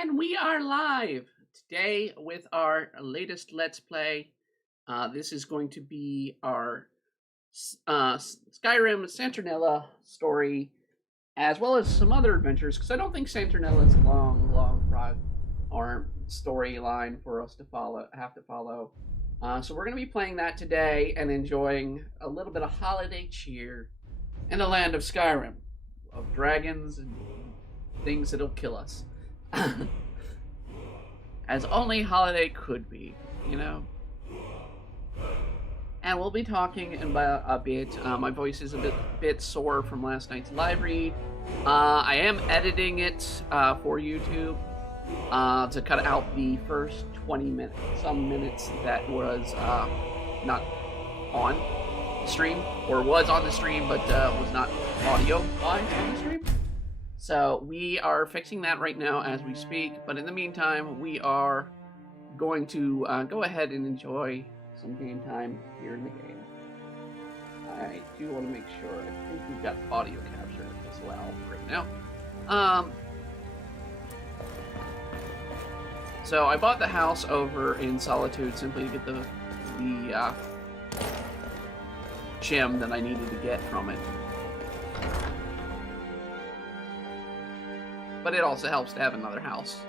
And we are live today with our latest Let's Play. This is going to be our Skyrim Saturnailia story, as well as some other adventures, because I don't think Saturnailia is a long or storyline for us to have to follow. So we're going to be playing that today and enjoying a little bit of holiday cheer in the land of Skyrim, of dragons and things that'll kill us. As only holiday could be, you know? And we'll be talking about a bit. My voice is a bit sore from last night's live read. I am editing it for YouTube to cut out the first 20 minutes that was not on stream, or was on the stream, but was not audio-wise on the stream. So we are fixing that right now as we speak, but in the meantime, we are going to go ahead and enjoy some game time here in the game. I do want to make sure, I think we've got audio capture as well right now. So I bought the house over in Solitude simply to get the gem that I needed to get from it. But it also helps to have another house.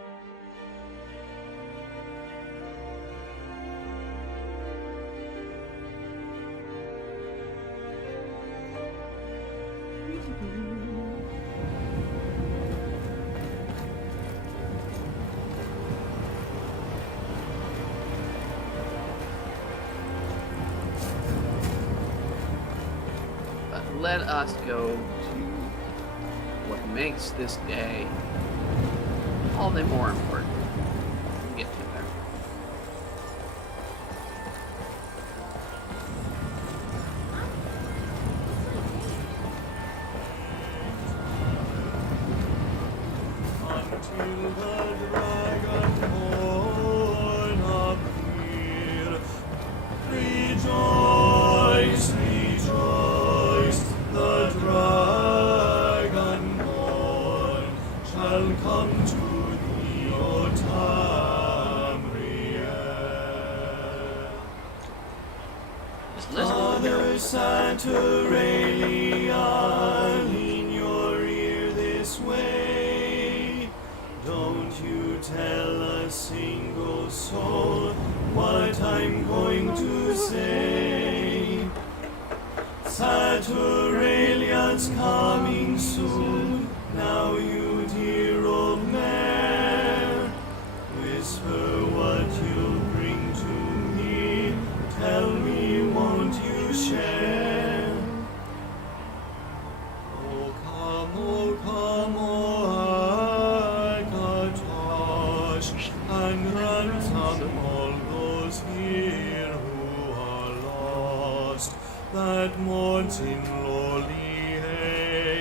But let us go to what makes this day all the more important. We'll get to there. Until the dragonborn appear, rejoice, rejoice, the dragonborn shall come to thee, O Tamriel. Just listen to Father Saturnailia, lean your ear this way. Don't you tell a single soul what I'm going to say. Saturnailia's coming soon. Now you dear old man, whisper what you'll bring to me. Tell me, won't you share? Oh come, Akatosh, and ransom all those here who are lost, that mourns in lowly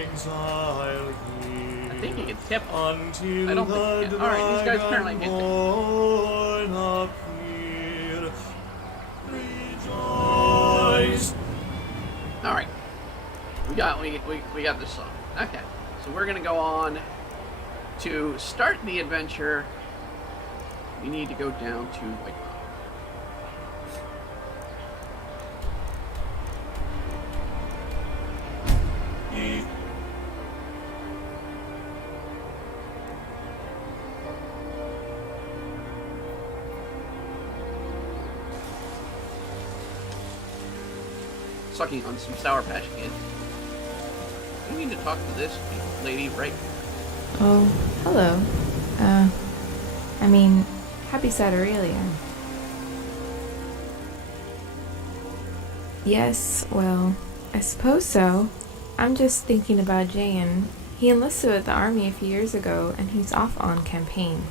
exile here. I think you can tip. Until I don't think you can. Alright, these guys apparently can tip. dragonborn appear, rejoice. Alright. We got this song. Okay. So we're gonna go on to start the adventure. We need to go down to White Rock. Sucking on some Sour Patch Kids. We need to talk to this lady right. Oh, hello. Happy Saturnailia. Yes, well, I suppose so. I'm just thinking about Jayan. He enlisted with the army a few years ago, and he's off on campaign.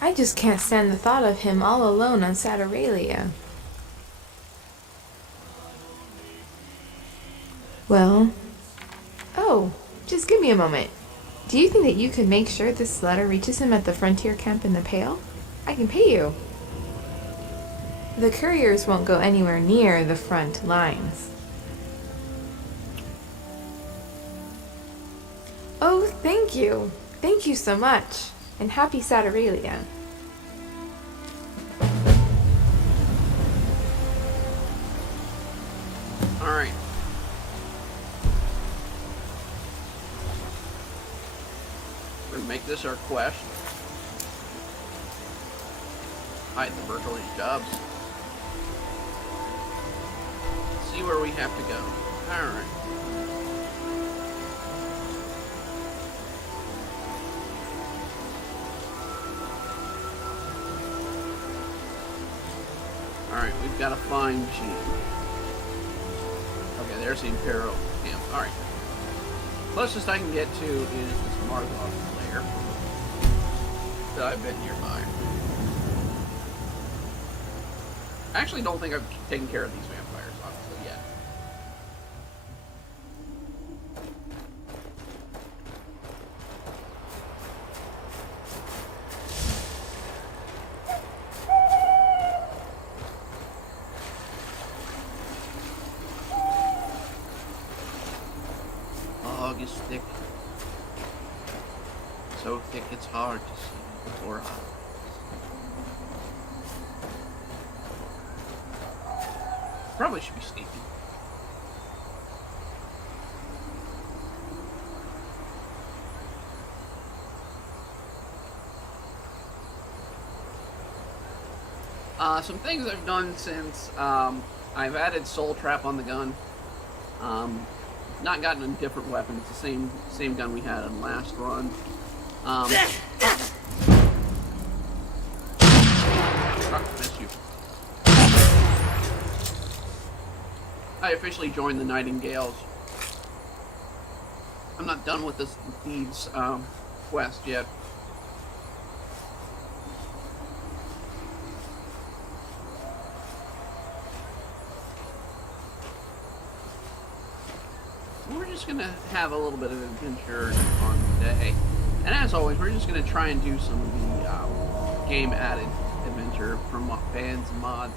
I just can't stand the thought of him all alone on Saturnailia. Well, oh, just give me a moment. Do you think that you could make sure this letter reaches him at the frontier camp in the Pale? I can pay you. The couriers won't go anywhere near the front lines. Oh, thank you. Thank you so much, and happy Saturnailia. Alright. We're gonna make this our quest. Hide the burglary jobs. See where we have to go. Alright. Alright, we've got to find Jean. Okay, there's the Imperial camp. Alright. Closest I can get to is this Margov lair that I've been nearby. I actually don't think I've taken care of these vampires, honestly, yet. Fog is thick. So thick it's hard to see before eyes. Probably should be sneaky. Some things I've done since I've added Soul Trap on the gun. Not gotten a different weapon. It's the same gun we had in last run. Miss you. I officially joined the Nightingales. I'm not done with this Thieves quest yet. We're just gonna have a little bit of adventure on today. And as always, we're just gonna try and do some of the game added adventure from fans and mods.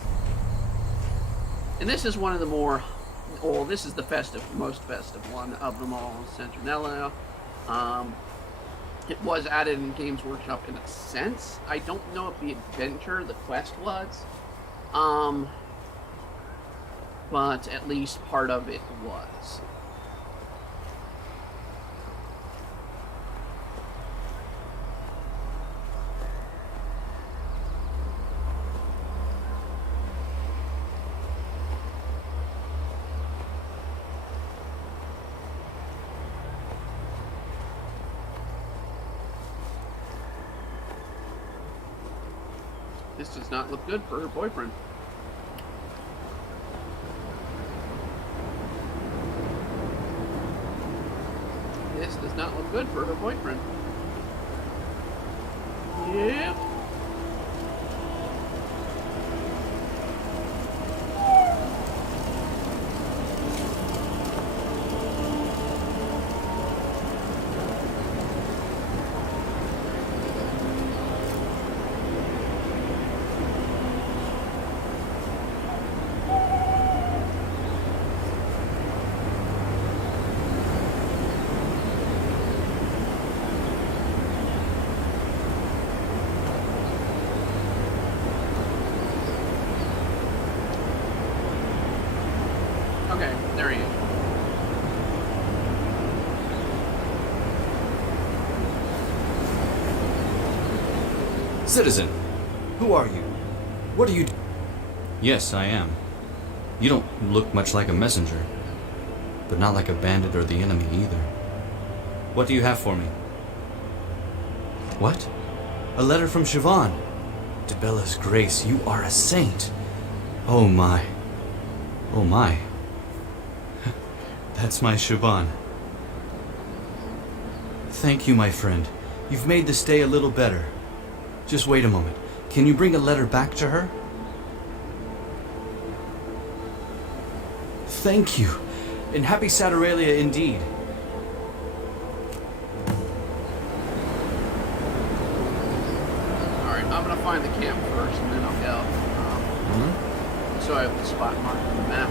And this is one of the more, well, this is the most festive one of them all, Saturnailia. It was added in Games Workshop in a sense. I don't know if the adventure, the quest was. But at least part of it was. This does not look good for her boyfriend. This does not look good for her boyfriend. Yep. Okay, there he is. Citizen, who are you? What are you doing? Yes, I am. You don't look much like a messenger, but not like a bandit or the enemy either. What do you have for me? What? A letter from Siobhan. To Bella's grace, you are a saint. Oh my. Oh my. That's my Siobhan. Thank you, my friend. You've made this day a little better. Just wait a moment. Can you bring a letter back to her? Thank you. And happy Saturnailia indeed. Alright, I'm gonna find the camp first and then I'll go. So I have the spot marked on the map.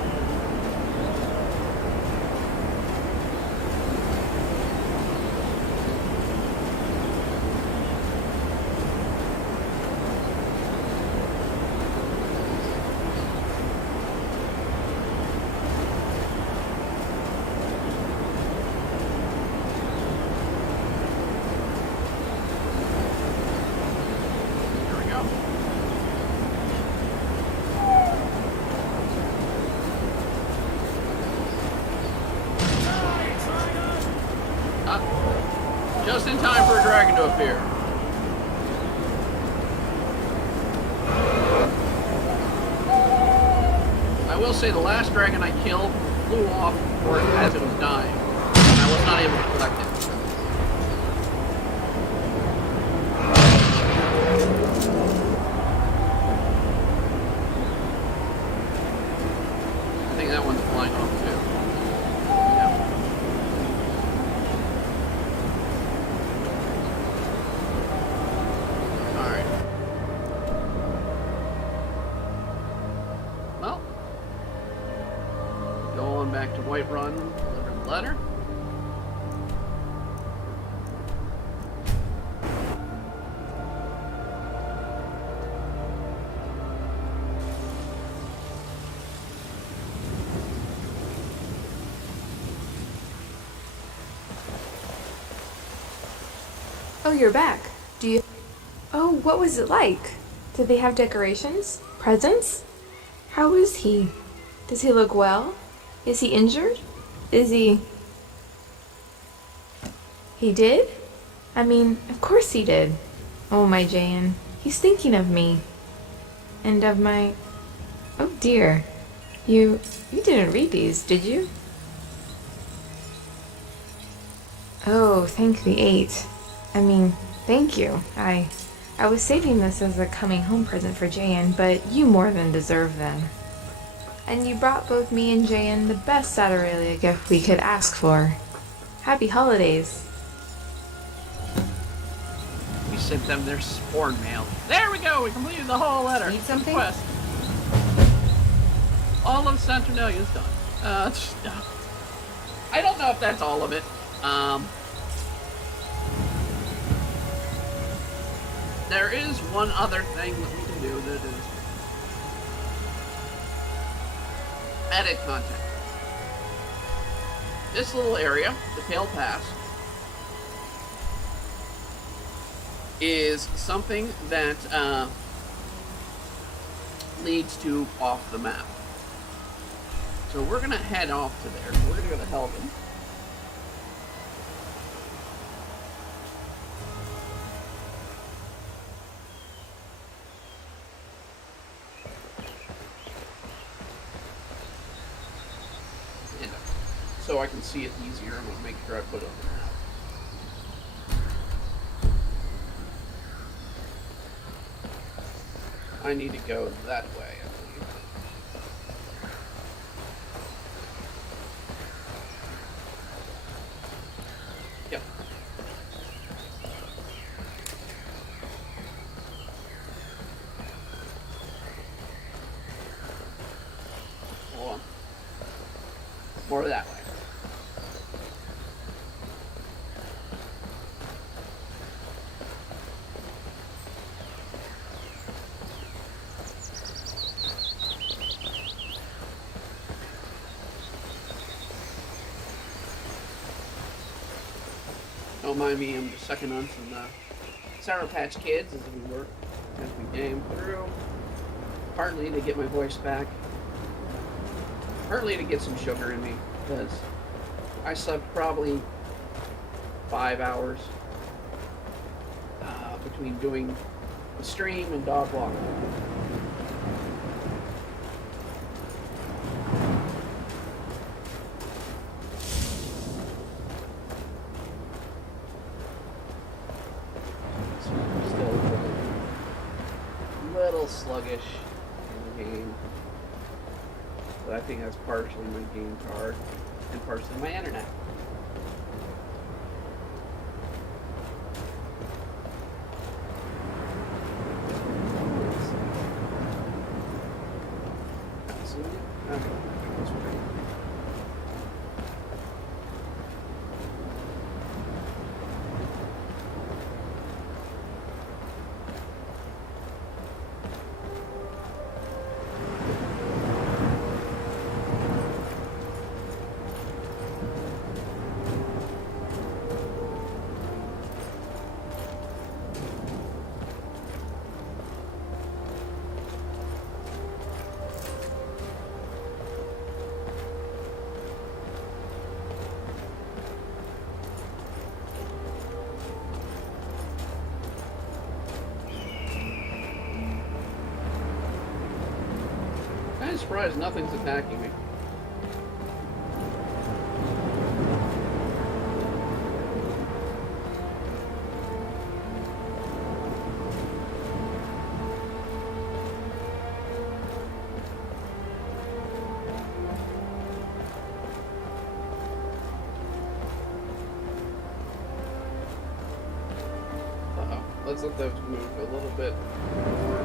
dragon to appear. I will say the last dragon I killed flew off or as it was dying. And I was not able to collect it. I think that one's flying off too. Yeah. Alright. Well. Go on back to Whiterun, deliver the letter. Oh, you're back. Do you... Oh, what was it like? Did they have decorations? Presents? How is he? Does he look well? Is he injured? Is he... He did? I mean, of course he did. Oh, my Jan. He's thinking of me. And of my... Oh, dear. You didn't read these, did you? Oh, thank the 8. I mean, thank you. I was saving this as a coming home present for Jan, but you more than deserve them. And you brought both me and Jan the best Saturnailia gift we could ask for. Happy holidays. We sent them their spawn mail. There we go! We completed the whole letter. Need something? Quest. All of Saturnalia is done. I don't know if that's all of it. There is one other thing that we can do that is edit content. This little area, the Pale Pass, is something that leads to off the map. So we're gonna head off to there. We're gonna go to Helgen. So I can see it easier, I'm gonna make sure I put it on the map. I need to go that way, I believe. Yep. Hold on. More that way. Don't mind me, I'm just sucking on some Sour Patch Kids as we game through. Partly to get my voice back. Partly to get some sugar in me, because I slept probably 5 hours between doing the stream and dog walking. Sluggish in the game, but I think that's partially my game card and partially my internet. Okay. surprised nothing's attacking me. Let's let those move a little bit more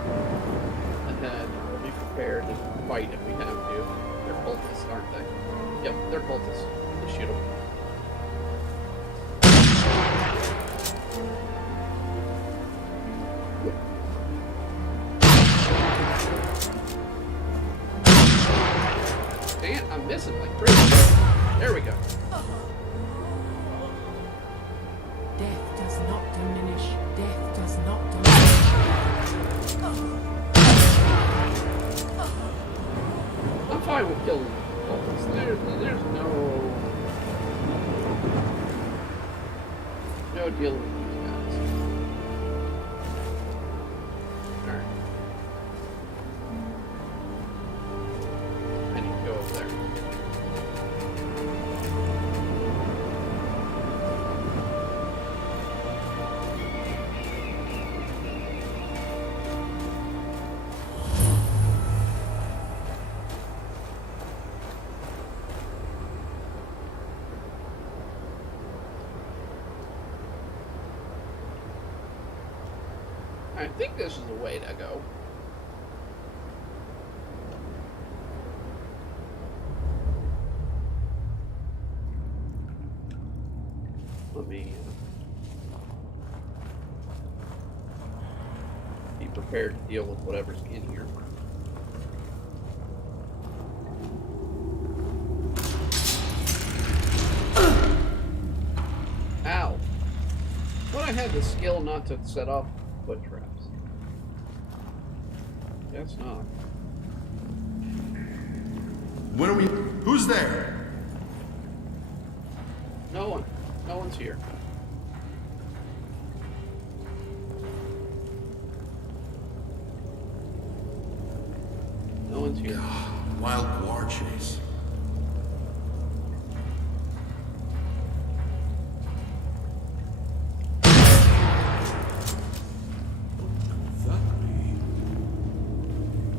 ahead. We'll be prepared to fight if we have to. They're cultists, aren't they? Yep, they're cultists. Just shoot them. Damn, I'm missing like crazy. There we go. Death does not diminish. Death does not diminish. I'm fine with killing cultists. There's no dealing with these guys. Alright. I need to go over there. I think this is the way to go. Let me be prepared to deal with whatever's in here. Ow. But I had the skill not to set off foot traps. Guess not. When are we? Who's there? No one. No one's here. No one's here. Wild guar chase.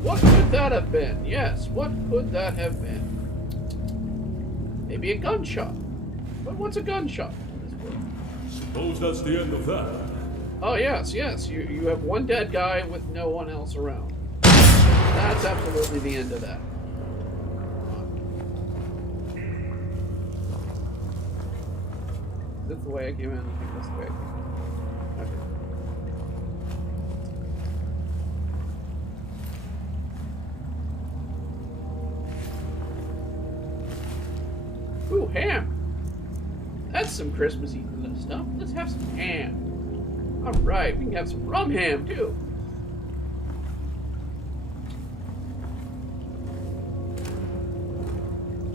What could that have been? Yes, what could that have been? Maybe a gunshot. But what's a gunshot in this world? Suppose that's the end of that. Oh, yes, yes. You have one dead guy with no one else around. That's absolutely the end of that. Is this the way I came in? I think that's the way I came in. Okay. Ooh, ham! That's some Christmassy stuff. Let's have some ham. Alright, we can have some rum ham, too.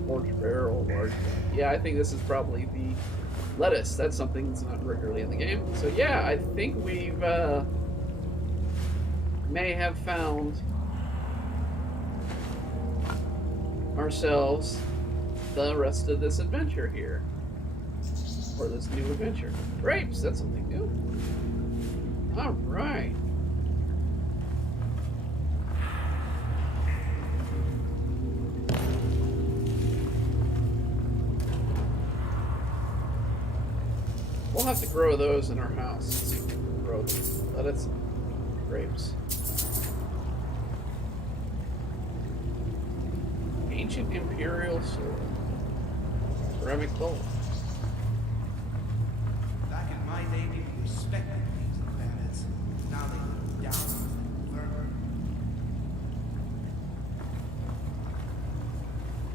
Torch barrel, large. Yeah, I think this is probably the lettuce. That's something that's not regularly in the game. So yeah, I think we've may have found ourselves the rest of this adventure here. Or this new adventure. Grapes, that's something new. Alright. We'll have to grow those in our house. Let's see if we can grow them. Lettuce and grapes. Ancient Imperial Sword. Ceramic bowl. Back in my day, we respected things like bandits. Now they look down on them.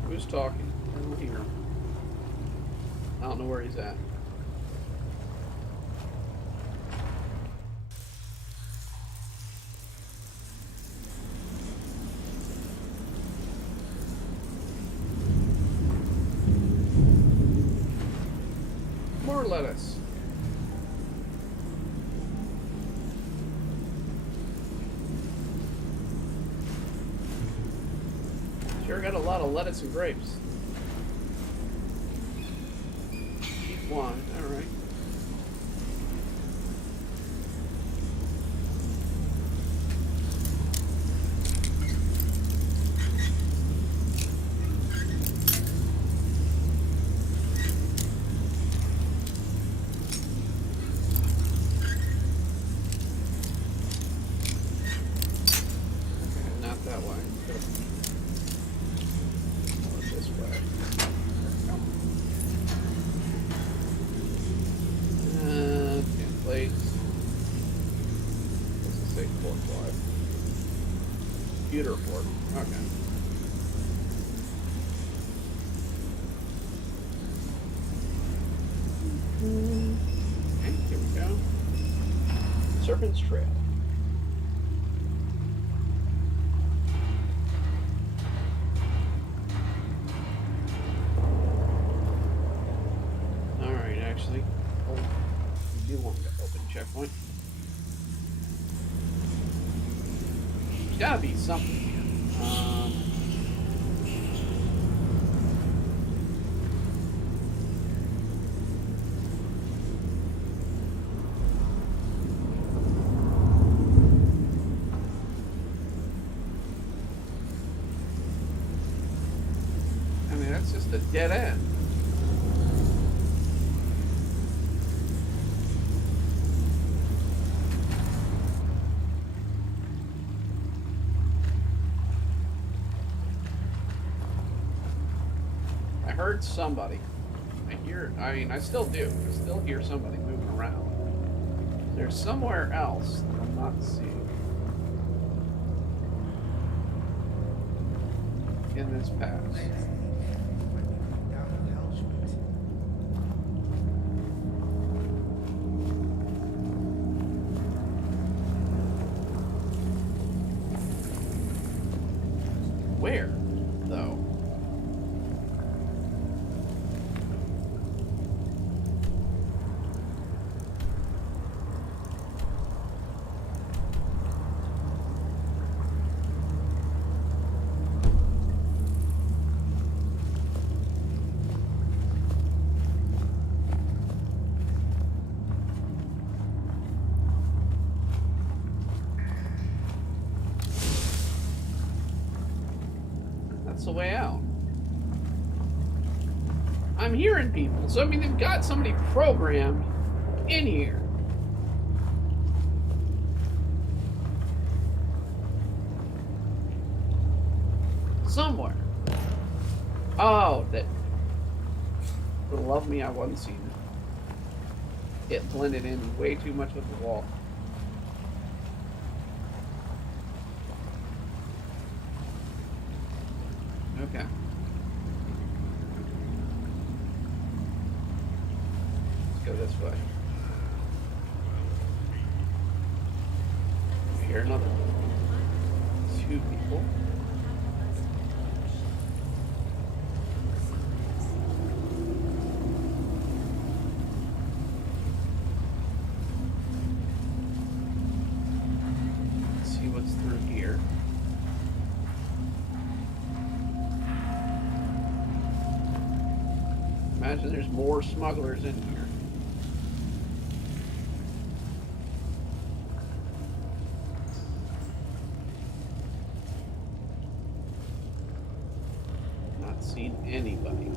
Who's talking? I don't hear him. I don't know where he's at. More lettuce. Sure got a lot of lettuce and grapes. Cheap wine, alright. Computer port. Okay. Okay, here we go. Serpent's Trail. Alright, actually. Oh, we do want to open checkpoint. There's gotta be something here. I mean, that's just a dead end. I heard somebody. I still do. I still hear somebody moving around. There's somewhere else that I'm not seeing. In this pass. Where, though? That's the way out. I'm hearing people, so I mean they've got somebody programmed in here. Somewhere. Oh, that. For the love of me, I wasn't seeing it. It blended in way too much with the wall. Okay. Let's go this way. I hear another two people. Let's see what's through here. Imagine there's more smugglers in here. Not seen anybody.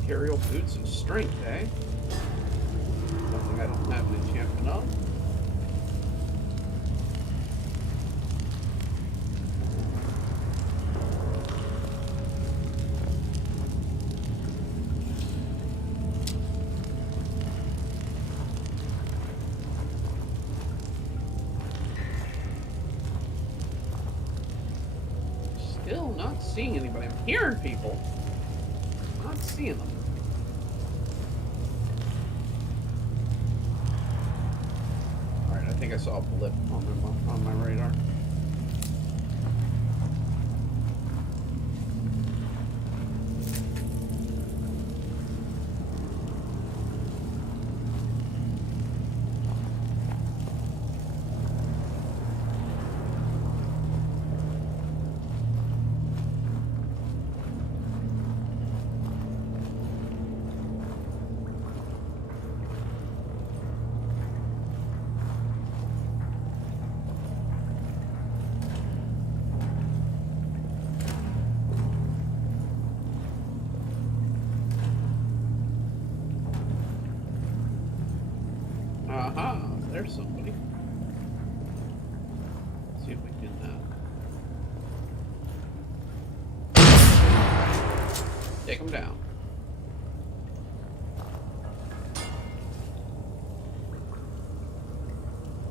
Imperial boots of strength, eh? Something I don't have an enchantment of. Still not seeing anybody. I'm hearing people. Not seeing them. Alright, I think I saw a blip on my radar. Aha, there's somebody. Let's see if we can, take him down.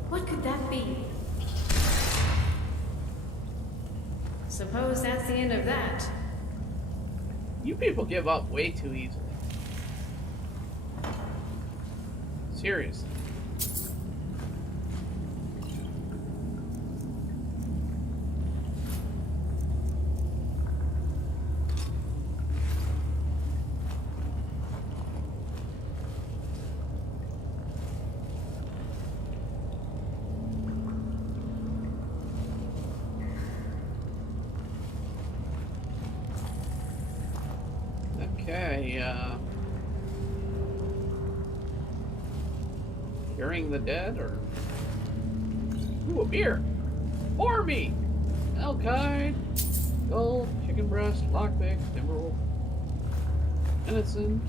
What could that be? Suppose that's the end of that. You people give up way too easily. Seriously. Okay, curing the dead, or... Ooh, a beer! For me! Elk hide, gold, chicken breast, lockpick, timberwolf, venison,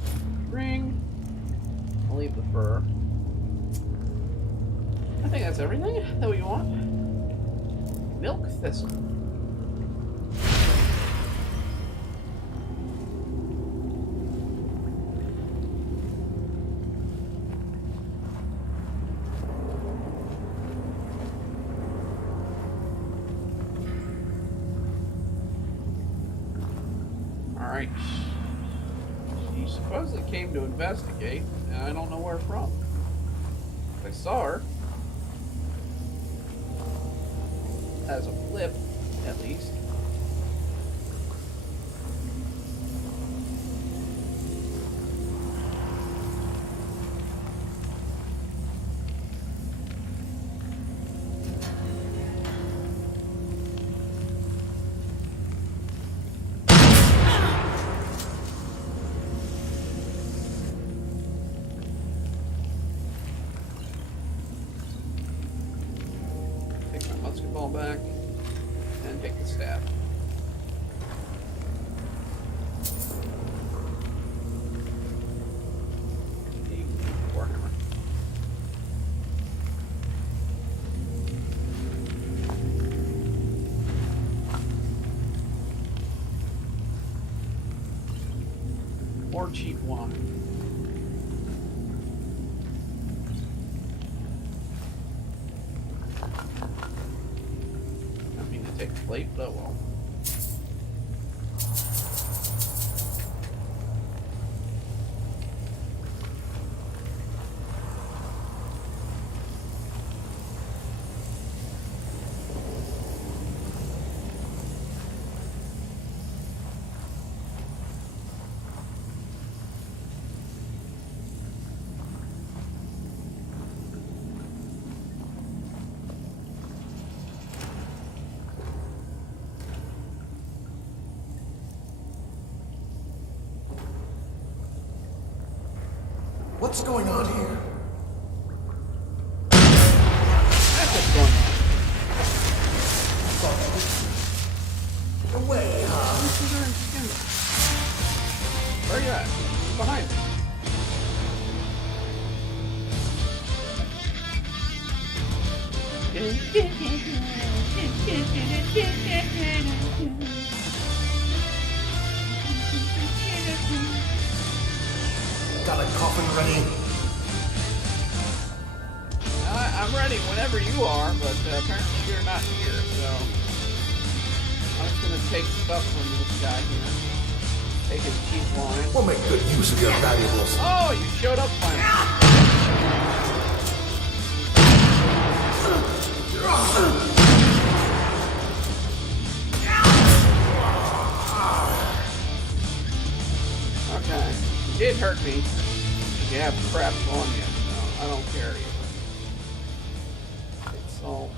ring. I'll leave the fur. I think that's everything. Is that what you want? Milk thistle. Alright. She supposedly came to investigate, and I don't know where from. I saw her. As a blip, at least. Basketball back and take the staff. Warhammer. More cheap wine. Take the plate, but well. What's going on here? That's what's going on. Away, huh? Where are you at? Behind me. Got a coffin ready? I'm ready whenever you are, but apparently you're not here, so... I'm just gonna take stuff from this guy here. Take his cheap wine. We'll make good use of your valuables. Oh, you showed up finally. Okay. You did hurt me. You have crap on you. No, I don't care either. Take salt.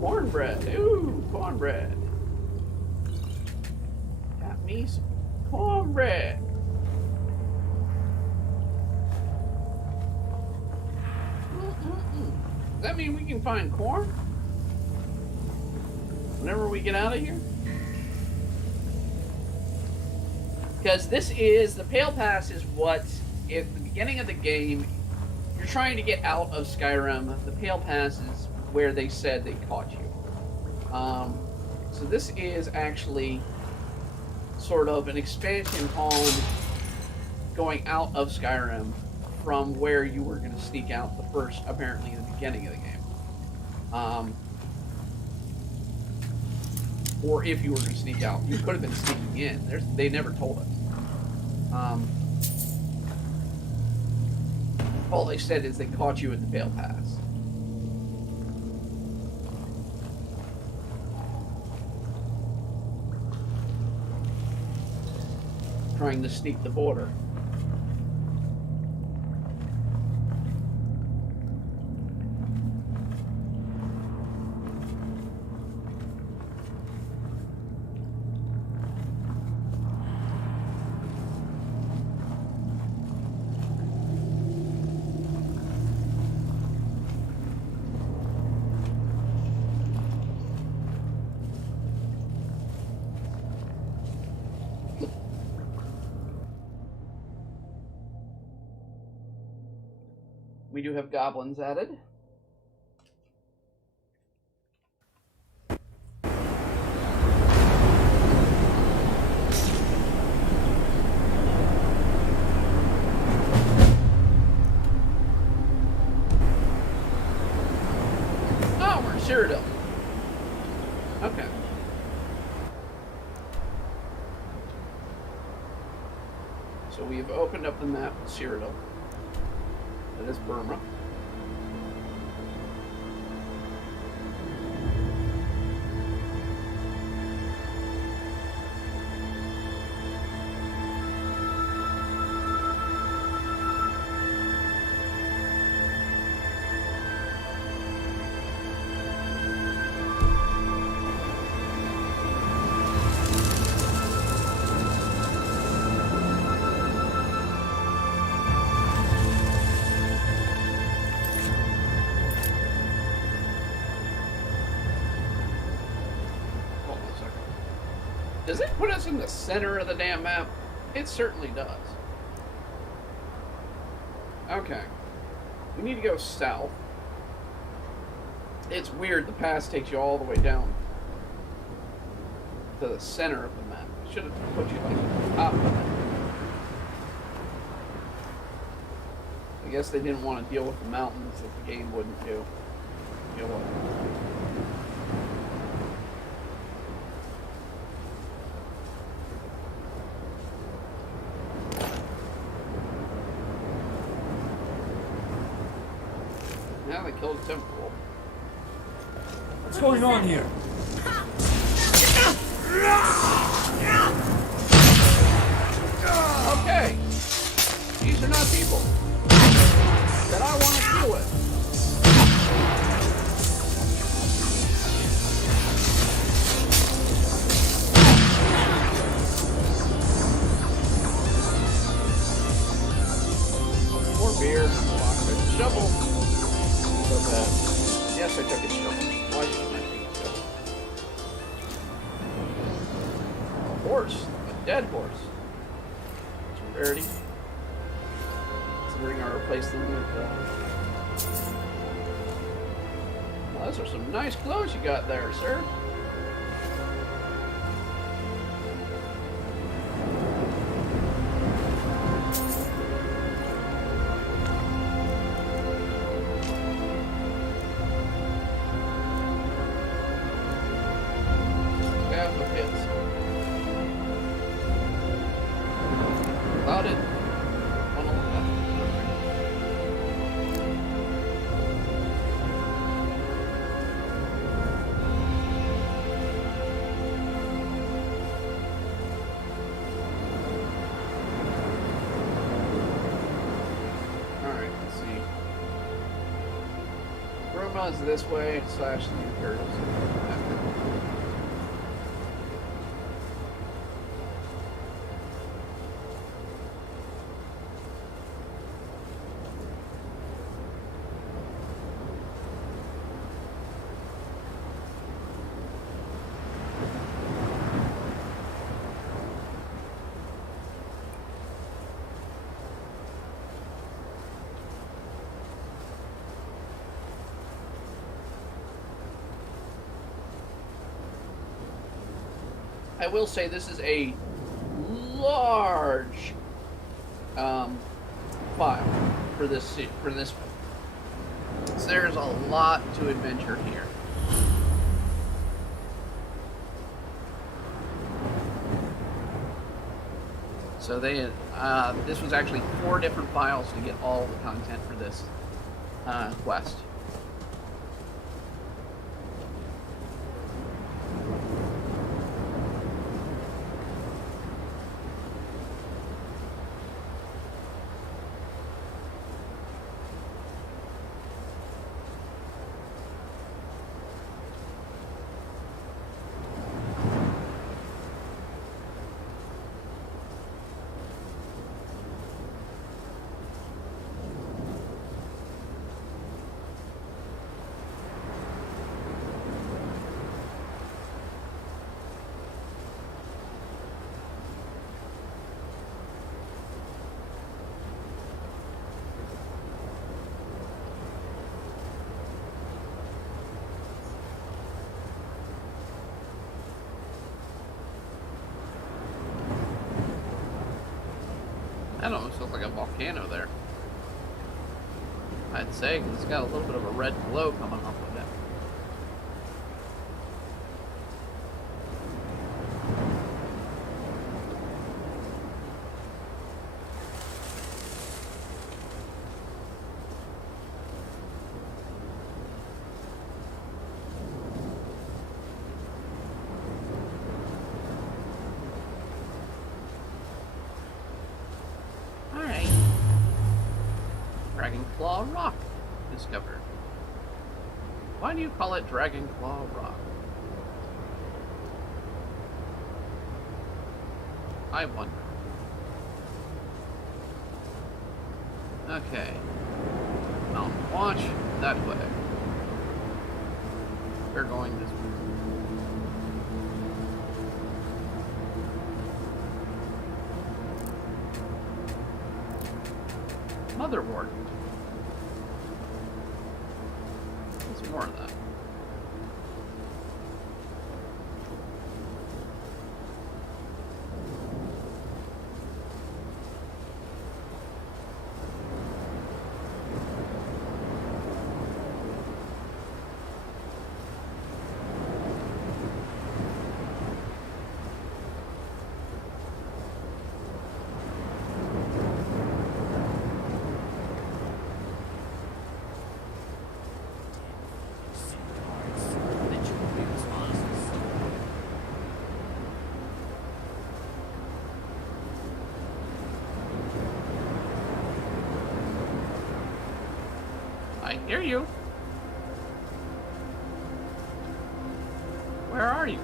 Cornbread. Ooh, cornbread. Got me some cornbread. Does that mean we can find corn? Whenever we get out of here? Because this is, the Pale Pass is what, at the beginning of the game, you're trying to get out of Skyrim. The Pale Pass is where they said they caught you. So this is actually sort of an expansion on going out of Skyrim from where you were going to sneak out the first, apparently, in the beginning of the game. Or if you were going to sneak out, you could have been sneaking in. They never told us. All they said is they caught you at the Pale Pass. Trying to sneak the border. We do have goblins added. Oh, we're in Cyrodiil. Okay. So we have opened up the map of Cyrodiil. That is Burma. Does it put us in the center of the damn map? It certainly does. Okay. We need to go south. It's weird, the pass takes you all the way down to the center of the map. It should have put you like at the top of the map. I guess they didn't want to deal with the mountains that the game wouldn't do. Deal with. Now they killed a temple. What's going on here? Okay. These are not people that I want to deal with. More beer. Shovel. So bad. Yes, I took a shovel. Why didn't I take a shovel? A horse. A dead horse. It's a rarity. Considering I replaced them with, well, those are some nice clothes you got there, sir. see. Roma is this way, / the Imperials. I will say this is a large file for this one. So there's a lot to adventure here. So they this was actually 4 different files to get all the content for this quest. That almost looks like a volcano there. I'd say, 'cause it's got a little bit of a red glow coming off of it. Dragonclaw Rock discovered. Why do you call it Dragonclaw Rock? I wonder. Okay. Mountain Watch, that way. We're going this way. Motherwort. There's more of that. I hear you. Where are you?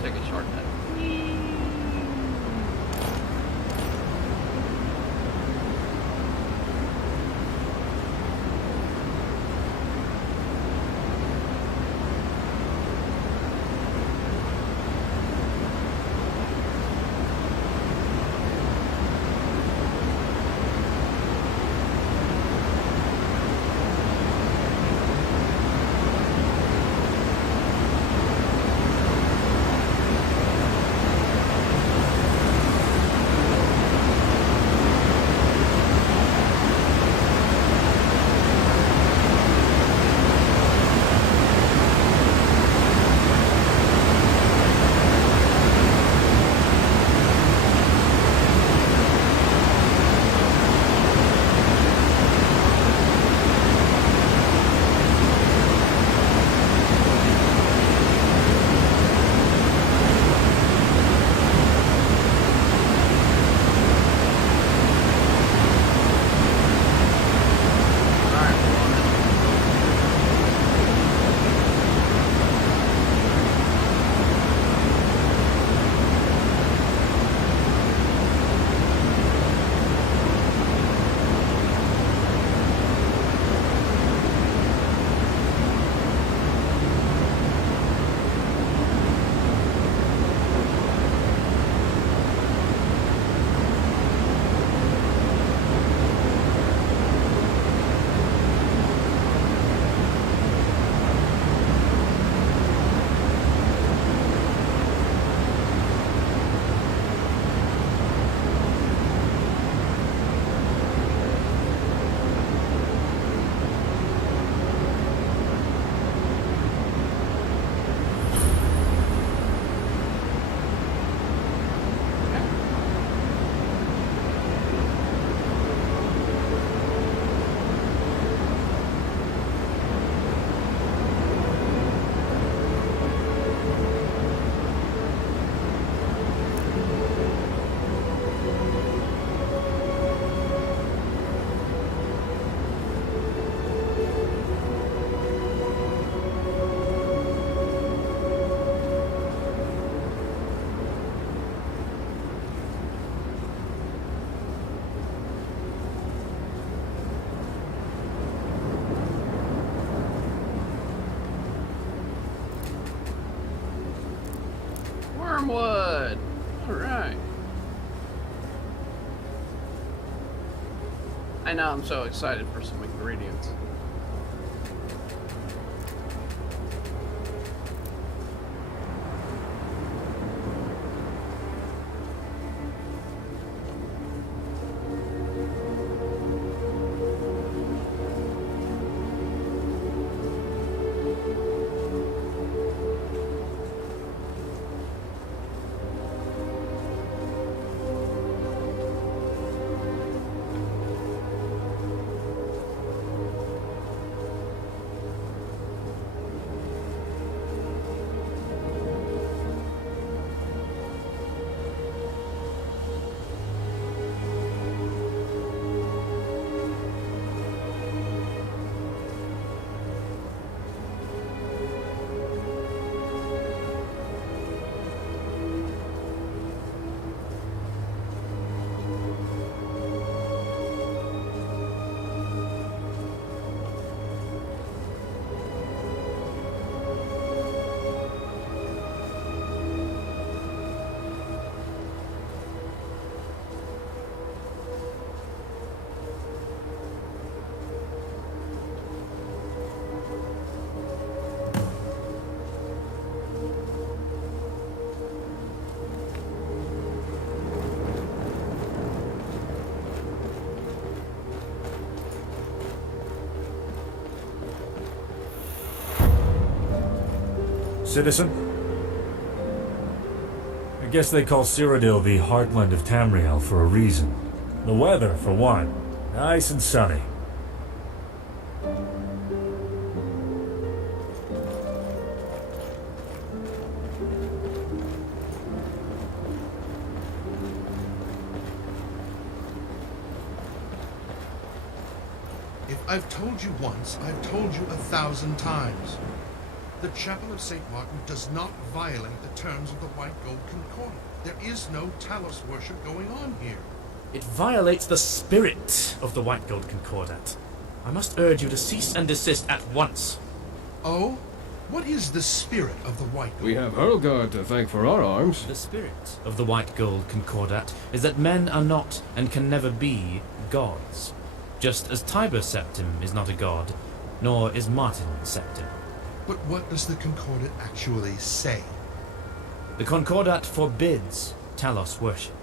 Take a shortcut. Wormwood! Alright. I know, I'm so excited for some ingredients. Citizen? I guess they call Cyrodiil the heartland of Tamriel for a reason. The weather, for one. Nice and sunny. If I've told you once, I've told you 1,000 times. The Chapel of St. Martin does not violate the terms of the White Gold Concordat. There is no Talos worship going on here. It violates the spirit of the White Gold Concordat. I must urge you to cease and desist at once. Oh? What is the spirit of the White Gold? We have Hurlgard to thank for our arms. The spirit of the White Gold Concordat is that men are not and can never be gods. Just as Tiber Septim is not a god, nor is Martin Septim. But what does the Concordat actually say? The Concordat forbids Talos worship.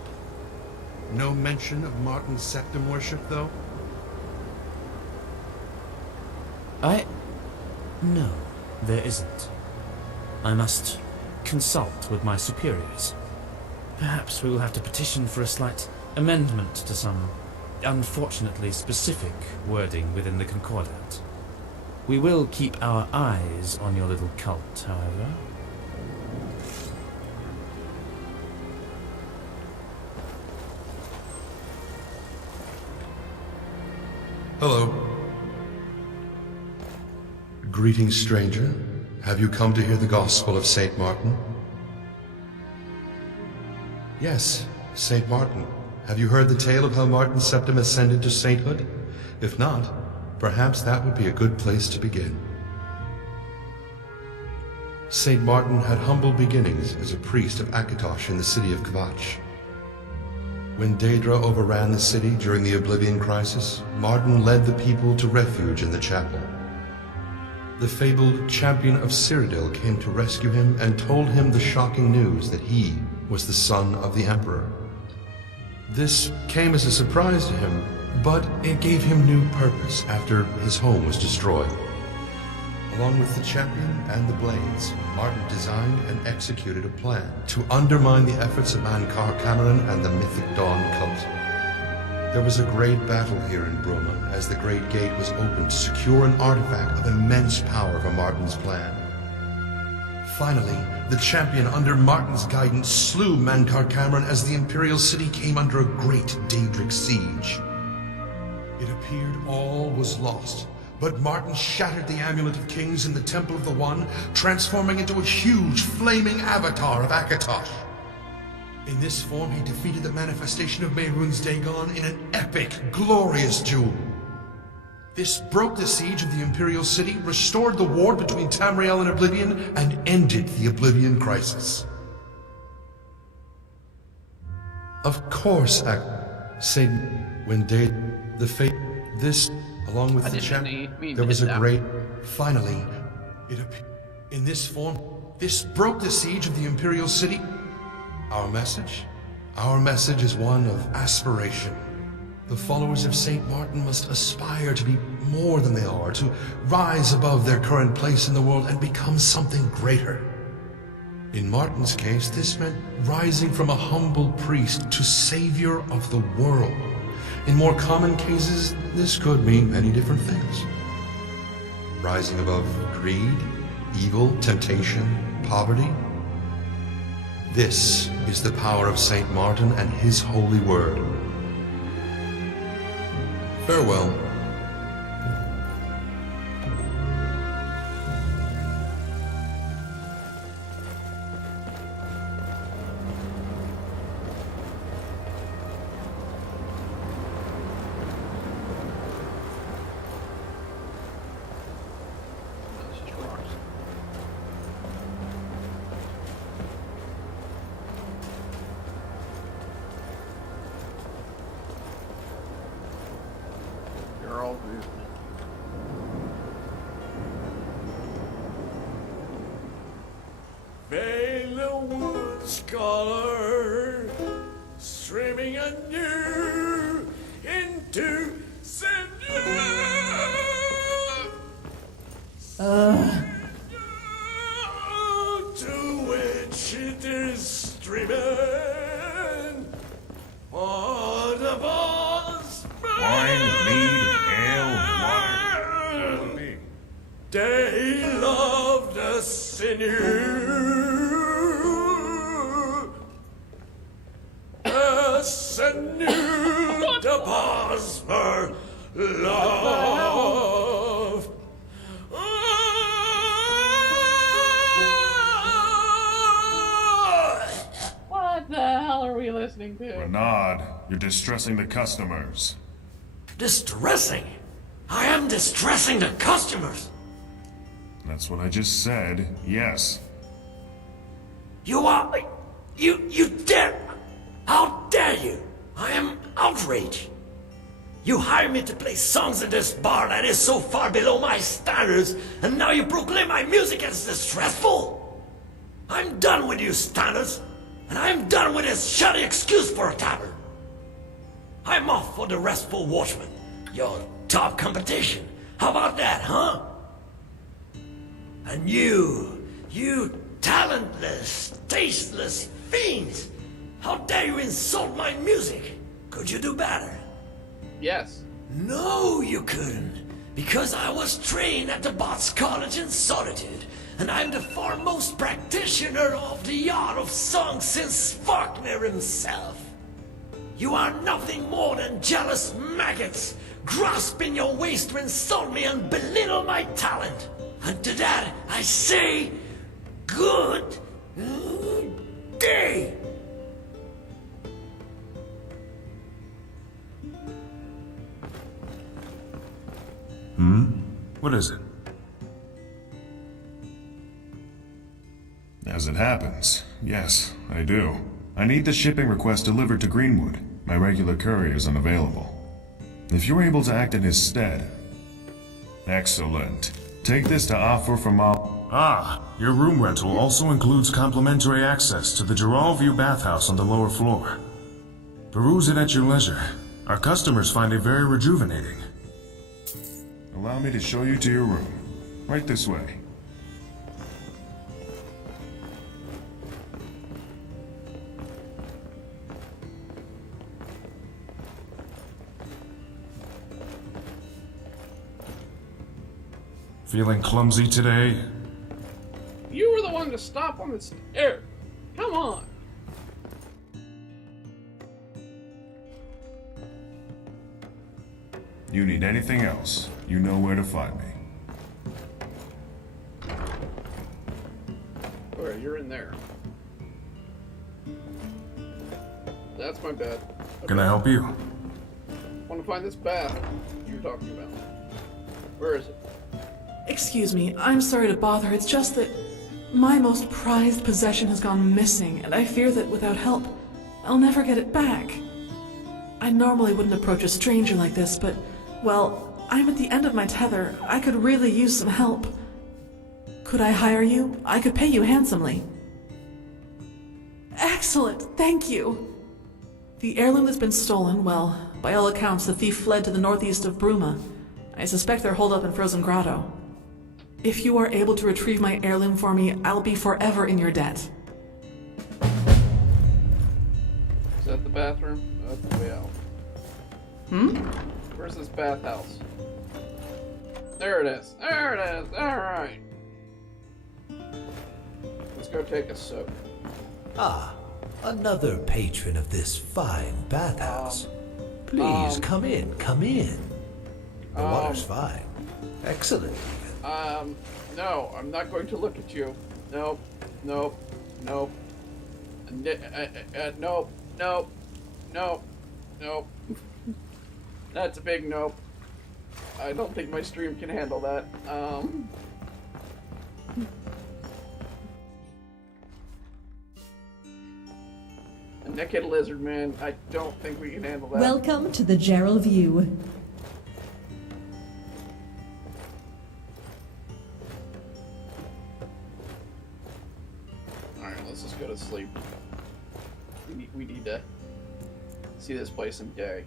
No mention of Martin Septim worship, though? No, there isn't. I must consult with my superiors. Perhaps we will have to petition for a slight amendment to some unfortunately specific wording within the Concordat. We will keep our eyes on your little cult, however. Hello. Greetings, stranger. Have you come to hear the Gospel of St. Martin? Yes, St. Martin. Have you heard the tale of how Martin Septim ascended to sainthood? If not, perhaps that would be a good place to begin. St. Martin had humble beginnings as a priest of Akatosh in the city of Kvatch. When Daedra overran the city during the Oblivion Crisis, Martin led the people to refuge in the chapel. The fabled champion of Cyrodiil came to rescue him and told him the shocking news that he was the son of the Emperor. This came as a surprise to him, but it gave him new purpose after his home was destroyed. Along with the champion and the blades, Martin designed and executed a plan to undermine the efforts of Mankar Cameron and the Mythic Dawn cult. There was a great battle here in Bruma as the Great Gate was opened to secure an artifact of immense power for Martin's plan. Finally, the champion under Martin's guidance slew Mankar Cameron as the Imperial City came under a great Daedric siege. It appeared all was lost, but Martin shattered the Amulet of Kings in the Temple of the One, transforming into a huge flaming avatar of Akatosh. In this form, he defeated the manifestation of Mehrunes Dagon in an epic, glorious duel. This broke the siege of the Imperial City, restored the war between Tamriel and Oblivion, and ended the Oblivion Crisis. Of course, Satan, when the fate, this, along with the chap, there was a great, finally, it appeared, in this form, this broke the siege of the Imperial City. Our message is one of aspiration. The followers of Saint Martin must aspire to be more than they are, to rise above their current place in the world and become something greater. In Martin's case, this meant rising from a humble priest to savior of the world. In more common cases, this could mean many different things. Rising above greed, evil, temptation, poverty. This is the power of Saint Martin and his holy word. Farewell. Scholar, streaming anew into to which it is streaming. For the boss, wine, mead, ale, water. they love the sinew. Sinew the Bosmer love. What the hell are we listening to? Renaud, you're distressing the customers. Distressing? I am distressing the customers. That's what I just said, yes. You are... You dare... How dare you? I am outraged. You hired me to play songs at this bar that is so far below my standards, and now you proclaim my music as distressful? I'm done with your standards, and I'm done with this shoddy excuse for a tavern. I'm off for the Restful Watchman, your top competition. How about that, huh? And you talentless, tasteless fiends! How dare you insult my music? Could you do better? Yes. No, you couldn't. Because I was trained at the Bots College in Solitude, and I'm the foremost practitioner of the art of song since Faulkner himself. You are nothing more than jealous maggots, grasping your waist to insult me and belittle my talent. And to that I say, good day. What is it? As it happens, yes, I do. I need the shipping request delivered to Greenwood. My regular courier is unavailable. If you're able to act in his stead... Excellent. Take this to offer from Your room rental also includes complimentary access to the Gerald View bathhouse on the lower floor. Peruse it at your leisure. Our customers find it very rejuvenating. Allow me to show you to your room. Right this way. Feeling clumsy today? You were the one to stop on the stair. Come on. You need anything else, you know where to find me. Alright, you're in there. That's my bed. Okay. Can I help you? Want to find this bath you're talking about. Where is it? Excuse me, I'm sorry to bother. It's just that my most prized possession has gone missing, and I fear that without help, I'll never get it back. I normally wouldn't approach a stranger like this, but, well, I'm at the end of my tether. I could really use some help. Could I hire you? I could pay you handsomely. Excellent, thank you. The heirloom that's been stolen, well, by all accounts, the thief fled to the northeast of Bruma. I suspect they're holed up in Frozen Grotto. If you are able to retrieve my heirloom for me, I'll be forever in your debt. Is that the bathroom? Oh, that's the way out. Where's this bathhouse? There it is. There it is. Alright. Let's go take a soak. Ah, another patron of this fine bathhouse. Please, come in, come in. The water's fine. Excellent. No, I'm not going to look at you. Nope, nope, nope. Nope, nope, nope, nope. That's a big nope. I don't think my stream can handle that. A naked lizard man, I don't think we can handle that. Welcome to the Gerald View. Alright, let's just go to sleep. We need to see this place in day.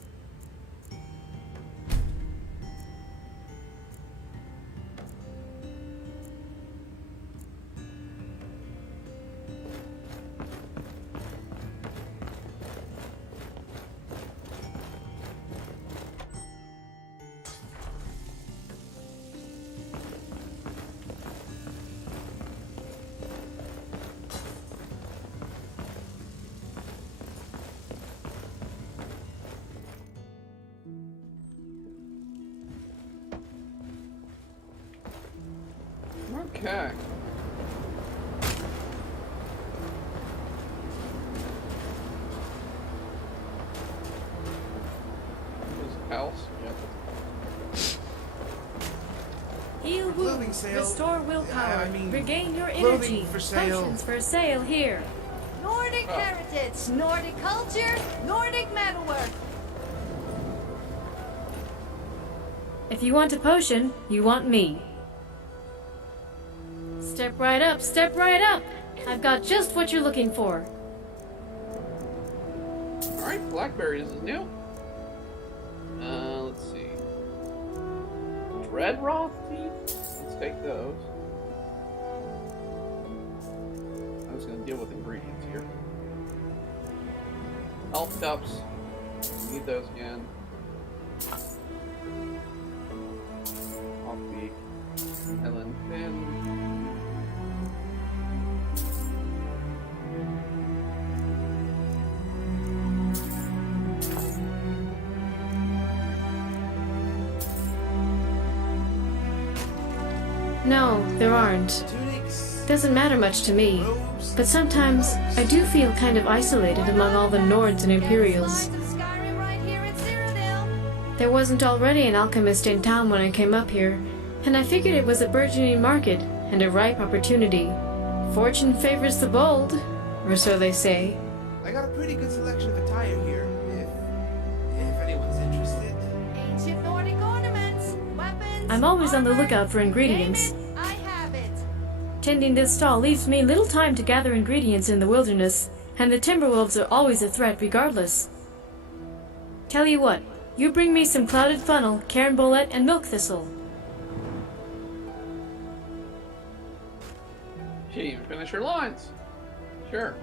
Okay. There's a house. Yep. Heal Clothing wounds, sale. restore willpower, I mean, regain your clothing energy. for sale. Potions for sale here. Nordic heritage, Nordic culture, Nordic metalwork. If you want a potion, you want me. Step right up, step right up! I've got just what you're looking for. Alright, blackberries is new. Let's see. Dreadroth teeth? Let's take those. I'm just gonna deal with ingredients here. Health cups. Need those again. Offbeak. Helen Finn. No, there aren't. Doesn't matter much to me. But sometimes I do feel kind of isolated among all the Nords and Imperials. Skyrim right here in Cyrodiil. There wasn't already an alchemist in town when I came up here, and I figured it was a burgeoning market and a ripe opportunity. Fortune favors the bold, or so they say. I got a pretty good selection of attire here, if anyone's interested. Ancient Nordic ornaments, weapons. I'm always on the lookout for ingredients. Name it, I have it. Tending this stall leaves me little time to gather ingredients in the wilderness, and the Timberwolves are always a threat regardless. Tell you what, you bring me some clouded funnel, cairn bullet, and milk thistle. She didn't even finish her lines. Sure.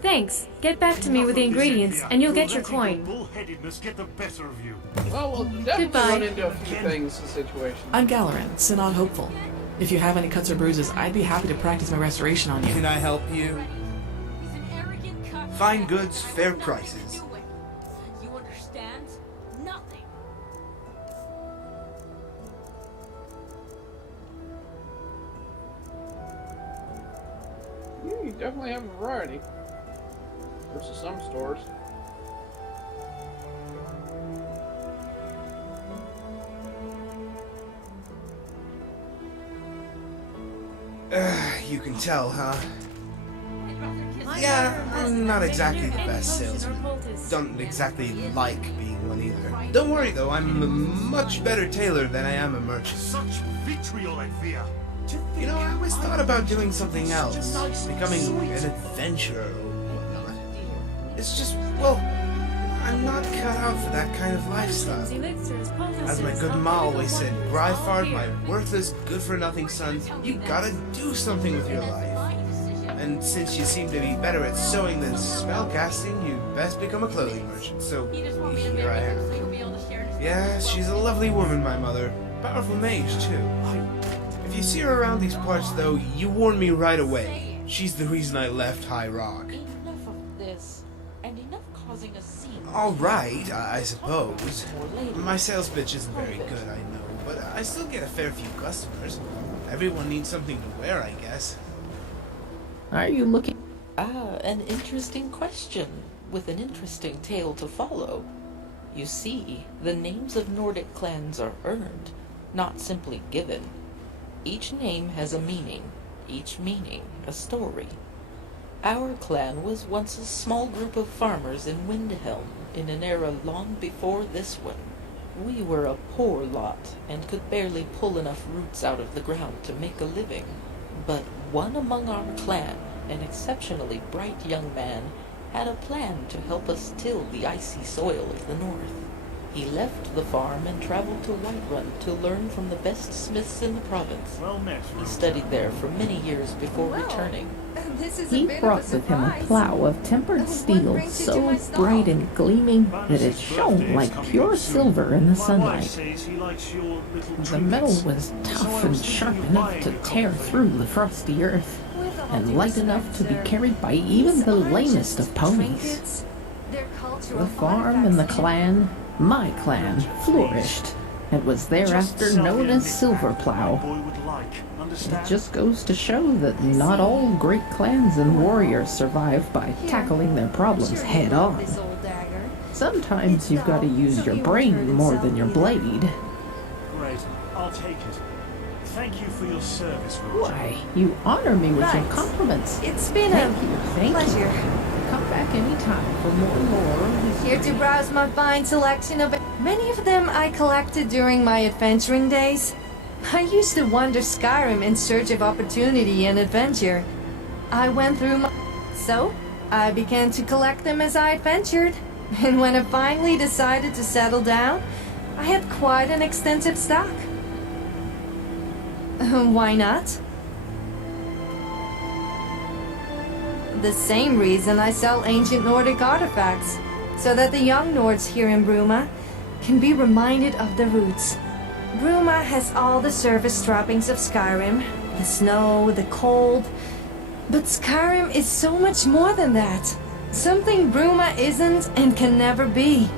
Thanks. Get back to me with the ingredients, and you'll get your coin. Bullheadedness get the better of you. Well, we'll definitely Goodbye. run into a few things, the situation. I'm Galarin, Synod Hopeful. If you have any cuts or bruises, I'd be happy to practice my restoration on you. Can I help you? Fine goods, fair prices. You understand? Nothing. You definitely have a variety. Versus some stores. You can tell, huh? My Yeah, I'm not exactly the best salesman. Don't exactly like being one either. Don't worry though, I'm a much better tailor than I am a merchant. Such vitriol, Imbria. You know, I always thought about doing something else. Becoming an adventurer or whatnot. It's just, well, I'm not cut out for that kind of lifestyle. As my good ma always said, Gryfard, my worthless, good-for-nothing son, you gotta do something with your life. And since you seem to be better at sewing than spellcasting, you best become a clothing merchant. So, here I am. Yeah, she's a lovely woman, my mother. Powerful mage, too. If you see her around these parts, though, you warn me right away. She's the reason I left High Rock. Enough of this, and enough causing a scene. Alright, I suppose. My sales pitch isn't very good, I know, but I still get a fair few customers. Everyone needs something to wear, I guess. Are you looking? An interesting question, with an interesting tale to follow. You see, the names of Nordic clans are earned, not simply given. Each name has a meaning, each meaning a story. Our clan was once a small group of farmers in Windhelm, in an era long before this one. We were a poor lot, and could barely pull enough roots out of the ground to make a living. But one among our clan, an exceptionally bright young man, had a plan to help us till the icy soil of the north. He left the farm and traveled to Whiterun to learn from the best smiths in the province. He studied there for many years before returning. He brought with him a plow of tempered steel so bright and gleaming that it shone like pure silver in the sunlight. The metal was tough and sharp enough to tear through the frosty earth, and light enough to be carried by even the lamest of ponies. The farm and the clan, my clan, flourished, and was thereafter known as Silver Plow. It just goes to show that not all great clans and warriors survive by tackling their problems head on. Sometimes you've got to use your brain more than your blade. Great, I'll take it. Thank you for your service, Roger. Why, you honor me with your compliments. It's been Thank pleasure. you. Come back anytime for more lore. Here to browse my fine selection of... Many of them I collected during my adventuring days. I used to wander Skyrim in search of opportunity and adventure. I went through my... So, I began to collect them as I adventured. And when I finally decided to settle down, I had quite an extensive stock. Why not? The same reason I sell ancient Nordic artifacts, so that the young Nords here in Bruma can be reminded of their roots. Bruma has all the surface trappings of Skyrim, the snow, the cold, but Skyrim is so much more than that. Something Bruma isn't and can never be.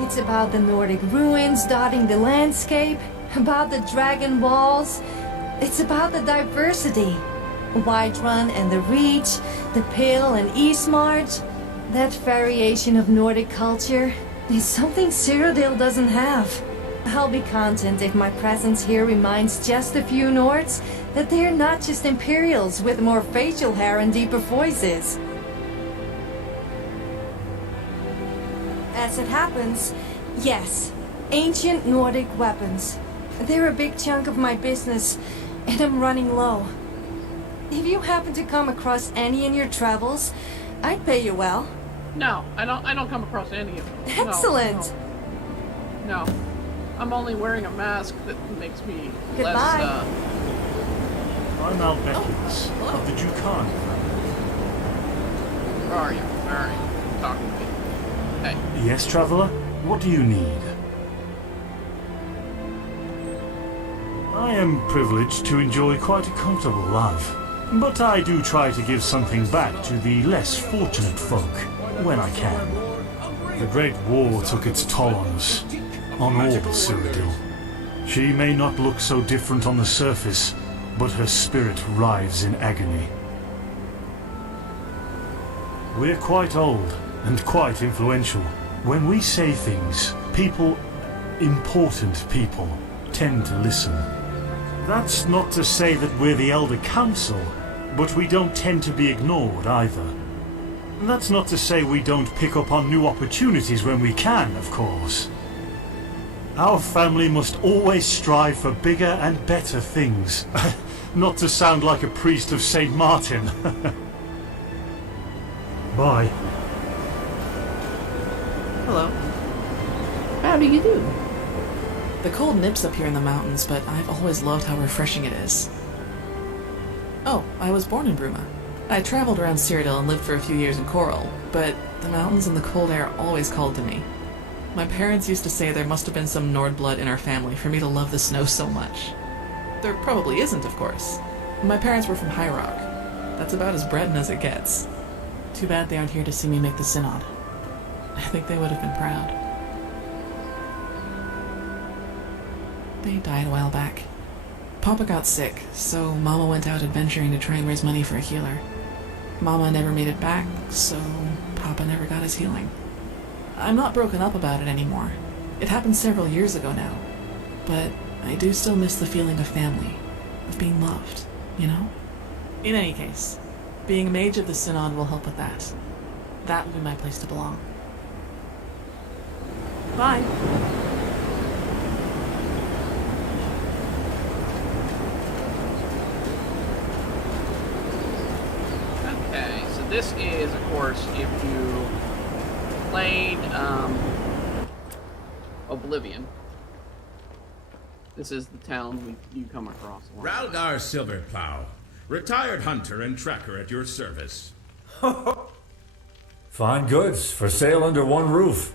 It's about the Nordic ruins dotting the landscape, about the dragon walls. It's about the diversity. Whiterun and the Reach, the Pale and Eastmarch. That variation of Nordic culture is something Cyrodiil doesn't have. I'll be content if my presence here reminds just a few Nords that they're not just Imperials with more facial hair and deeper voices. As it happens, yes, ancient Nordic weapons. They're a big chunk of my business, and I'm running low. If you happen to come across any in your travels, I'd pay you well. No, I don't come across any of them. No, Excellent! No. I'm only wearing a mask that makes me Goodbye. less, I'm Albeckins, of the Jukan. Where are you? Where are you? Talking to me. Hey. Yes, traveler? What do you need? I am privileged to enjoy quite a comfortable life, but I do try to give something back to the less fortunate folk when I can. The Great War took its toll on us, on all Cyrodiil. She may not look so different on the surface, but her spirit writhes in agony. We're quite old and quite influential. When we say things, people, important people, tend to listen. That's not to say that we're the Elder Council, but we don't tend to be ignored either. That's not to say we don't pick up on new opportunities when we can, of course. Our family must always strive for bigger and better things. Not to sound like a priest of St. Martin. Bye. Hello. How do you do? The cold nips up here in the mountains, but I've always loved how refreshing it is. Oh, I was born in Bruma. I traveled around Cyrodiil and lived for a few years in Coral, but the mountains and the cold air always called to me. My parents used to say there must have been some Nord blood in our family for me to love the snow so much. There probably isn't, of course. My parents were from High Rock. That's about as Breton as it gets. Too bad they aren't here to see me make the Synod. I think they would have been proud. They died a while back. Papa got sick, so Mama went out adventuring to try and raise money for a healer. Mama never made it back, so Papa never got his healing. I'm not broken up about it anymore. It happened several years ago now. But I do still miss the feeling of family, of being loved, you know? In any case, being a mage of the Synod will help with that. That will be my place to belong. Bye. Okay, so this is, of course, if you played Oblivion. This is the town you come across. Ralgar Silverplow, retired hunter and tracker at your service. Fine goods for sale under one roof.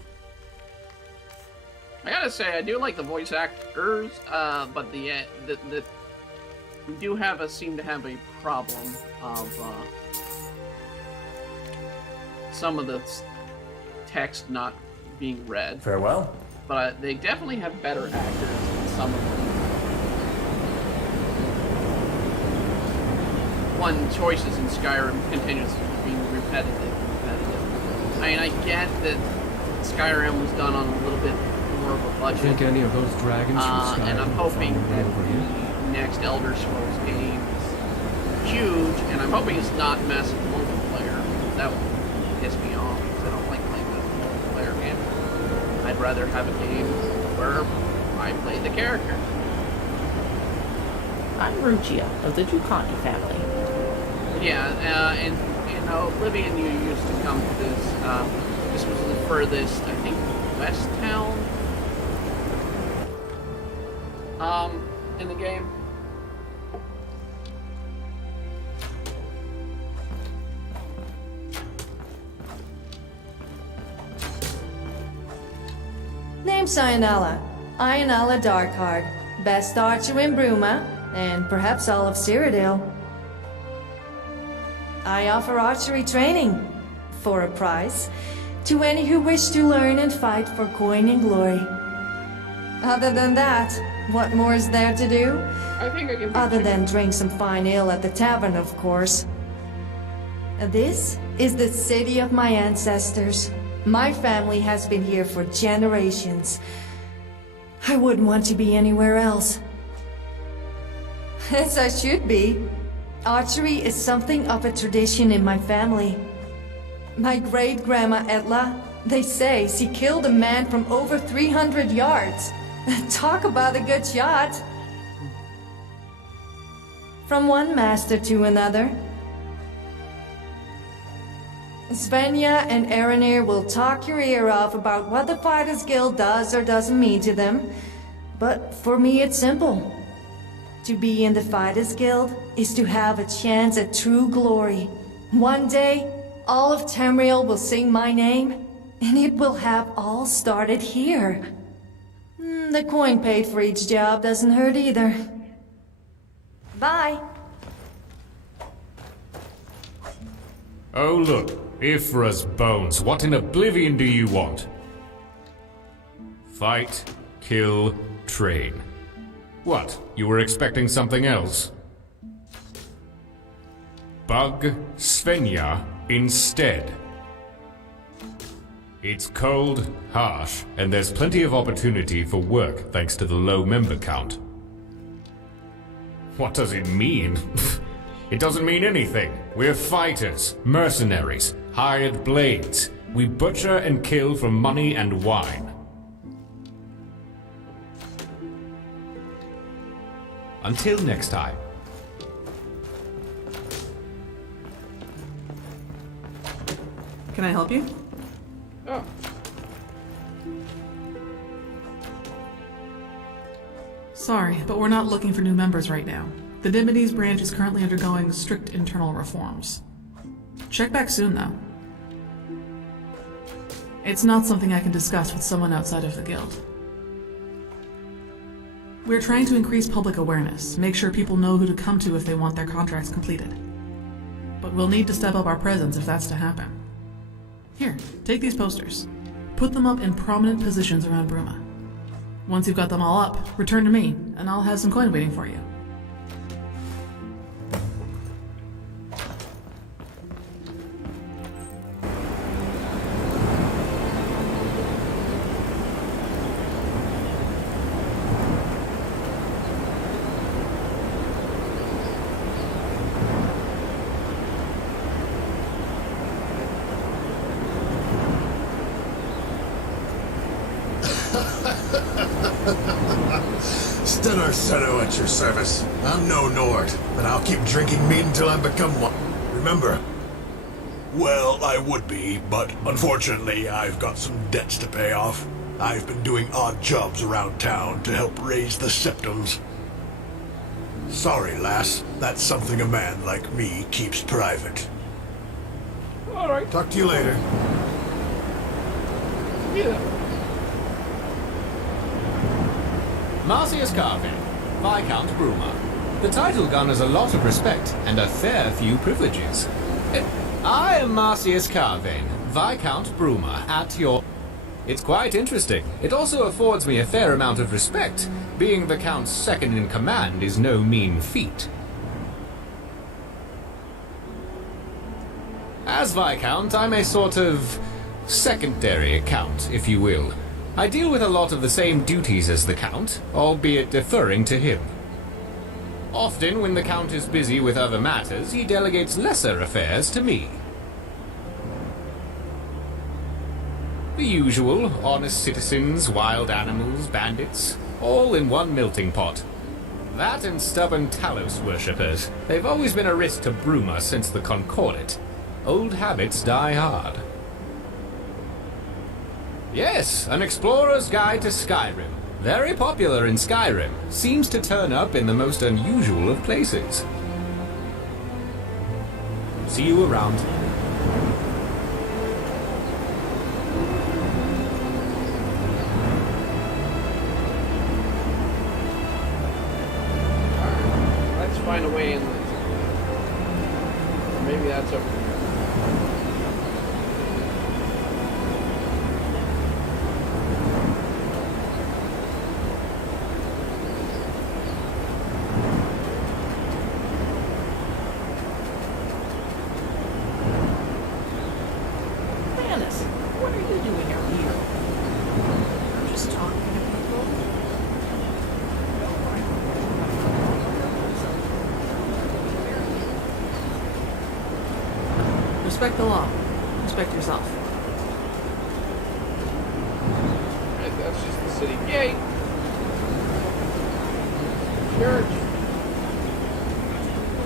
I gotta say, I do like the voice actors, but we do seem to have a problem of some of the text not being read. Farewell. But they definitely have better actors than some of them. Choices in Skyrim continuously being repetitive. I mean, I get that Skyrim was done on a little bit more of a budget. Think any of those dragons from Skyrim and I'm hoping that over here? the next Elder Scrolls game is huge, and I'm hoping it's not massive multiplayer. That would piss me off, because I don't like playing massive multiplayer games. I'd rather have a game where I play the character. I'm Ruchia of the Ducani family. Yeah, in Oblivion you used to come to this, this was the furthest, I think, west town, in the game. Name's Ionala. Ionala Darkheart. Best archer in Bruma, and perhaps all of Cyrodiil. I offer archery training, for a price, to any who wish to learn and fight for coin and glory. Other than that, what more is there to do? I think I can. Other than drink some fine ale at the tavern, of course. This is the city of my ancestors. My family has been here for generations. I wouldn't want to be anywhere else. As I should be. Archery is something of a tradition in my family. My great-grandma Etla, they say she killed a man from over 300 yards. Talk about a good shot. From one master to another. Svenja and Erenir will talk your ear off about what the Fighters Guild does or doesn't mean to them. But for me it's simple. To be in the Fighters Guild is to have a chance at true glory. One day, all of Tamriel will sing my name, and it will have all started here. The coin paid for each job doesn't hurt either. Bye. Oh look, Ifra's bones. What in Oblivion do you want? Fight, kill, train. What, you were expecting something else? Bug Svenja instead. It's cold, harsh, and there's plenty of opportunity for work thanks to the low member count. What does it mean? It doesn't mean anything. We're fighters, mercenaries, hired blades. We butcher and kill for money and wine. Until next time. Can I help you? Oh. Sorry, but we're not looking for new members right now. The Dignities branch is currently undergoing strict internal reforms. Check back soon, though. It's not something I can discuss with someone outside of the guild. We're trying to increase public awareness, make sure people know who to come to if they want their contracts completed. But we'll need to step up our presence if that's to happen. Here, take these posters. Put them up in prominent positions around Bruma. Once you've got them all up, return to me, and I'll have some coin waiting for you. Saturnailia at your service. I'm no Nord, but I'll keep drinking mead until I become one. Remember? Well, I would be, but unfortunately I've got some debts to pay off. I've been doing odd jobs around town to help raise the septums. Sorry, lass. That's something a man like me keeps private. Alright. Talk to you later. Yeah. Marcius Carvin, Viscount Bruma. The title garners a lot of respect and a fair few privileges. I am Marcius Carvin, Viscount Bruma, at your... It's quite interesting. It also affords me a fair amount of respect. Being the Count's second in command is no mean feat. As Viscount, I'm a sort of secondary account, if you will. I deal with a lot of the same duties as the Count, albeit deferring to him. Often, when the Count is busy with other matters, he delegates lesser affairs to me. The usual, honest citizens, wild animals, bandits, all in one melting pot. That and stubborn Talos worshippers. They've always been a risk to Bruma since the Concordat. Old habits die hard. Yes, an explorer's guide to Skyrim. Very popular in Skyrim. Seems to turn up in the most unusual of places. See you around. Let's find a way in. Maybe that's over here. What are you doing out here? I'm just talking to people. Respect the law. Respect yourself. Right, that's just the city gate. Church.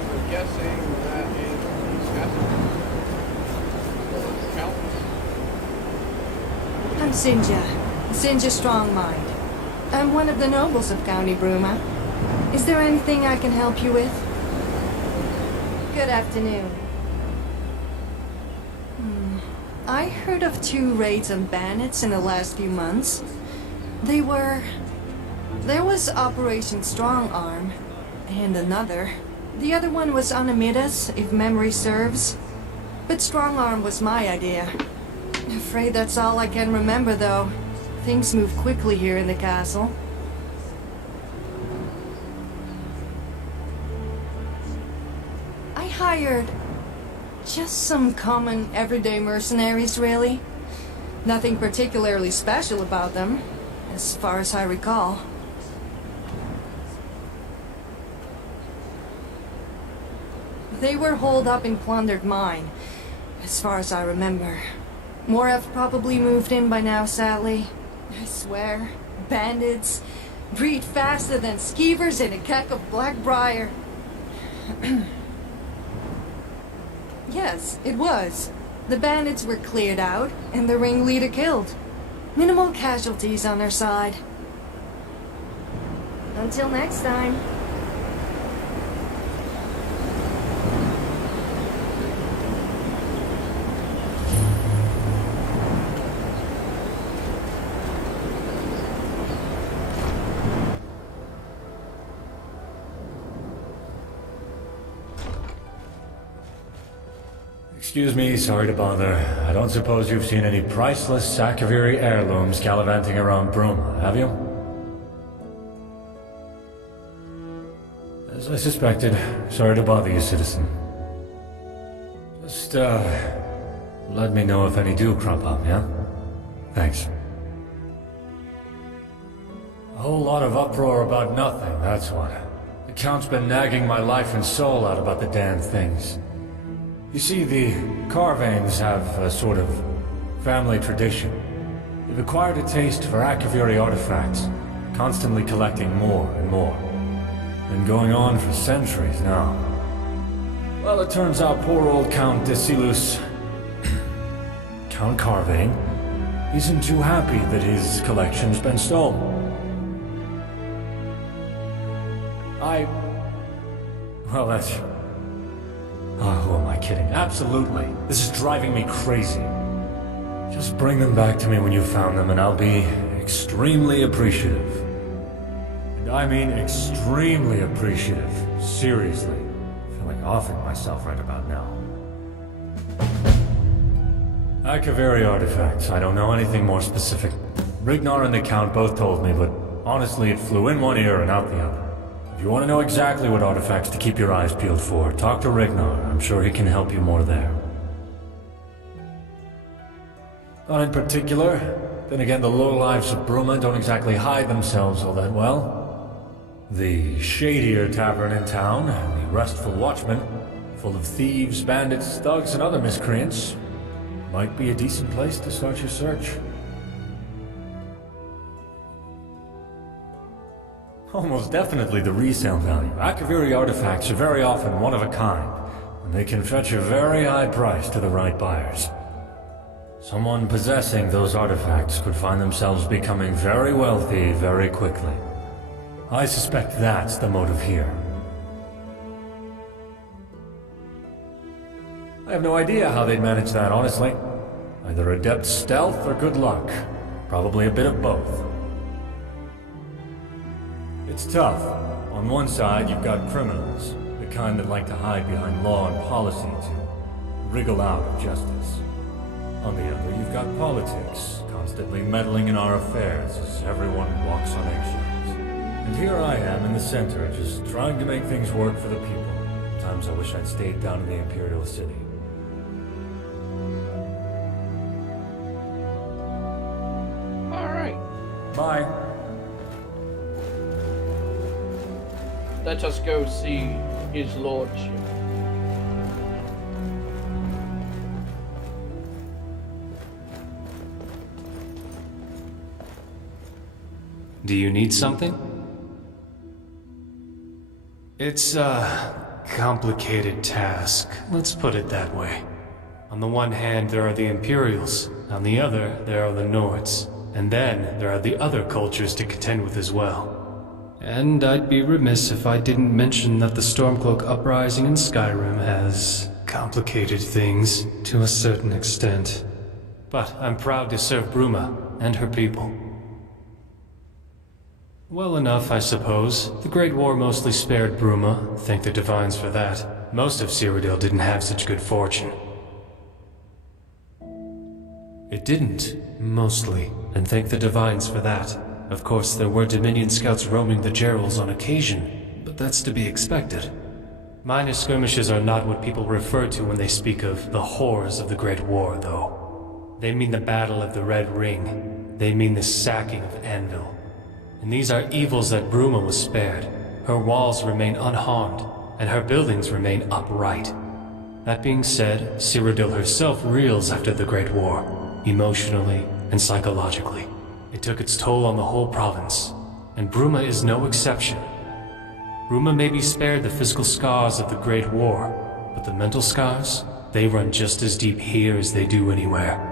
I'm guessing that is Count. I'm Sinja. Sinja Strongmind. I'm one of the nobles of County Bruma. Is there anything I can help you with? Good afternoon. I heard of 2 raids on bandits in the last few months. There was Operation Strong Arm, and another. The other one was on Amidas, if memory serves. But Strong Arm was my idea. Afraid that's all I can remember, though. Things move quickly here in the castle. I hired just some common, everyday mercenaries, really. Nothing particularly special about them, as far as I recall. They were holed up in plundered mine, as far as I remember. More have probably moved in by now, sadly. I swear, bandits breed faster than skeevers in a keck of Blackbriar. Yes, it was. The bandits were cleared out, and the ringleader killed. Minimal casualties on our side. Until next time. Excuse me, sorry to bother. I don't suppose you've seen any priceless Sakaviri heirlooms gallivanting around Bruma, have you? As I suspected, sorry to bother you, citizen. Just, let me know if any do crop up, yeah? Thanks. A whole lot of uproar about nothing, that's what. The Count's been nagging my life and soul out about the damn things. You see, the Carvanes have a sort of family tradition. They've acquired a taste for Akaviri artifacts, constantly collecting more and more. Been going on for centuries now. Well, it turns out poor old Count Desilus, Count Carvane, isn't too happy that his collection's been stolen. Well, that's... Oh, who am I kidding? Absolutely. This is driving me crazy. Just bring them back to me when you found them and I'll be extremely appreciative. And I mean extremely appreciative. Seriously. I feel like offing myself right about now. Akaviri artifacts. I don't know anything more specific. Rignar and the Count both told me, but honestly it flew in one ear and out the other. If you want to know exactly what artifacts to keep your eyes peeled for, talk to Rignar. I'm sure he can help you more there. Not in particular. Then again, the lowlives of Bruma don't exactly hide themselves all that well. The shadier tavern in town, the Restful Watchman, full of thieves, bandits, thugs, and other miscreants, might be a decent place to start your search. Almost definitely the resale value. Akaviri artifacts are very often one of a kind, and they can fetch a very high price to the right buyers. Someone possessing those artifacts could find themselves becoming very wealthy very quickly. I suspect that's the motive here. I have no idea how they'd manage that, honestly. Either adept stealth or good luck. Probably a bit of both. It's tough. On one side, you've got criminals, the kind that like to hide behind law and policy to wriggle out of justice. On the other, you've got politics, constantly meddling in our affairs as everyone walks on eggshells. And here I am in the center, just trying to make things work for the people. Sometimes I wish I'd stayed down in the Imperial City. Alright. Bye. Let us go see his lordship. Do you need something? It's a complicated task, let's put it that way. On the one hand, there are the Imperials. On the other, there are the Nords. And then, there are the other cultures to contend with as well. And I'd be remiss if I didn't mention that the Stormcloak uprising in Skyrim has complicated things to a certain extent. But I'm proud to serve Bruma and her people. Well enough, I suppose. The Great War mostly spared Bruma, thank the Divines for that. Most of Cyrodiil didn't have such good fortune. It didn't, mostly, and thank the Divines for that. Of course, there were Dominion scouts roaming the Gerals on occasion, but that's to be expected. Minor skirmishes are not what people refer to when they speak of the horrors of the Great War, though. They mean the Battle of the Red Ring. They mean the sacking of Anvil. And these are evils that Bruma was spared. Her walls remain unharmed, and her buildings remain upright. That being said, Cyrodiil herself reels after the Great War, emotionally and psychologically. It took its toll on the whole province, and Bruma is no exception. Bruma may be spared the physical scars of the Great War, but the mental scars, they run just as deep here as they do anywhere.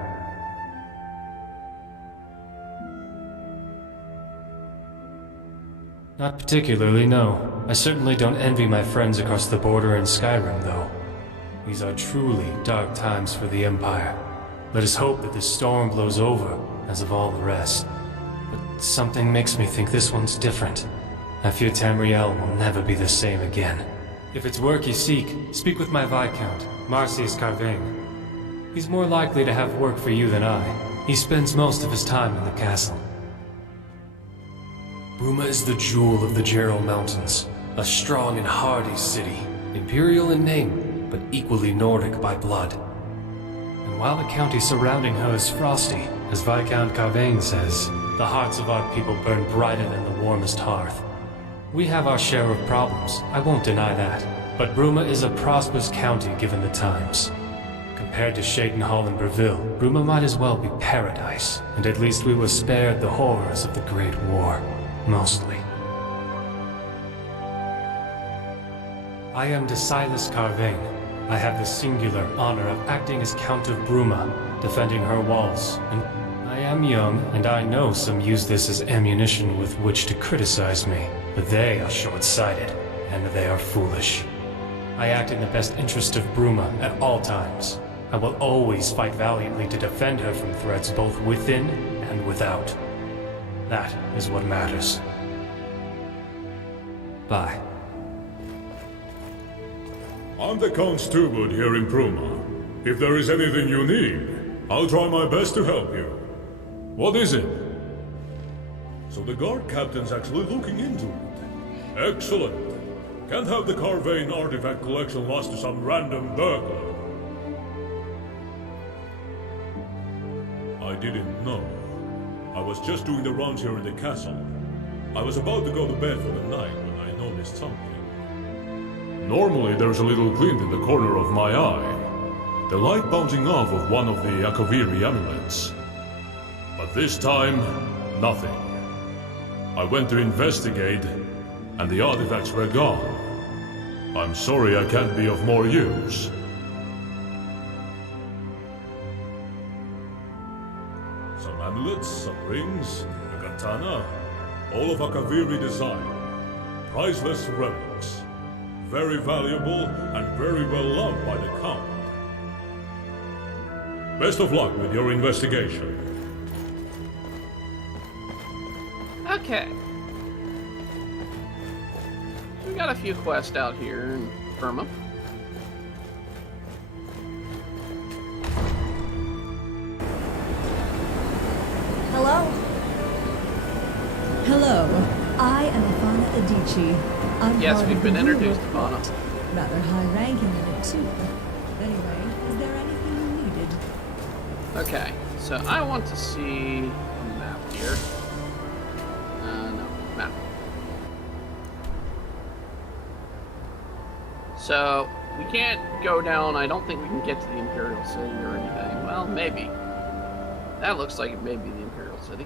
Not particularly, no. I certainly don't envy my friends across the border in Skyrim, though. These are truly dark times for the Empire. Let us hope that this storm blows over, as of all the rest. But something makes me think this one's different. I fear Tamriel will never be the same again. If it's work you seek, speak with my Viscount, Marcius Carvain. He's more likely to have work for you than I. He spends most of his time in the castle. Bruma is the jewel of the Gerald Mountains, a strong and hardy city, imperial in name, but equally Nordic by blood. And while the county surrounding her is frosty, as Viscount Carvain says, the hearts of our people burn brighter than the warmest hearth. We have our share of problems, I won't deny that, but Bruma is a prosperous county given the times. Compared to Shadenhall and Breville, Bruma might as well be paradise, and at least we were spared the horrors of the Great War. Mostly. I am Decilis Carvain. I have the singular honor of acting as Count of Bruma, defending her walls, and I am young, and I know some use this as ammunition with which to criticize me, but they are short-sighted, and they are foolish. I act in the best interest of Bruma at all times. I will always fight valiantly to defend her from threats both within and without. That is what matters. Bye. I'm the Count Steward here in Bruma. If there is anything you need, I'll try my best to help you. What is it? So the guard captain's actually looking into it. Excellent. Can't have the Carvain artifact collection lost to some random burglar. I didn't know. I was just doing the rounds here in the castle. I was about to go to bed for the night when I noticed something. Normally there's a little glint in the corner of my eye. The light bouncing off of one of the Akaviri amulets. But this time, nothing. I went to investigate, and the artifacts were gone. I'm sorry I can't be of more use. Some amulets, some rings, a katana, all of Akaviri design. Priceless relics. Very valuable and very well loved by the Count. Best of luck with your investigation. Okay. So we got a few quests out here in Bruma. Hello? Hello, I am Ivana Adichie. I'm Yes, part we've of been the introduced, Rural Ivana. Court. Rather high ranking in it, too. Anyway, is there anything you needed? Okay, so I want to see a map here. No, map. So, we can't go down, I don't think we can get to the Imperial City or anything. Well, maybe. That looks like it may be the Imperial City.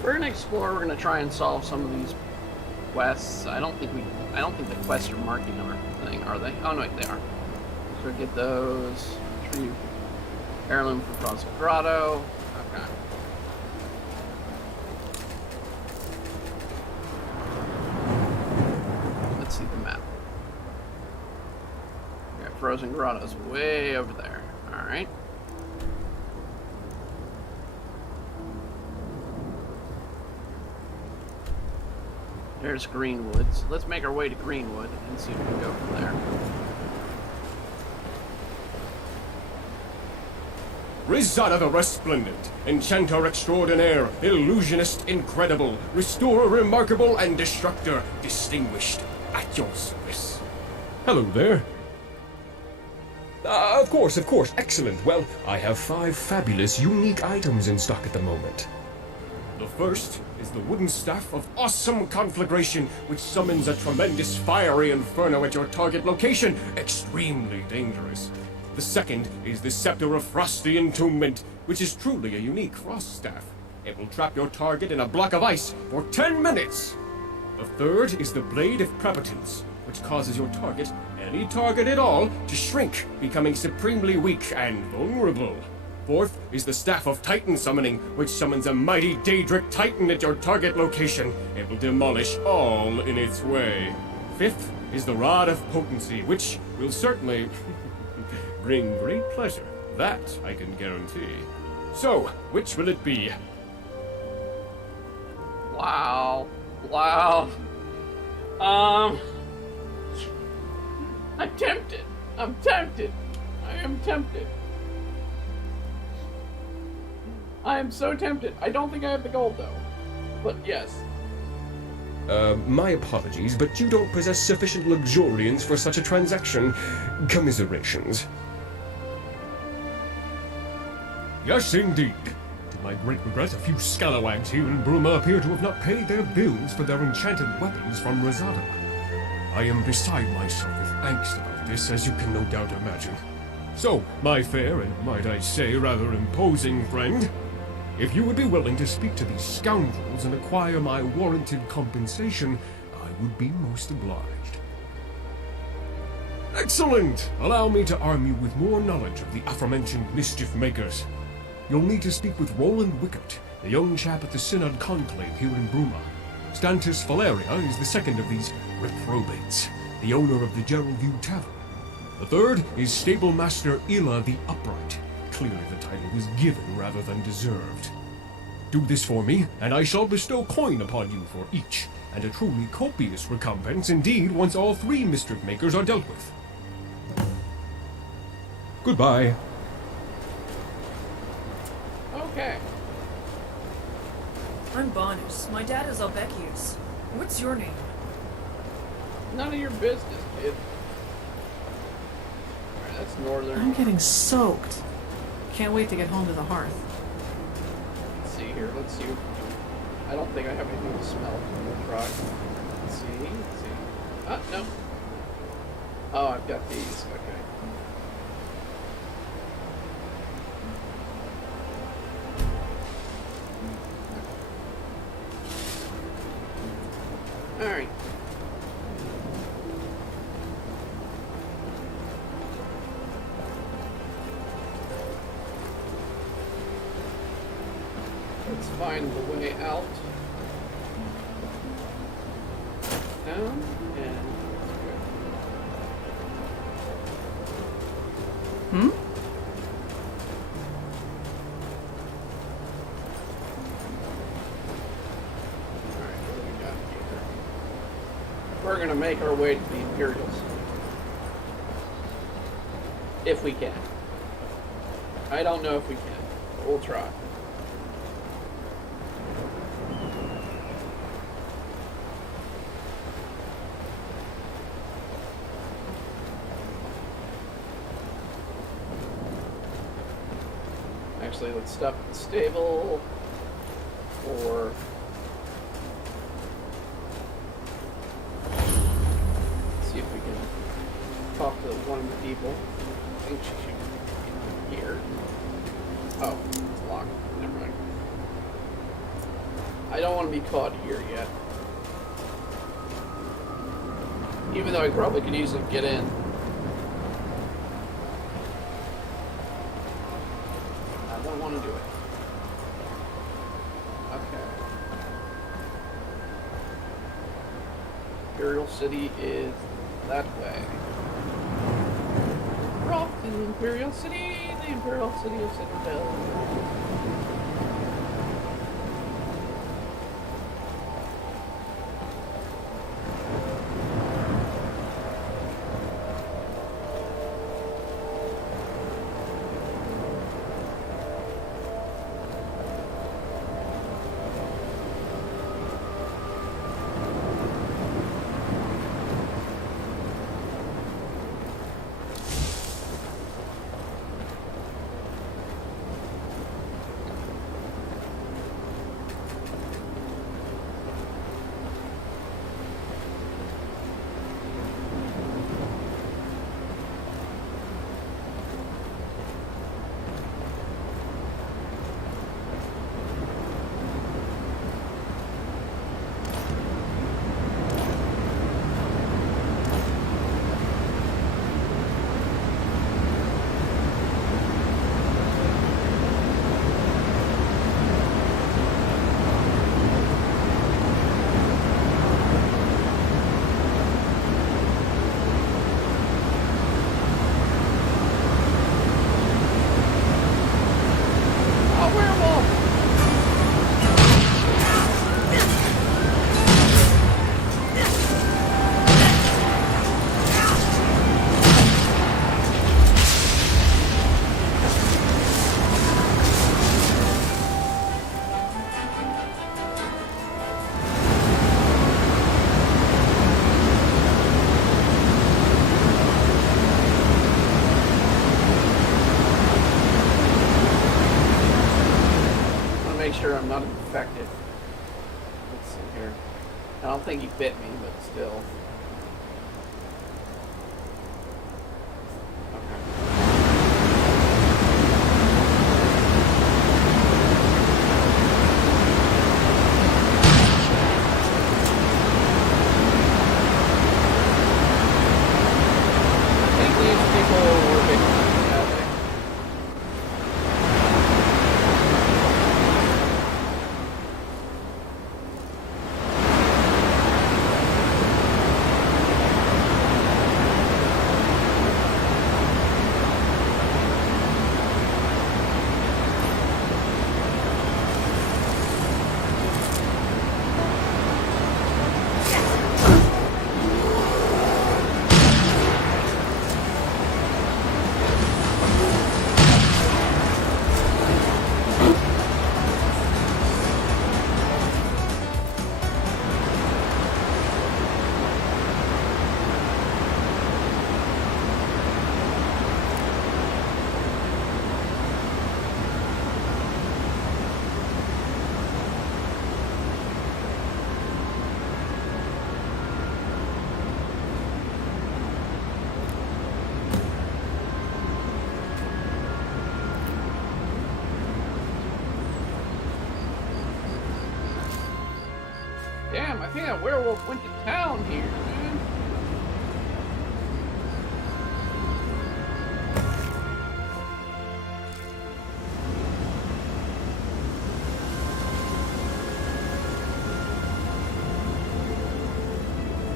We're gonna explore. We're gonna try and solve some of these quests. I don't think the quests are marking our thing, are they? Oh no, wait, they are. So get those. Retrieve heirloom from Frozen Grotto. Okay. Let's see the map. Okay, Frozen Grotto's way over there. All right. There's Greenwood. So let's make our way to Greenwood and see if we can go from there. Risada resplendent, enchanter extraordinaire, illusionist incredible, restorer remarkable, and destructor distinguished. At your service. Hello there. Of course. Excellent. Well, I have 5 fabulous, unique items in stock at the moment. The first is the wooden staff of awesome conflagration, which summons a tremendous fiery inferno at your target location. Extremely dangerous. The second is the scepter of frosty entombment, which is truly a unique frost staff. It will trap your target in a block of ice for 10 minutes. The third is the blade of prepotence, which causes your target, any target at all, to shrink, becoming supremely weak and vulnerable. Fourth is the Staff of Titan Summoning, which summons a mighty Daedric Titan at your target location. It will demolish all in its way. Fifth is the Rod of Potency, which will certainly bring great pleasure. That I can guarantee. So, which will it be? Wow. I'm tempted. I am tempted. I am so tempted. I don't think I have the gold, though. But yes. My apologies, but you don't possess sufficient luxuriance for such a transaction. Commiserations. Yes, indeed. To my great regret, a few scalawags here in Bruma appear to have not paid their bills for their enchanted weapons from Rosada. I am beside myself with angst about this, as you can no doubt imagine. So, my fair and, might I say, rather imposing friend, if you would be willing to speak to these scoundrels and acquire my warranted compensation, I would be most obliged. Excellent! Allow me to arm you with more knowledge of the aforementioned mischief makers. You'll need to speak with Roland Wickert, the young chap at the Synod Conclave here in Bruma. Stantis Valeria is the second of these reprobates, the owner of the Geraldview Tavern. The third is Stable Master Ila the Upright. Clearly the title was given rather than deserved. Do this for me, and I shall bestow coin upon you for each, and a truly copious recompense indeed once all 3 mischief makers are dealt with. Goodbye. Okay. I'm Bonus. My dad is Albekius. What's your name? None of your business, kid. Alright, that's northern. I'm getting soaked. Can't wait to get home to the hearth. Let's see here. Let's see. I don't think I have anything to smell. We'll try. Let's see. Ah, no. Oh, I've got these. Okay. Alright. Let's find the way out. Down and let's go. Hmm? Alright, what do we got here? We're gonna make our way to the Imperials. If we can. I don't know if we can, but we'll try. Actually, let's stop at the stable, or see if we can talk to one of the people. I think she should be here. Oh, it's locked. Never mind. I don't want to be caught here yet. Even though I probably could easily get in. I don't want to do it. Okay. Imperial City is that way. We're off to the Imperial City, the Imperial City of Citadel. I'm not infected. Let's see here. I don't think he bit me, but still. Damn, I think that werewolf went to town here, man.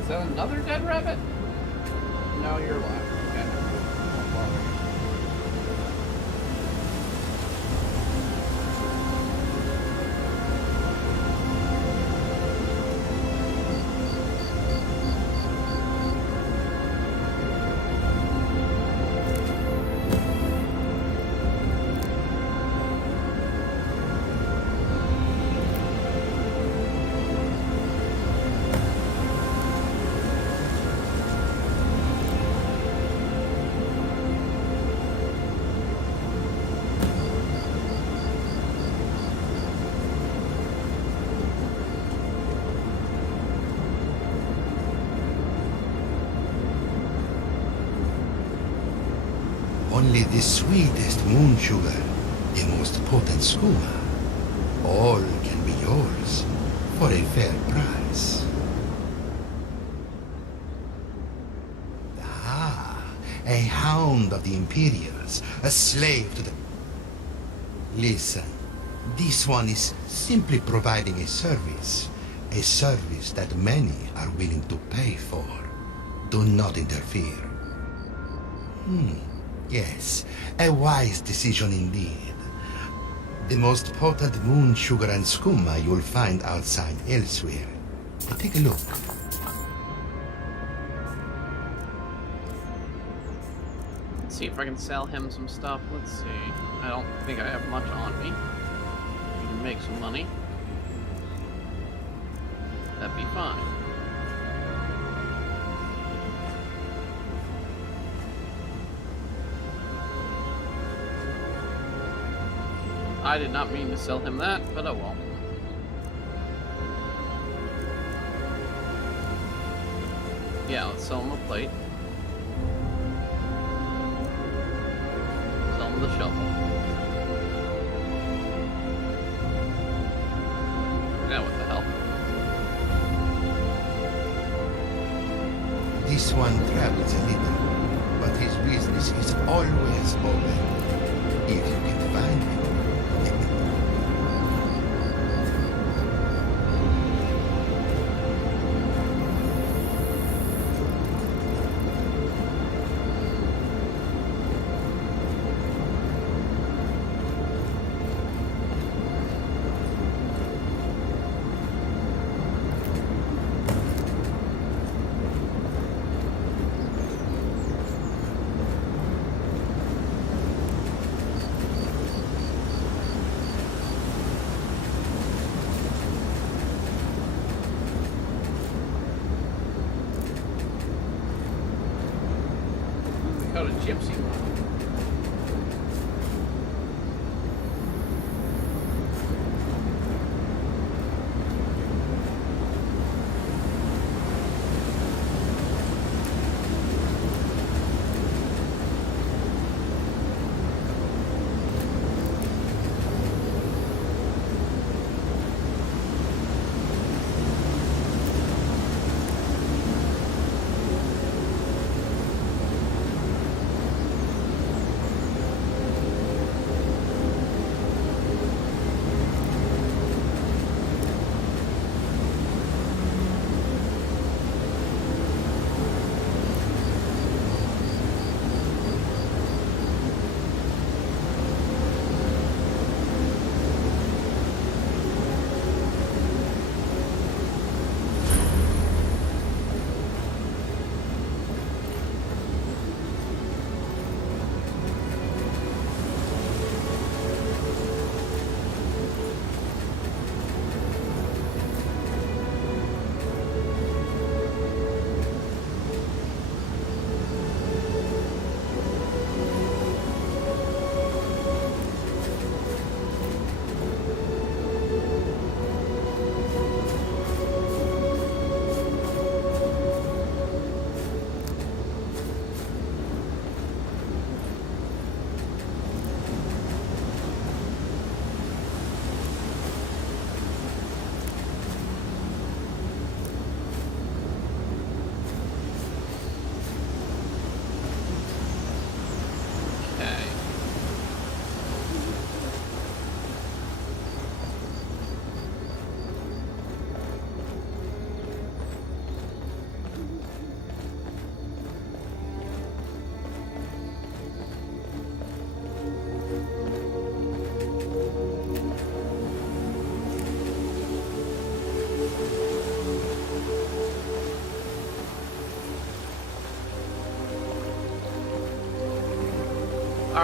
Is that another dead rabbit? No, you're alive. Okay. Don't bother. Only the sweetest moon sugar, the most potent skooma. All can be yours for a fair price. Ah, a hound of the Imperials, a slave to the... Listen, this one is simply providing a service that many are willing to pay for. Do not interfere. Yes, a wise decision indeed. The most potent moon sugar and skooma you'll find outside elsewhere. Take a look. Let's see if I can sell him some stuff. Let's see. I don't think I have much on me. We can make some money. That'd be fine. I did not mean to sell him that, but oh well. Yeah, let's sell him a plate. Sell him the shovel. Yeah, what the hell? This one travels a little, but his business is always open. If you can find him. Got a gypsy one.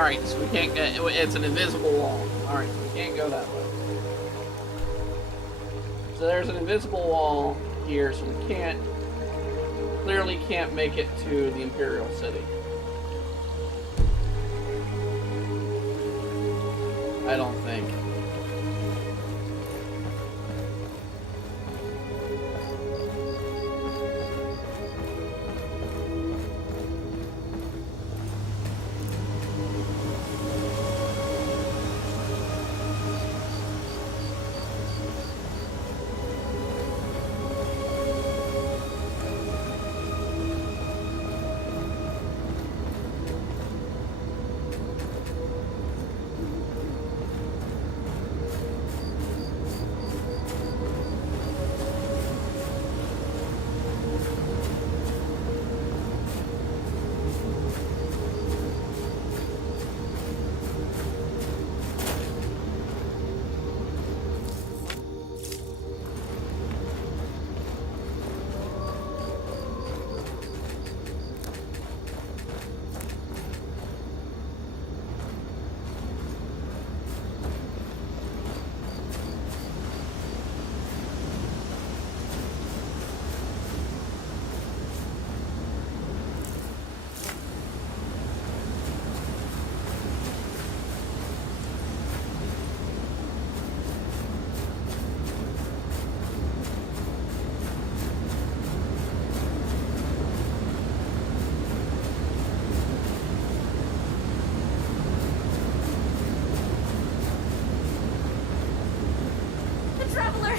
Alright, so we can't get... It's an invisible wall. Alright, so we can't go that way. So there's an invisible wall here, so we can't... Clearly can't make it to the Imperial City. I don't think. Traveler,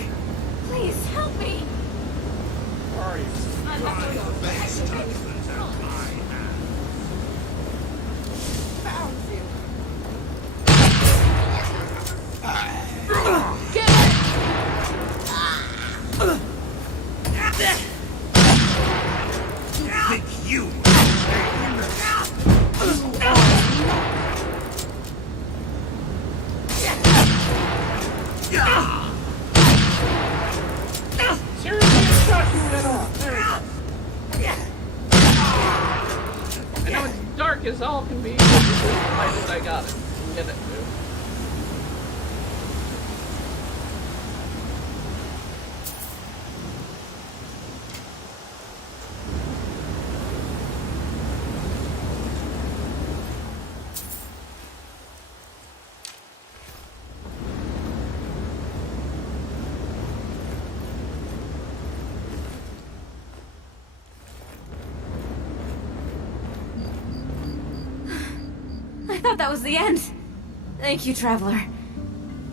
please help me. Where are you? I'm not going to found you. Get You think you... Seriously, it's not doing it all. I know it's dark as all can be, but I got it. Get it, dude. I thought that was the end. Thank you, Traveler.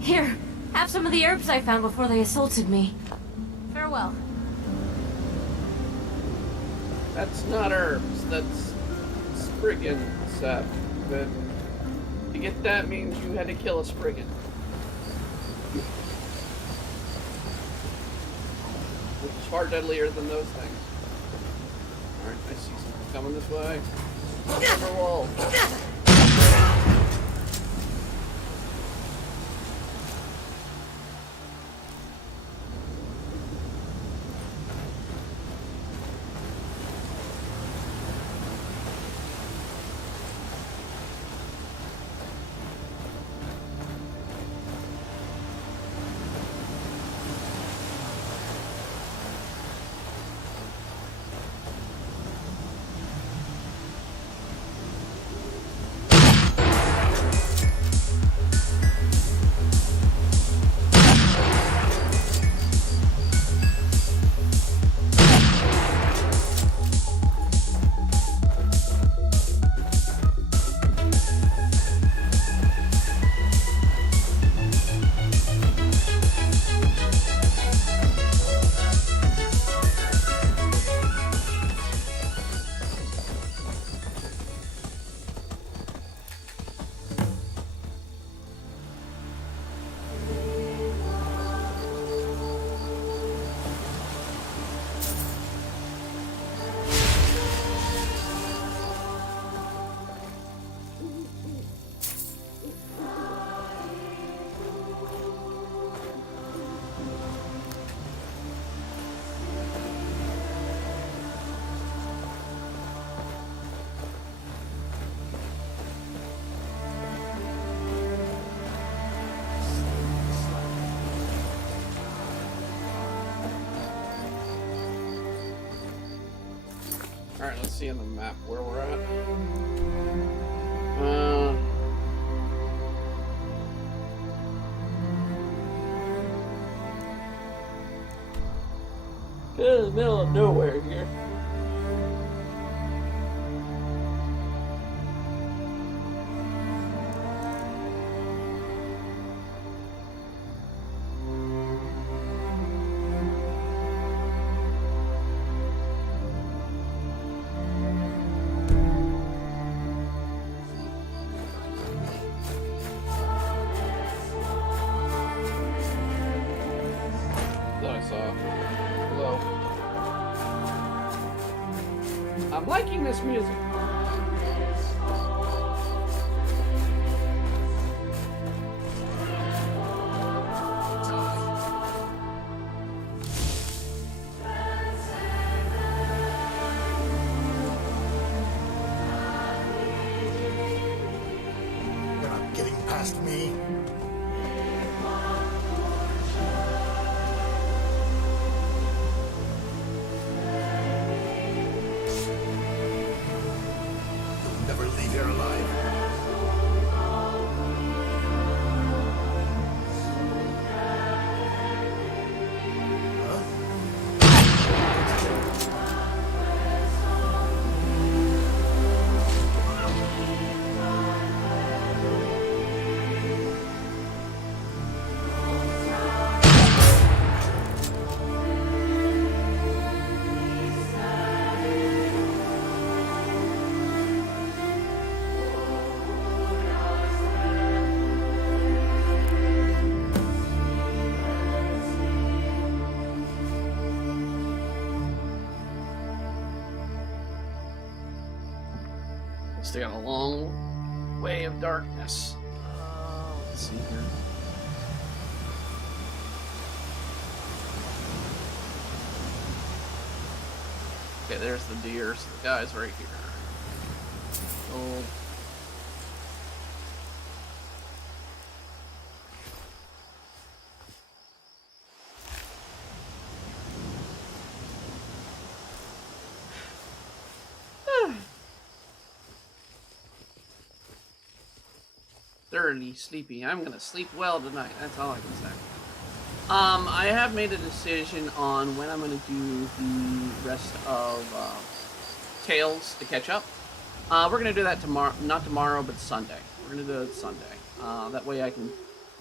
Here, have some of the herbs I found before they assaulted me. Farewell. That's not herbs, that's Spriggan sap. But to get that means you had to kill a Spriggan. Which is far deadlier than those things. Alright, I see something coming this way. Timber wall. Alright, let's see on the map where we're at. In the middle of nowhere here. I'm liking this music. You're not getting past me. Leave here alive. Still got a long way of darkness. Let's see here. Okay, there's the deer, so the guy's right here. Oh. Dirty, sleepy. I'm gonna sleep well tonight. That's all I can say. I have made a decision on when I'm gonna do the rest of Tales to catch up. We're gonna do that tomorrow, not tomorrow, but Sunday. We're gonna do it Sunday. That way I can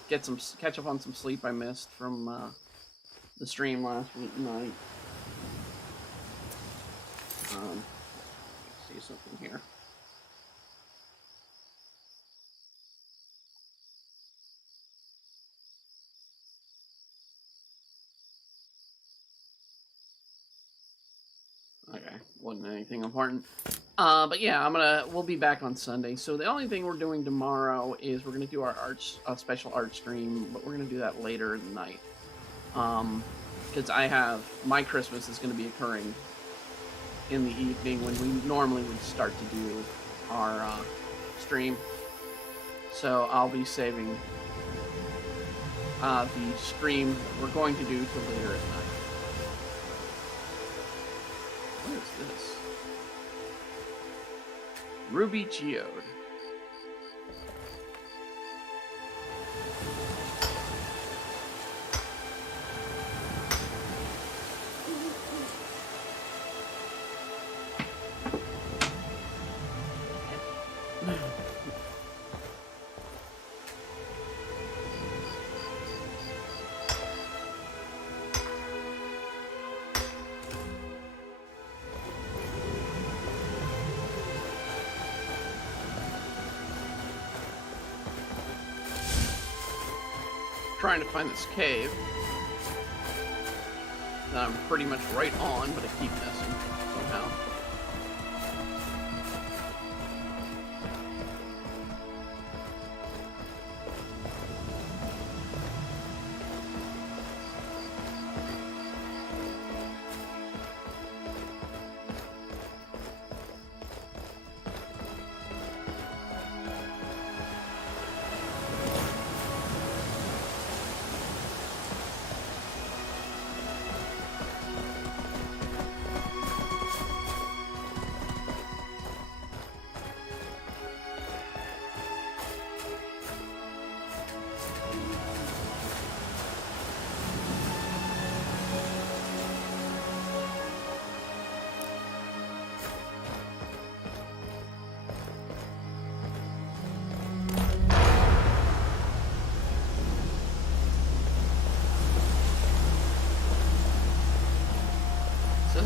get some catch up on some sleep I missed from the stream last night. See something here. Okay, wasn't anything important. But yeah, we'll be back on Sunday. So the only thing we're doing tomorrow is we're gonna do our special art stream, but we're gonna do that later in the night. Because my Christmas is gonna be occurring in the evening when we normally would start to do our stream. So I'll be saving the stream we're going to do till later at night. What is this? Ruby Geode. Trying to find this cave that I'm pretty much right on, but I keep missing somehow.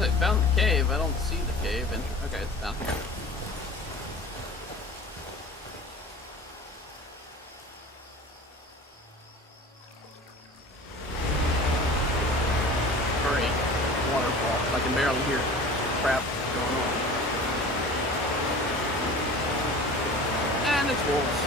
Says I found the cave. I don't see the cave. Okay, it's down here. Great. Waterfall. I can barely hear crap going on. And it's wolves.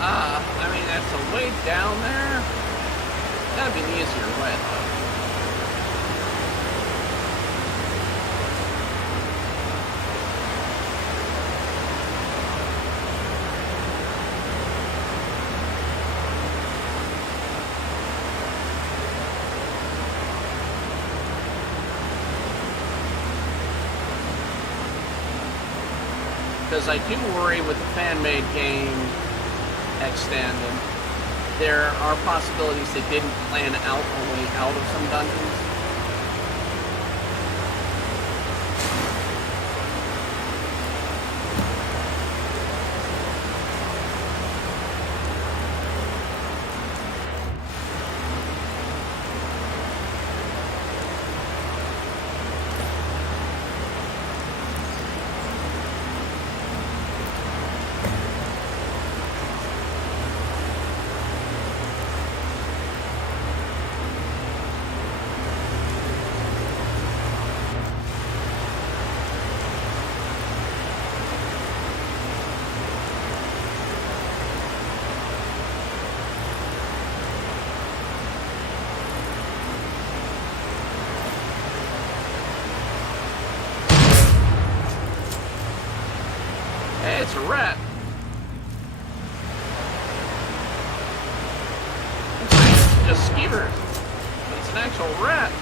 I mean, that's a way down there. That'd be an easier way, though. Because I do worry with the fan-made game extending, there are possibilities they didn't plan out a way out of some dungeons. Hey, it's a rat. It's just skeever. It's an actual rat.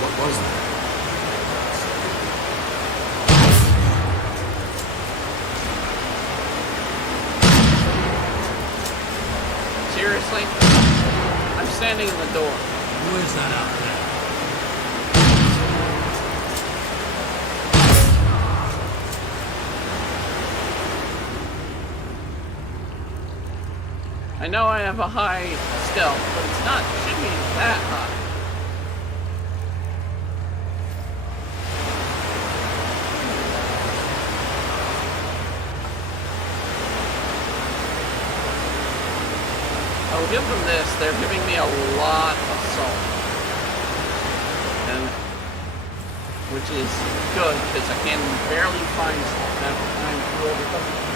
What was that? Seriously? I'm standing in the door. Who is that out there? I know I have a high stealth, but it's not, shouldn't be that high. I'll give them this, they're giving me a lot of salt. And which is good because I can barely find stuff at the time to roll the puzzle.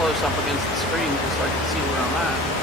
Close up against the screen just so I can see where I'm at.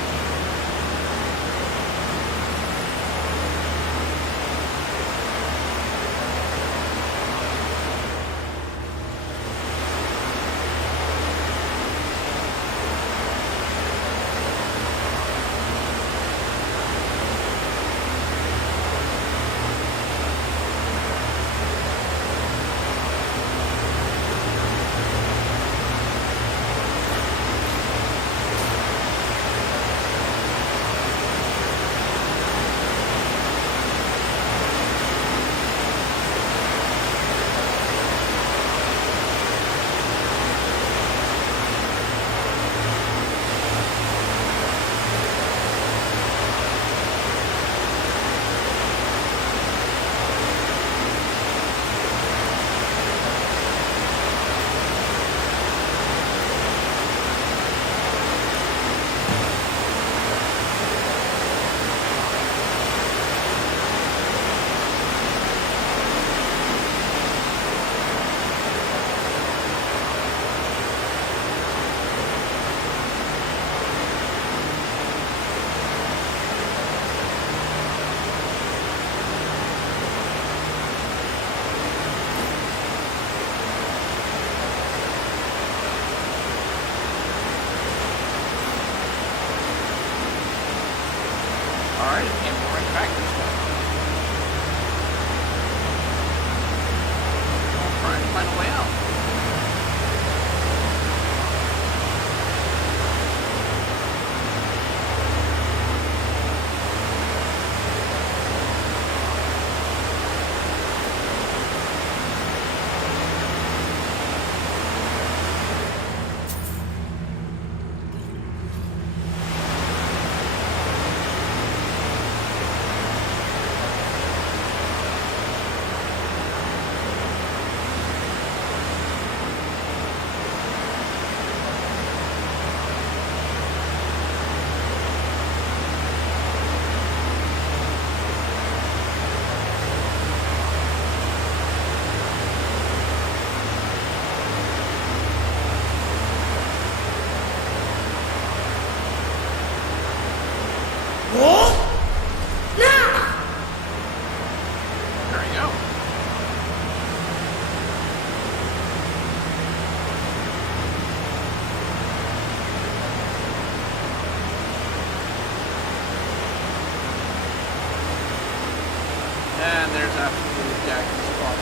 there's absolutely Jackie's spot.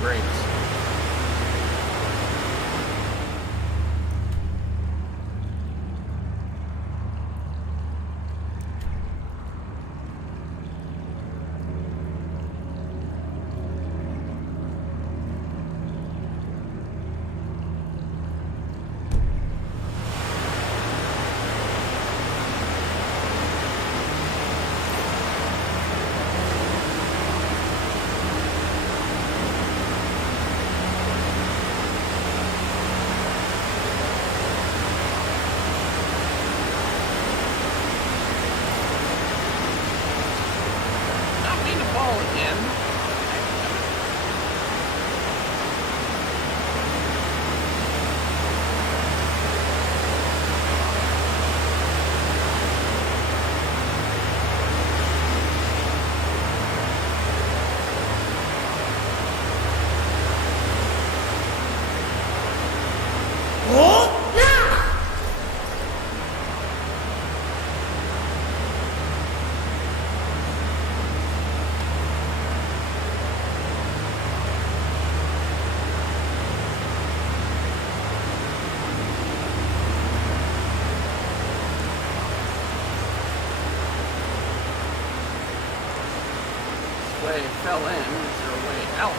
Great. Way fell in, is there a way out?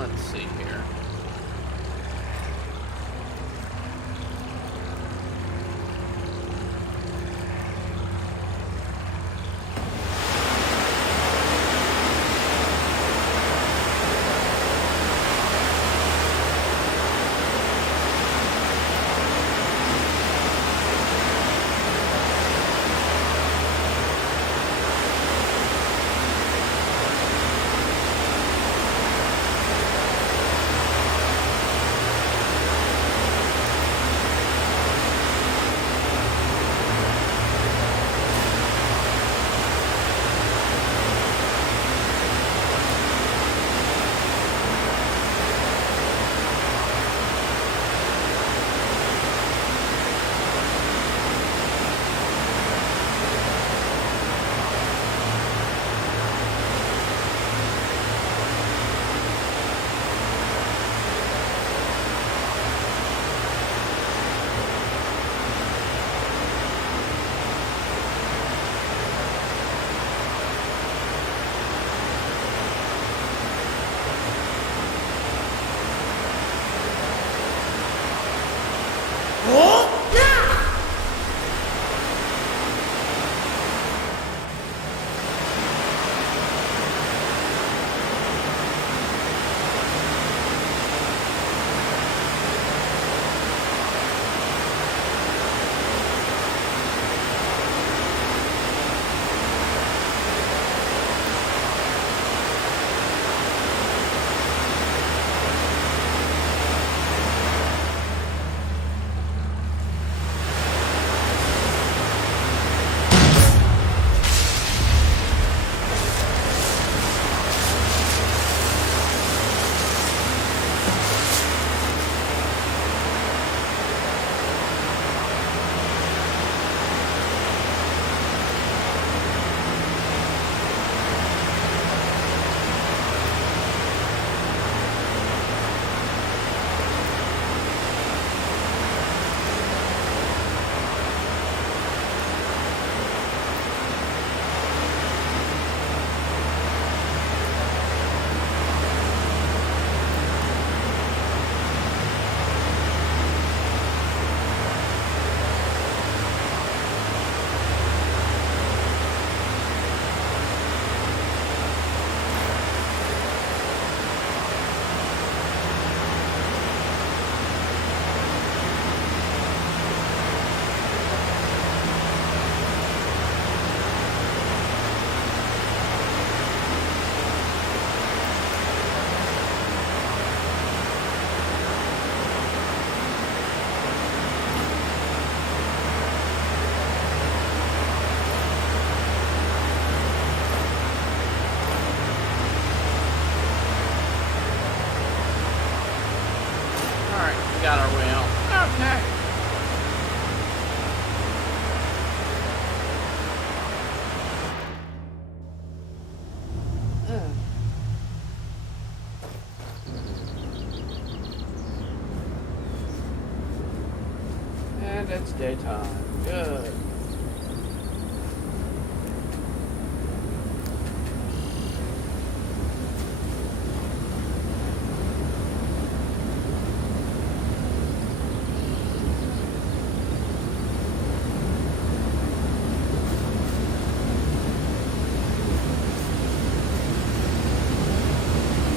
Let's see here. And it's daytime. Good.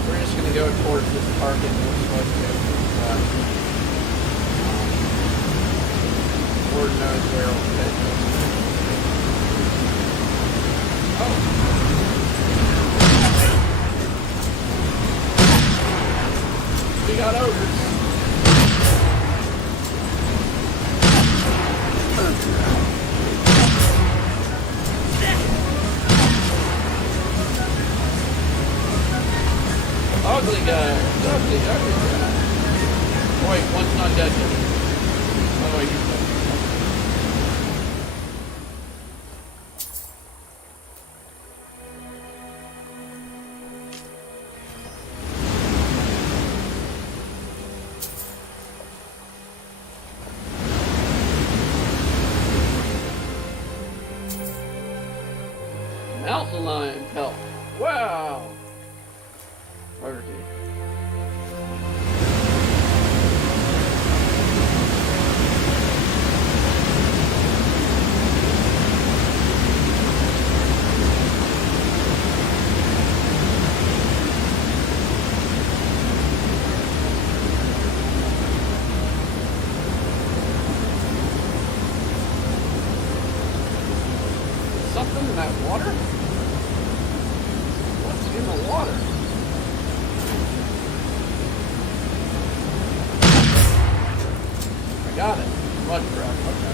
We're just gonna go towards this park and we're supposed to. Lord knows where it'll take us. Oh. We got ogres. Ugly guy. Ugly guy. Wait, one's not dead yet. Oh, wait, he's dead. Mountain lion pelt. Wow. Overview. Something in that water? What's in the water? I got it. Mud crab. Okay.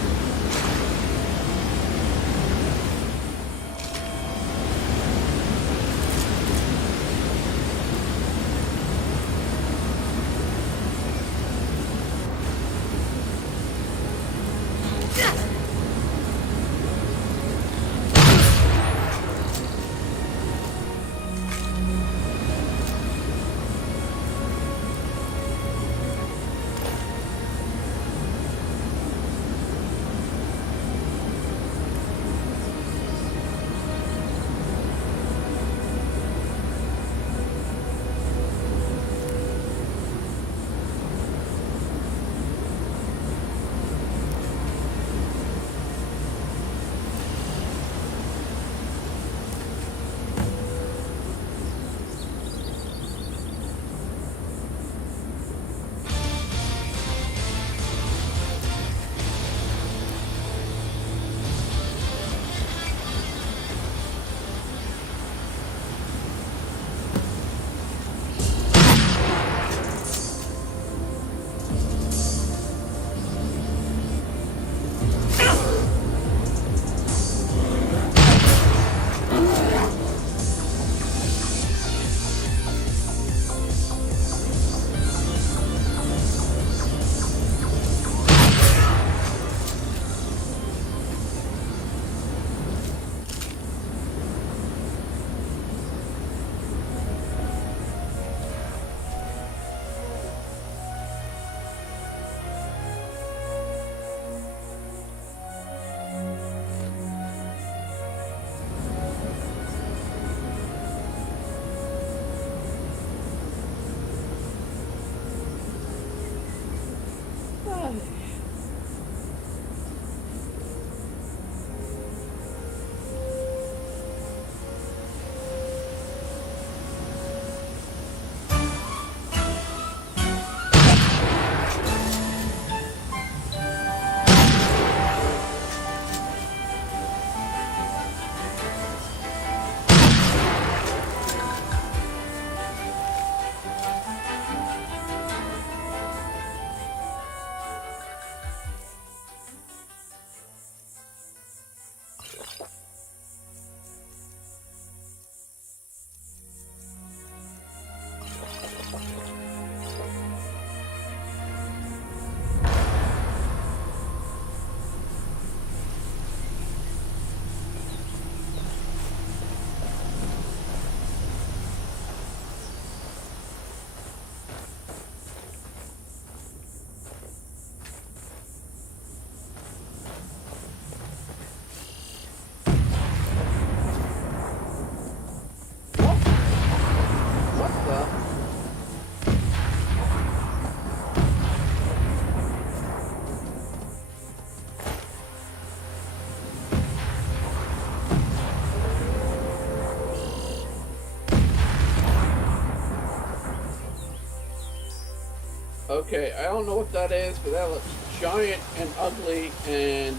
Okay, I don't know what that is, but that looks giant and ugly and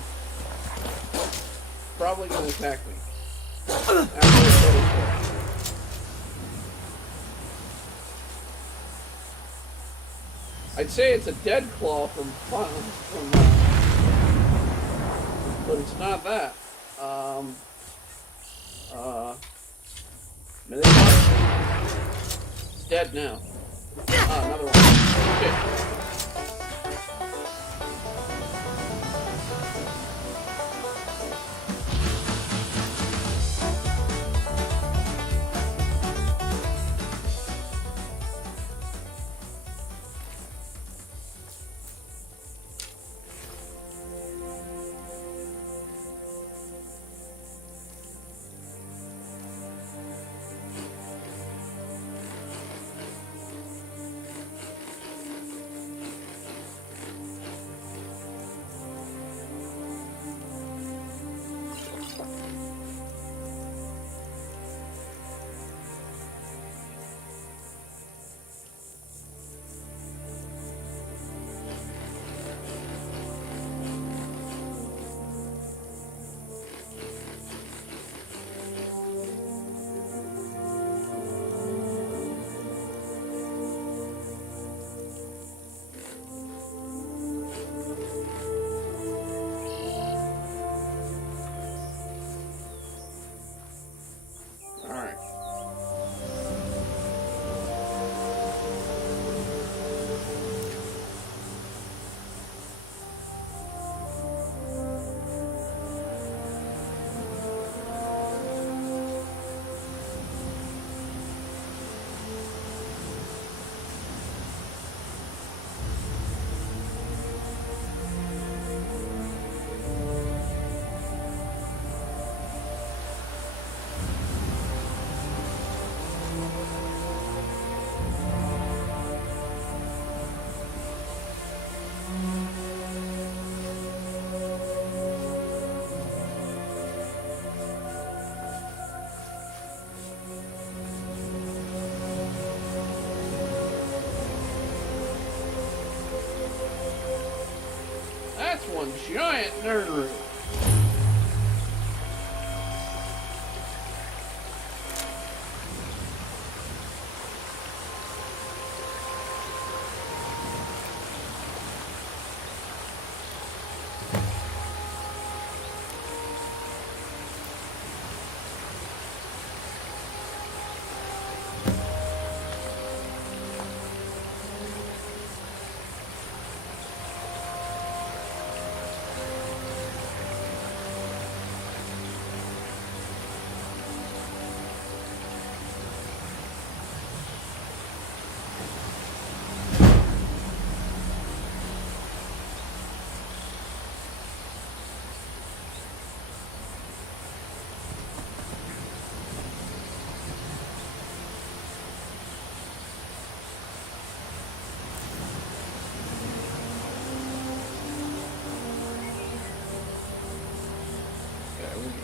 probably gonna attack me. After I'd say it's a dead claw from but it's not that. It's dead now. Another one. Shit. One giant nerd room.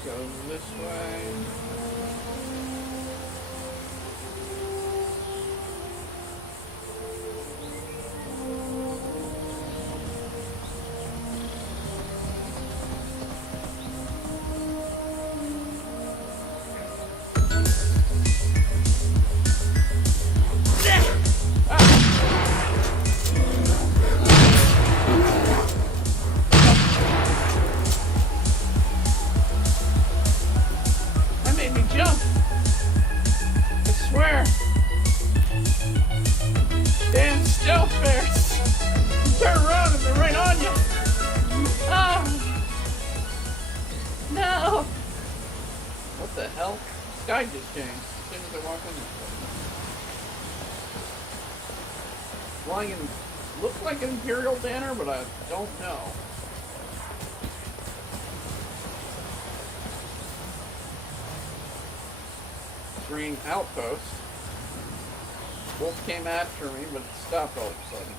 Go this way. Sky just changed as soon as I walked in this place. Flying in, looks like an Imperial banner, but I don't know. Green outpost. Wolf came after me, but it stopped all of a sudden.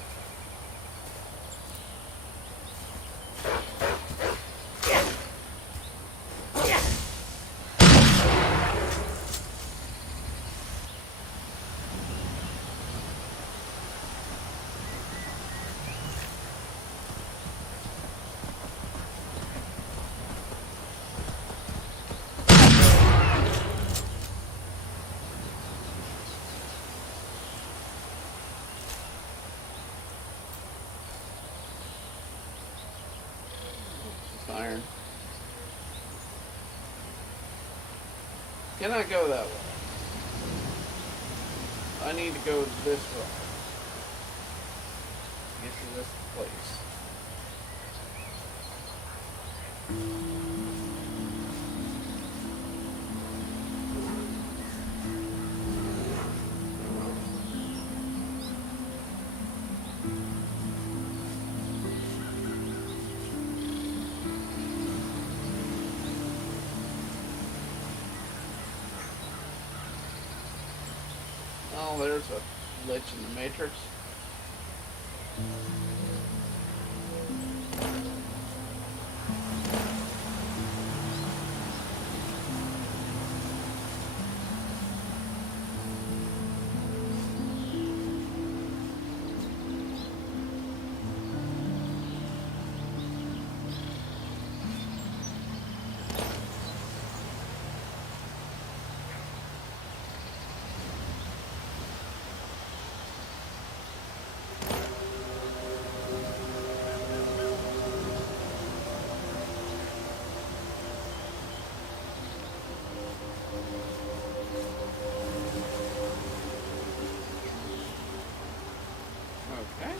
iron. Can I go that way? I need to go this way. Get to this place. Oh, there's a glitch in the Matrix. Okay.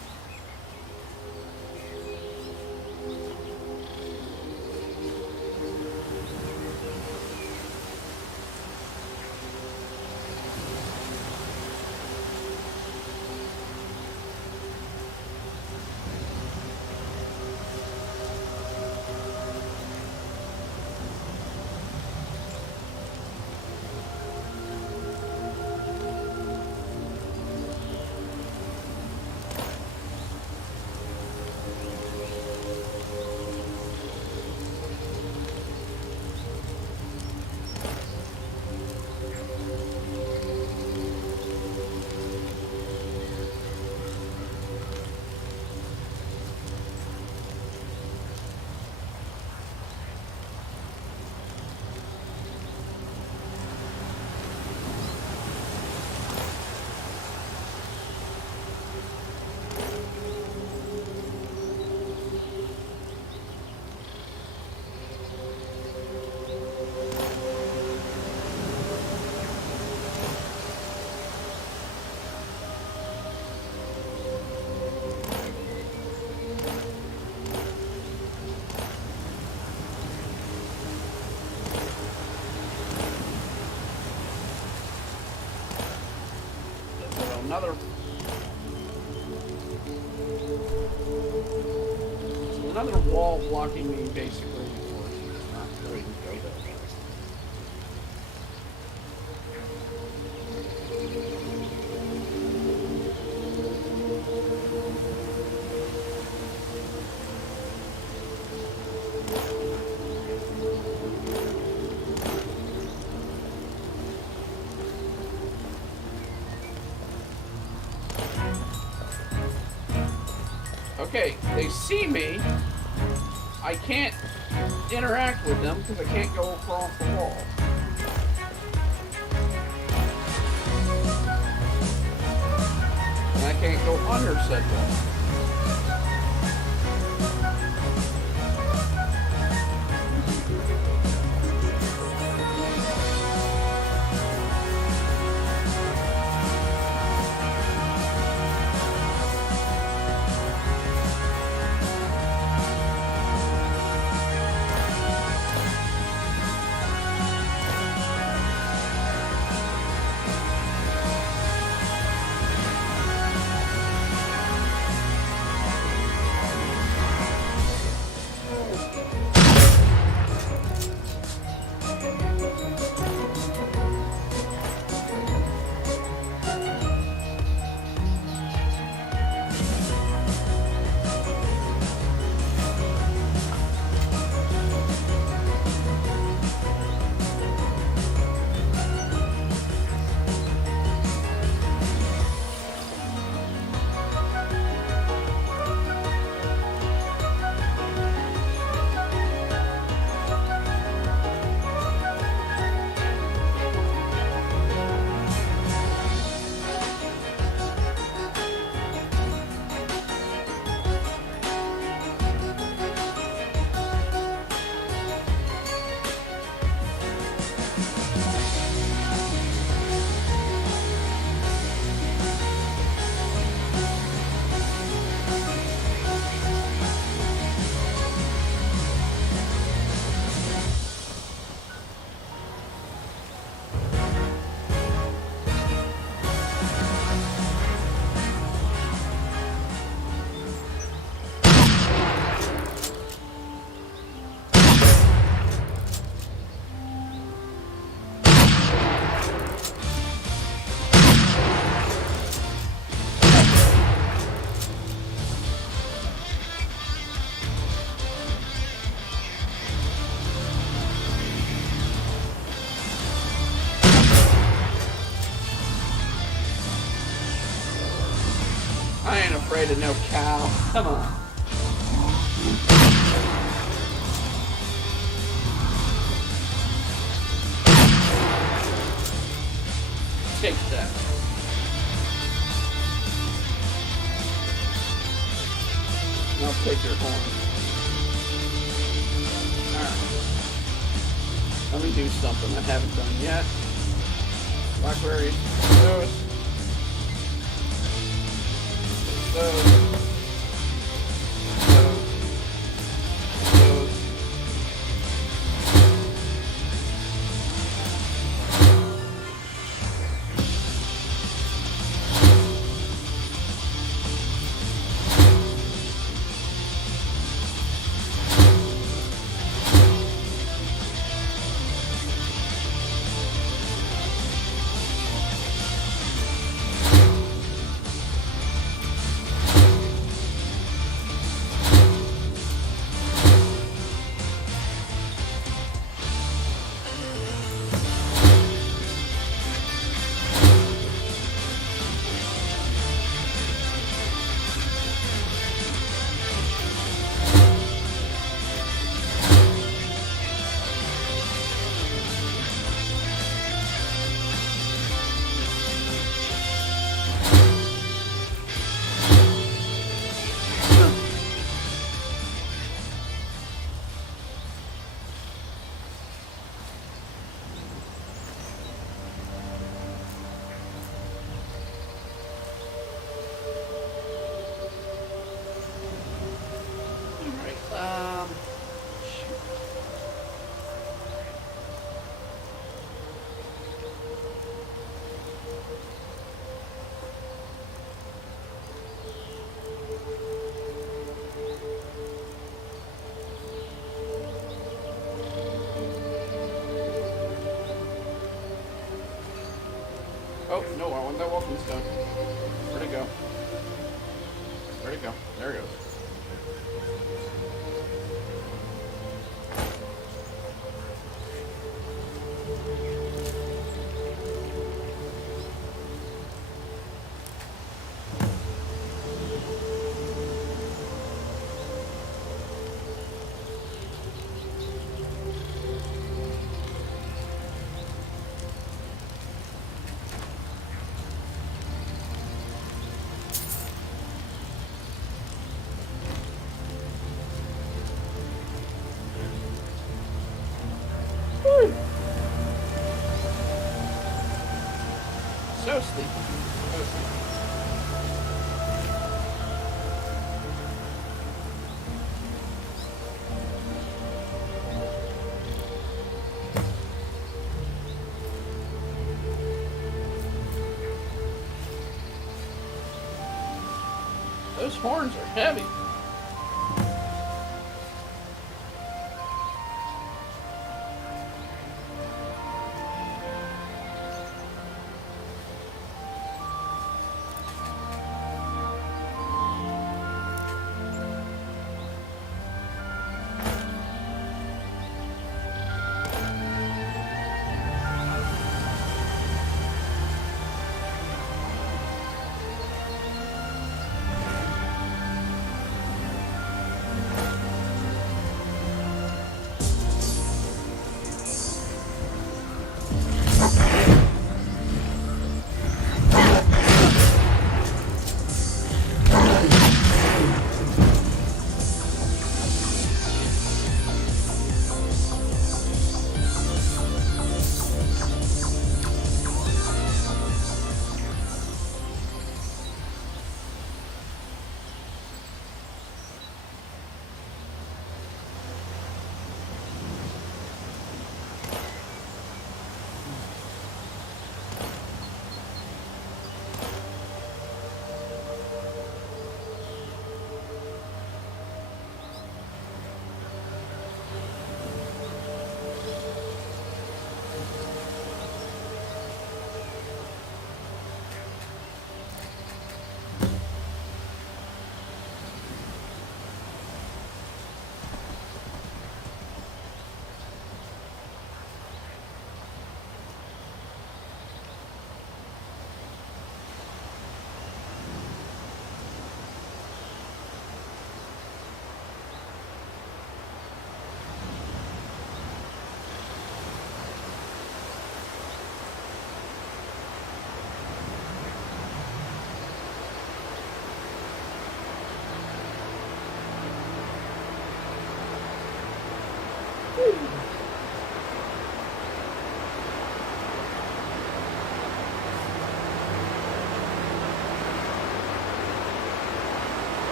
Another wall blocking me basically for not going to go that way. Okay, they see me. I can't interact with them because I can't go across the wall. And I can't go under said wall. afraid of no cow. Come on. Take that. And I'll take your horn. Alright. Let me do something I haven't done yet. Blackberries. Those. Those. Those. Those. Oh, no, I want that walking stone. Where'd it go? Where'd it go? There it goes. So sleepy. So sleepy. Those horns are heavy.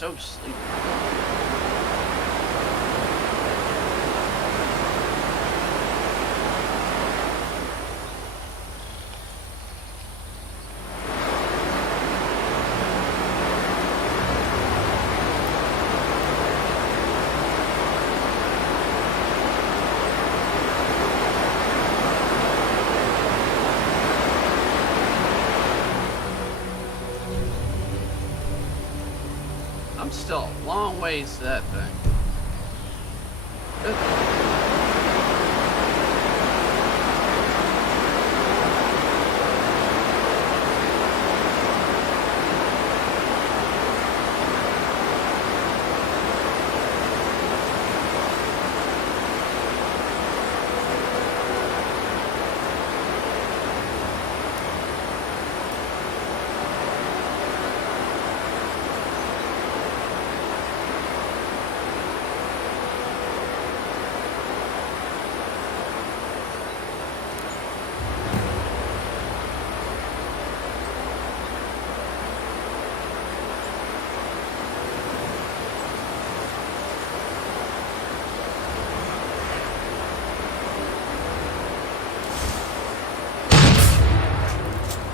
so sleepy. I'm still a long ways to that thing.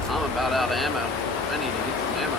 I'm about out of ammo. I need to get some ammo.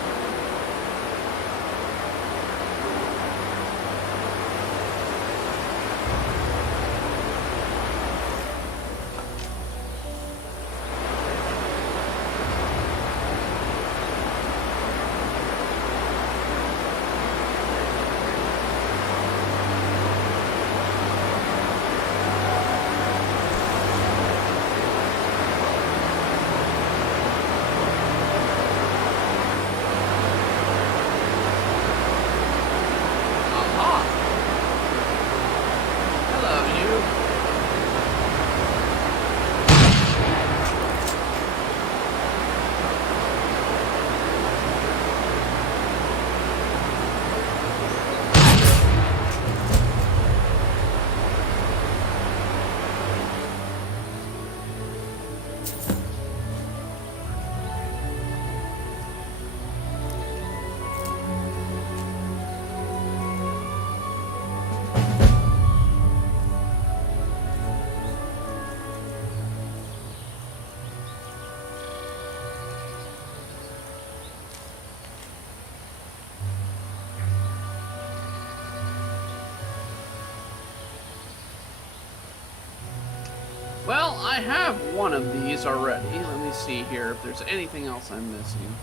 Well, I have one of these already. Let me see here if there's anything else I'm missing.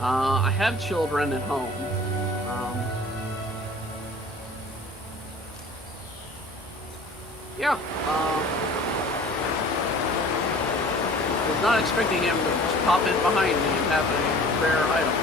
I have children at home. Yeah. Was not expecting him to just pop in behind me and have a rare item.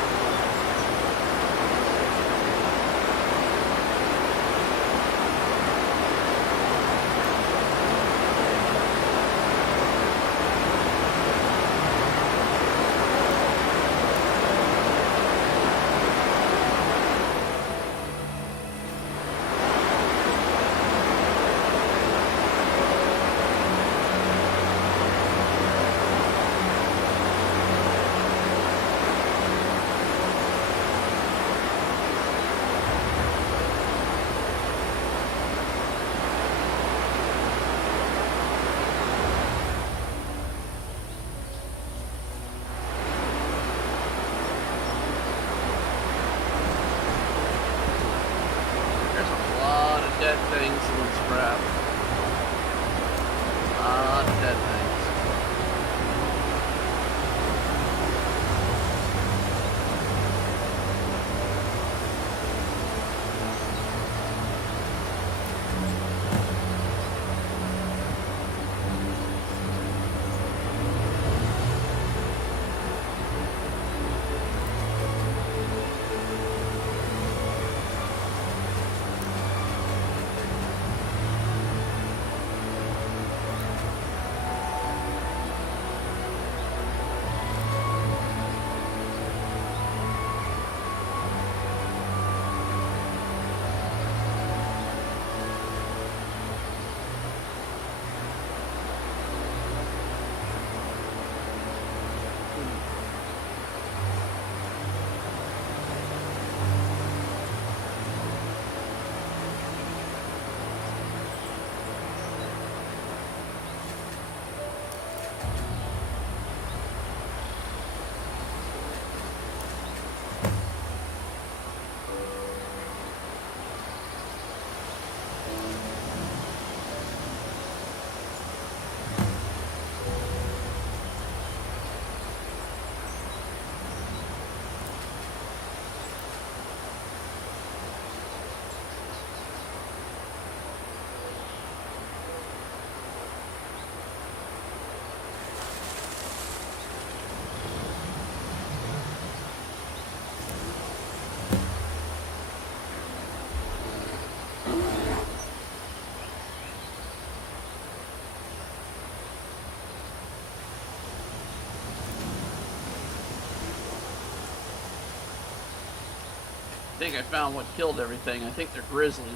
think I found what killed everything. I think they're grizzlies.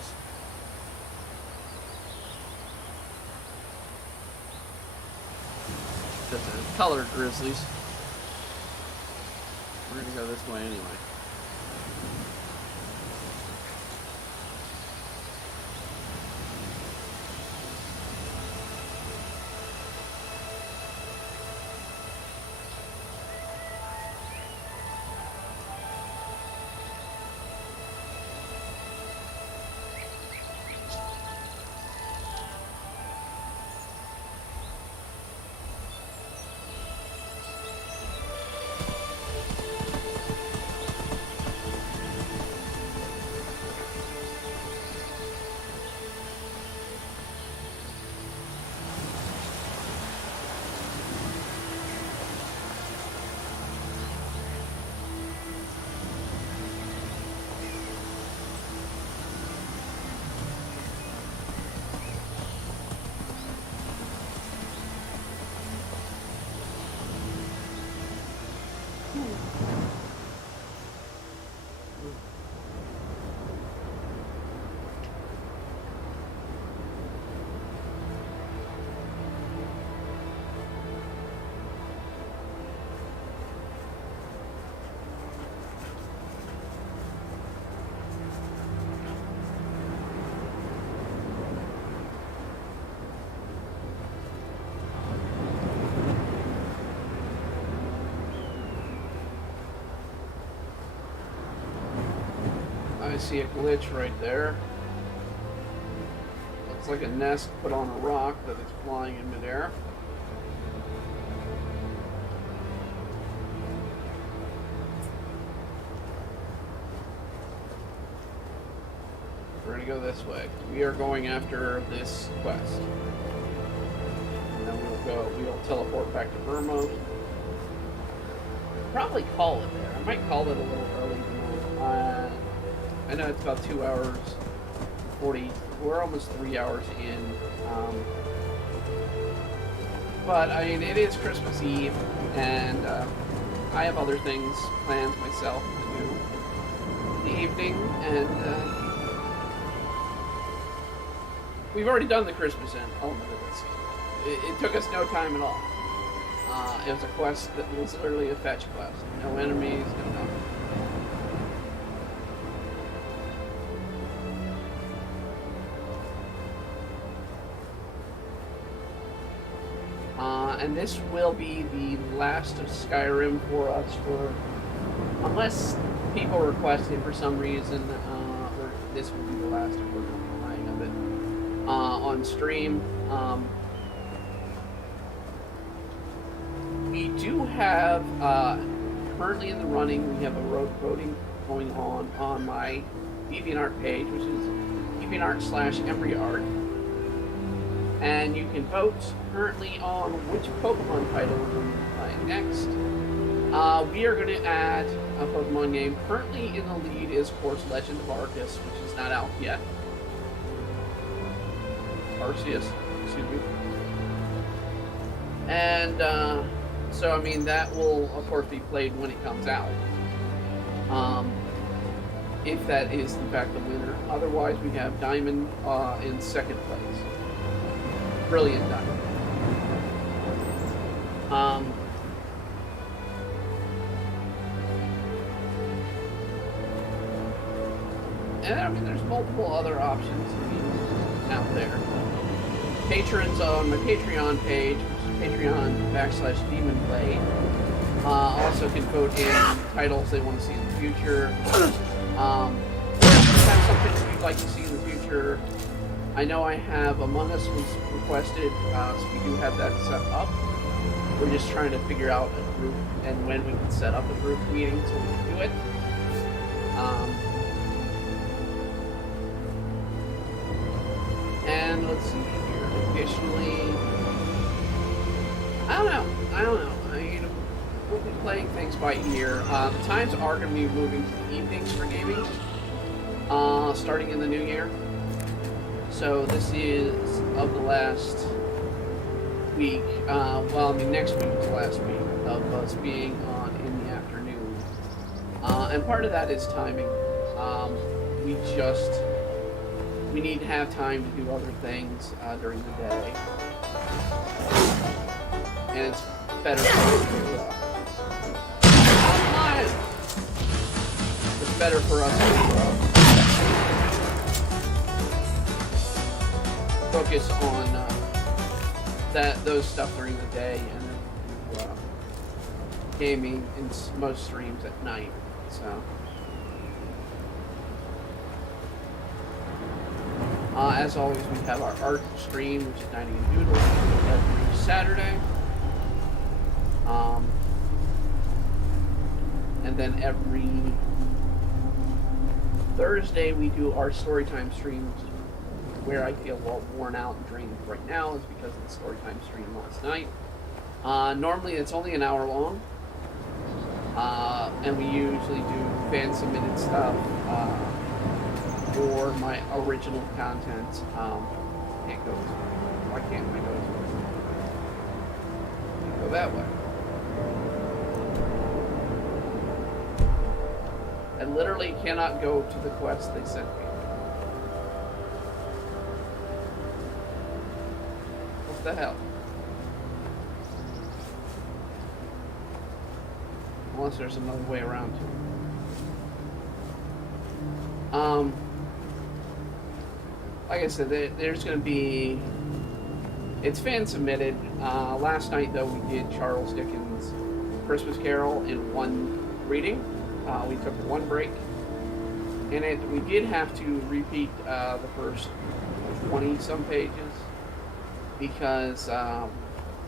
Because they're colored grizzlies. We're gonna go this way anyway. I see a glitch right there. Looks like a nest put on a rock that is flying in midair. We're gonna go this way. We are going after this quest. And then we'll teleport back to Vermont. Probably call it there. I might call it a little early tomorrow. I know it's about 2 hours 40. We're almost 3 hours in. But I mean, it is Christmas Eve, and I have other things planned myself to do in the evening, and we've already done the Christmas element of this. It took us no time at all. It was a quest that was literally a fetch quest. No enemies, no nothing. And this will be the last of Skyrim for us, unless people request it for some reason, or this will be the last of we're playing of it on stream. We do have, currently in the running, we have a voting going on my DeviantArt page, which is DeviantArt/EmbriaArt. And you can vote currently on which Pokemon title we're going to be playing next. We are going to add a Pokemon game. Currently in the lead is, of course, Legend of Arceus, which is not out yet. Arceus, excuse me. And so, I mean, that will, of course, be played when it comes out. If that is, in fact, the winner. Otherwise, we have Diamond in second place. Brilliant Diamond. And I mean, there's multiple other options out there. Patrons on my Patreon page, which is Patreon/DemonBlade, also can vote in titles they want to see in the future. Have something you'd like to see in the future. I know I have Among Us was requested, so we do have that set up. We're just trying to figure out a group and when we can set up a group meeting so we can do it. And let's see here. Additionally, I don't know. We'll be playing things by ear. The times are going to be moving to the evenings for gaming, starting in the new year. So this is of the last week. Well, I mean, next week is the last week of us being on in the afternoon. And part of that is timing. We need to have time to do other things during the day. And it's better for us to, it's better for us to focus on those stuff during the day and then do gaming in most streams at night. So as always, we have our art stream, which is Dining and Doodle, every Saturday. And then every Thursday we do our storytime streams, where I feel well worn out and drained right now is because of the storytime stream last night. Normally it's only an hour long, and we usually do fan-submitted stuff or my original content. Can't go this way. Why can't I go this way? Go that way. I literally cannot go to the quest they sent me. What the hell? Unless there's another way around to it. Like I said, there's going to be... It's fan-submitted. Last night, though, we did Charles Dickens' Christmas Carol in one reading. We took one break. And we did have to repeat the first 20-some pages because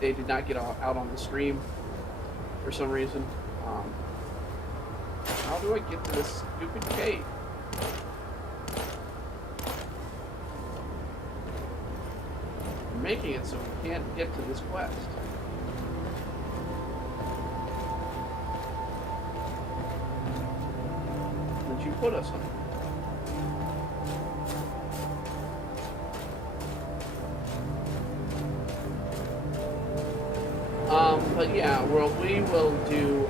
they did not get out on the stream for some reason. How do I get to this stupid cave? I'm making it so we can't get to this quest. That you put us on. But yeah, we will do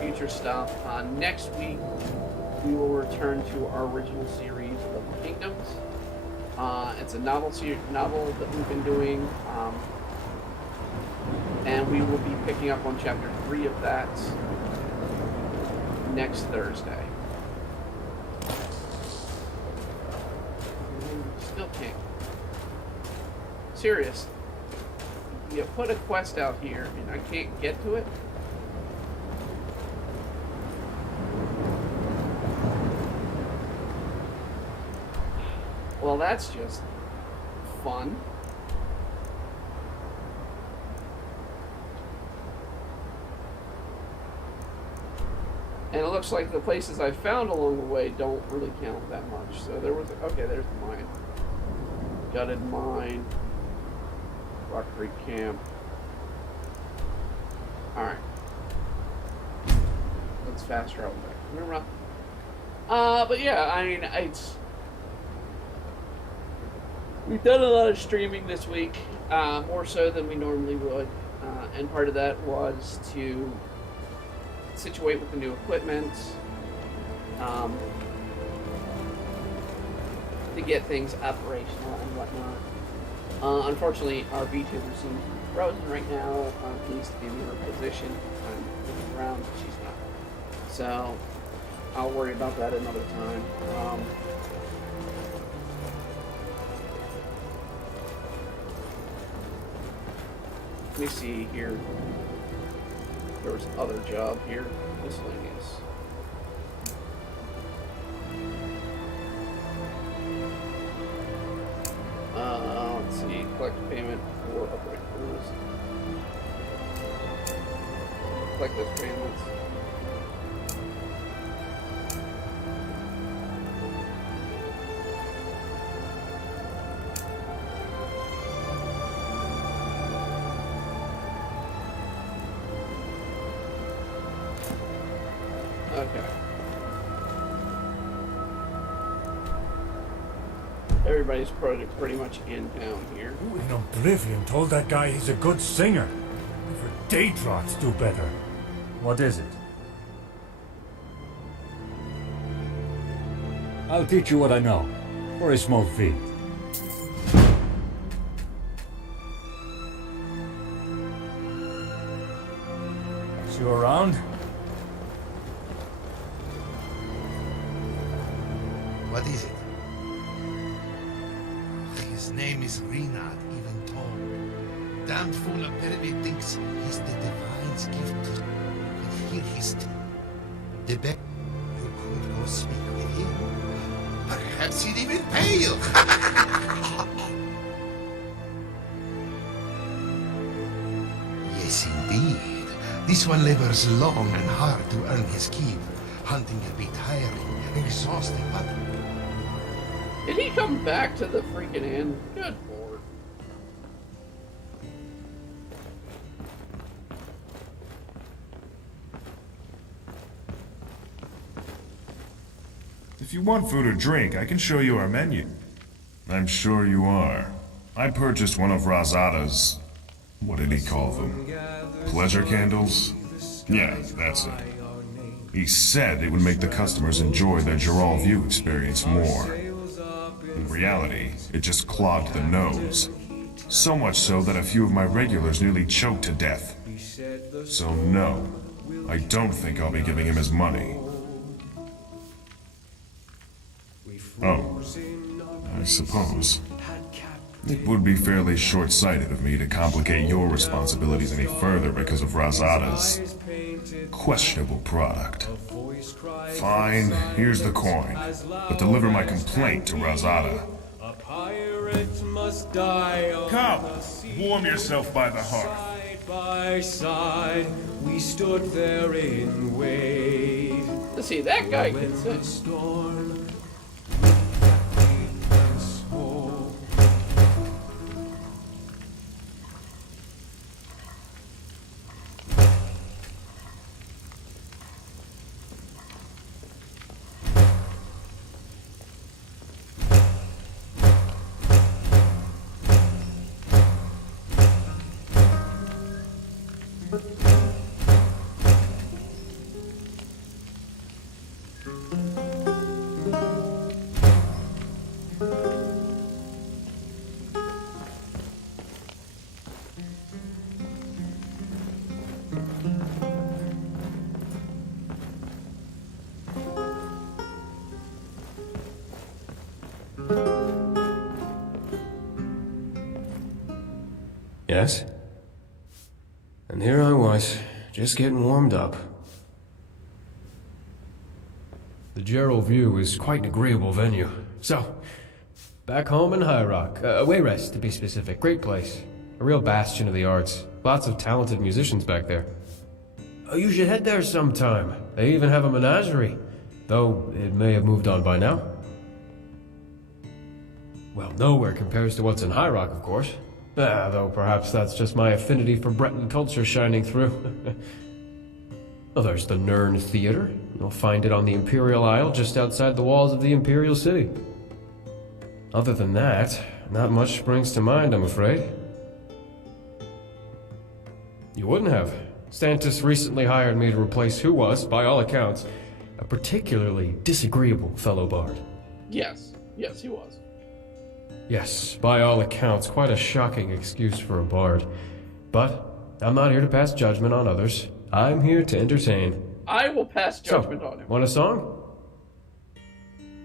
future stuff. Next week, we will return to our original series of Kingdoms. It's a novel that we've been doing, and we will be picking up on chapter 3 of that next Thursday. Still can't. Serious. You put a quest out here and I can't get to it? Well, that's just fun. And it looks like the places I found along the way don't really count that much. So there was, okay, there's the mine. Gutted mine. Rock Creek Camp. Alright. Let's fast travel back. Remember? But yeah, I mean, we've done a lot of streaming this week, more so than we normally would. And part of that was to situate with the new equipment, to get things operational and whatnot. Unfortunately, our VTuber seems to be frozen right now, at least in her position. I'm looking around, but she's not. So, I'll worry about that another time. Let me see here. There was other job here. Miscellaneous. Let's see. Collect payment for upgrade tools. Collect those payments. Okay. Everybody's pretty much in town here. Who in Oblivion told that guy he's a good singer? For Daedrots do better. What is it? I'll teach you what I know, for a small fee. See you around? What is it? His name is Renard, even told. Damned fool apparently thinks he's the divine's gift to hear his the beck. You could go speak with him. Perhaps he'd even pay you. Yes, indeed. This one labors long and hard to earn his keep. Hunting can be tiring, exhausting, but... Did he come back to the freaking inn? Good lord. If you want food or drink, I can show you our menu. I'm sure you are. I purchased one of Razada's... what did he call them? Pleasure candles? Yeah, that's it. He said it would make the customers enjoy their Geralt View experience more. In reality, it just clogged the nose. So much so that a few of my regulars nearly choked to death. So no, I don't think I'll be giving him his money. Oh, I suppose. It would be fairly short-sighted of me to complicate your responsibilities any further because of Razada's questionable product. Fine, here's the coin, but deliver my complaint to Razada. Come, warm yourself by the hearth. Side by side, we stood there in wait. Let's see, that guy can sing. Yes? And here I was, just getting warmed up. The Geralt View is quite an agreeable venue. So, back home in High Rock, Wayrest to be specific, great place. A real bastion of the arts. Lots of talented musicians back there. Oh, you should head there sometime. They even have a menagerie. Though, it may have moved on by now. Well, nowhere compares to what's in High Rock, of course. Though perhaps that's just my affinity for Breton culture shining through. Well, there's the Nern Theater. You'll find it on the Imperial Isle just outside the walls of the Imperial City. Other than that, not much springs to mind, I'm afraid. You wouldn't have. Stantis recently hired me to replace who was, by all accounts, a particularly disagreeable fellow bard. Yes, he was. Yes, by all accounts, quite a shocking excuse for a bard. But I'm not here to pass judgment on others. I'm here to entertain. I will pass judgment on him. Want a song?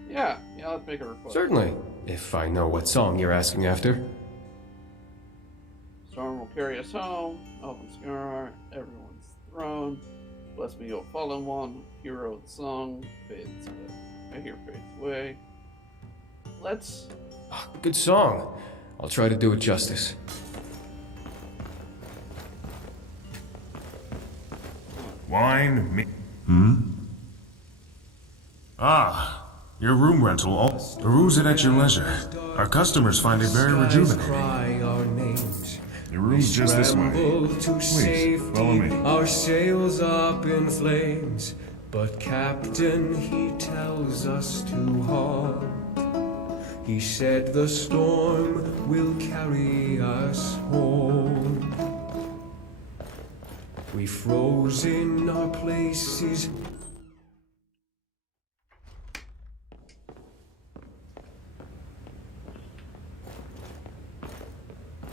Yeah, let's make a request. Certainly, if I know what song you're asking after. Storm will carry us home. Open scar, everyone's throne. Bless me, O fallen one. Hero song fades away. I hear fades away. Let's. Good song. I'll try to do it justice. Wine, me. Ah, your room rental. Peruse it at your leisure. Our customers find it very rejuvenating. Your room's just this way. Please, follow me. Our sails up in flames, but Captain, he tells us to halt. He said the storm will carry us home. We froze in our places.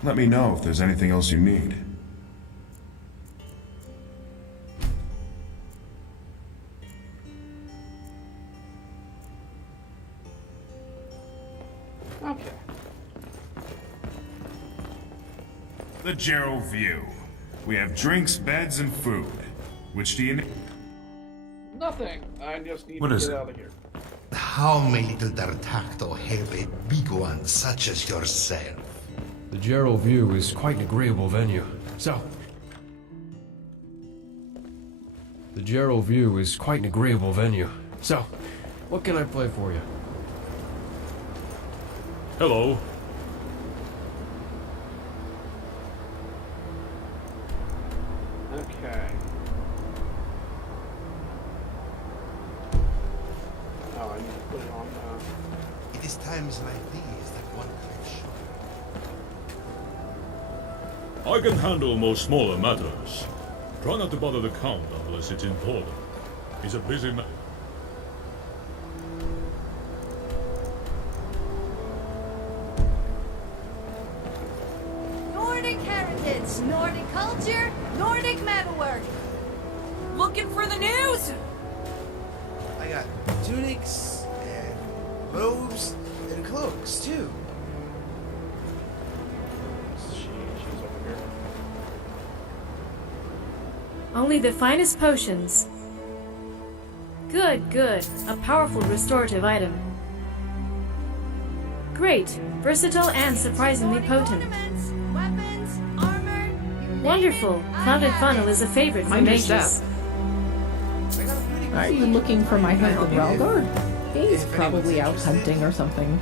Let me know if there's anything else you need. Okay. The Gerald View. We have drinks, beds, and food. Which do you need? Nothing. I just need What to is get it? out of here. How may little D'Artacto help a big one such as yourself? The Gerald View is quite an agreeable venue. So... The Gerald View is quite an agreeable venue. So, what can I play for you? Hello. Okay. Oh, I need to put it on. It is times like these that one craves. I can handle most smaller matters. Try not to bother the Count unless it's important. He's a busy man. Nordic heritage, Nordic culture, Nordic metalwork. Looking for the news? I got tunics and robes and cloaks too. She's over here. Only the finest potions. Good, good. A powerful restorative item. Great. Versatile and surprisingly potent. Weapons, armor. Wonderful. Clouded Funnel is a favorite for Mind your mages. Are you looking for my husband Ralgard? He's probably out hunting or something.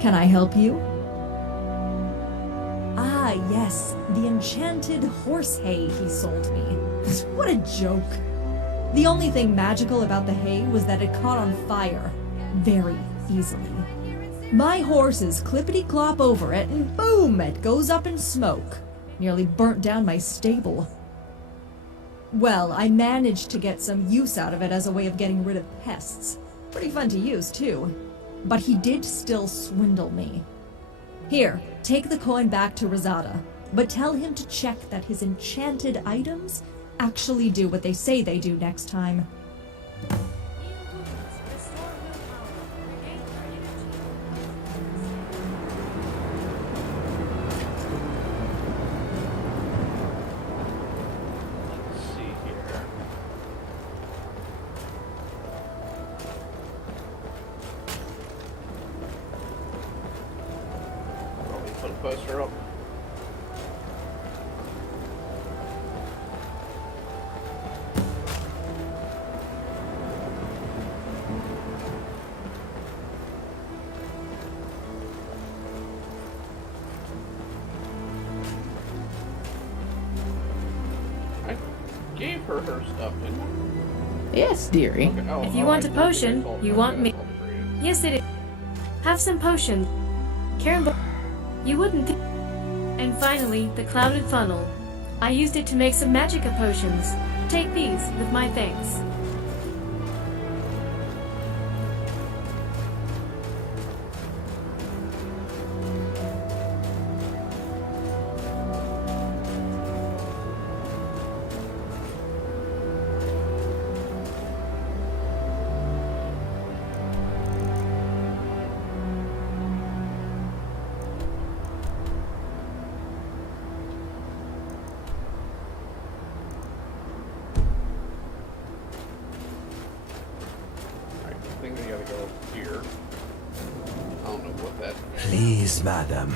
Can I help you? Ah, yes, the enchanted horse hay he sold me. What a joke. The only thing magical about the hay was that it caught on fire very easily. My horses clippity-clop over it and boom, it goes up in smoke. Nearly burnt down my stable. Well, I managed to get some use out of it as a way of getting rid of pests. Pretty fun to use, too. But he did still swindle me. Here, take the coin back to Rosada, but tell him to check that his enchanted items actually do what they say they do next time. Let's see here. Probably put a poster up. I gave her stuff, didn't I? Yes, dearie. Okay. Oh, If you oh, want I a did. I potion, told you her. want Okay, me. I told her to read it. Yes, it is. Have some potion. Karen, you wouldn't think. And finally, the clouded funnel. I used it to make some magica potions. Take these with my thanks. Alright, I think we gotta go here. I don't know what that. Please, madam.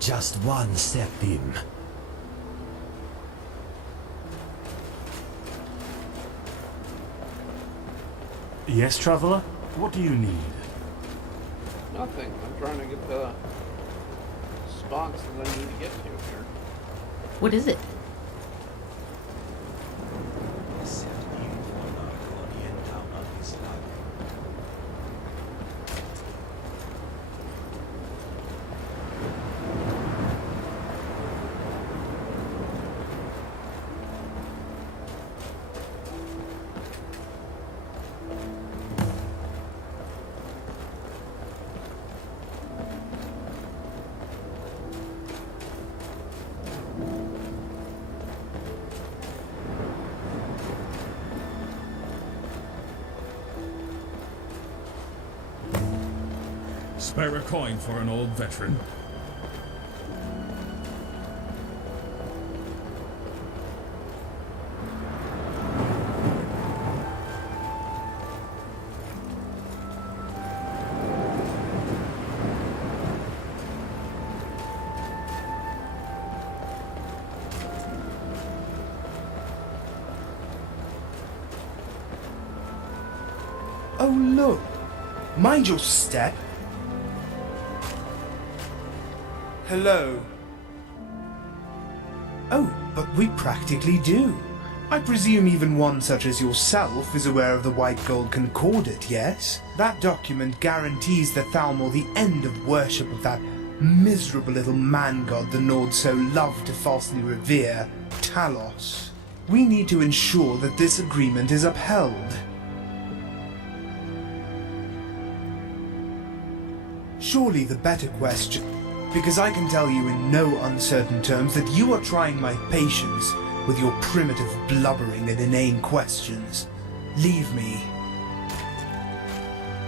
Just one step in. Yes, traveler? What do you need? Nothing. I'm trying to get the spots that I need to get to here. What is it? Spare a coin for an old veteran. Oh, look. Mind your step. Hello. Oh, but we practically do. I presume even one such as yourself is aware of the White Gold Concordat, yes? That document guarantees the Thalmor the end of worship of that miserable little man-god the Nords so love to falsely revere, Talos. We need to ensure that this agreement is upheld. Surely the better question, because I can tell you in no uncertain terms that you are trying my patience with your primitive blubbering and inane questions. Leave me.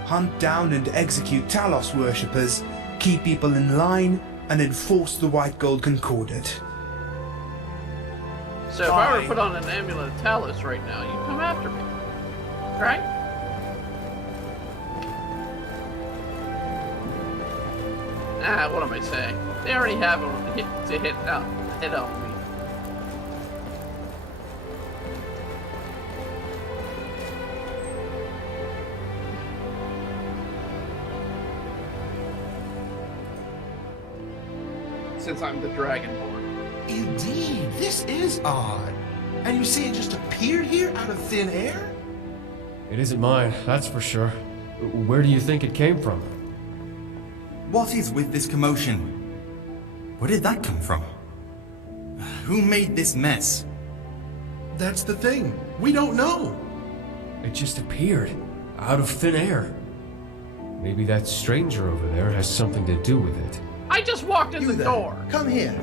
Hunt down and execute Talos worshippers, keep people in line, and enforce the White Gold Concordat. So if I were to put on an amulet of Talos right now, you'd come after me, right? What am I saying? They already have a hit on me. Since I'm the Dragonborn. Indeed, this is odd. And you say it just appeared here out of thin air? It isn't mine, that's for sure. Where do you think it came from? What is with this commotion? Where did that come from? Who made this mess? That's the thing. We don't know. It just appeared, out of thin air. Maybe that stranger over there has something to do with it. I just walked in the door. Come here.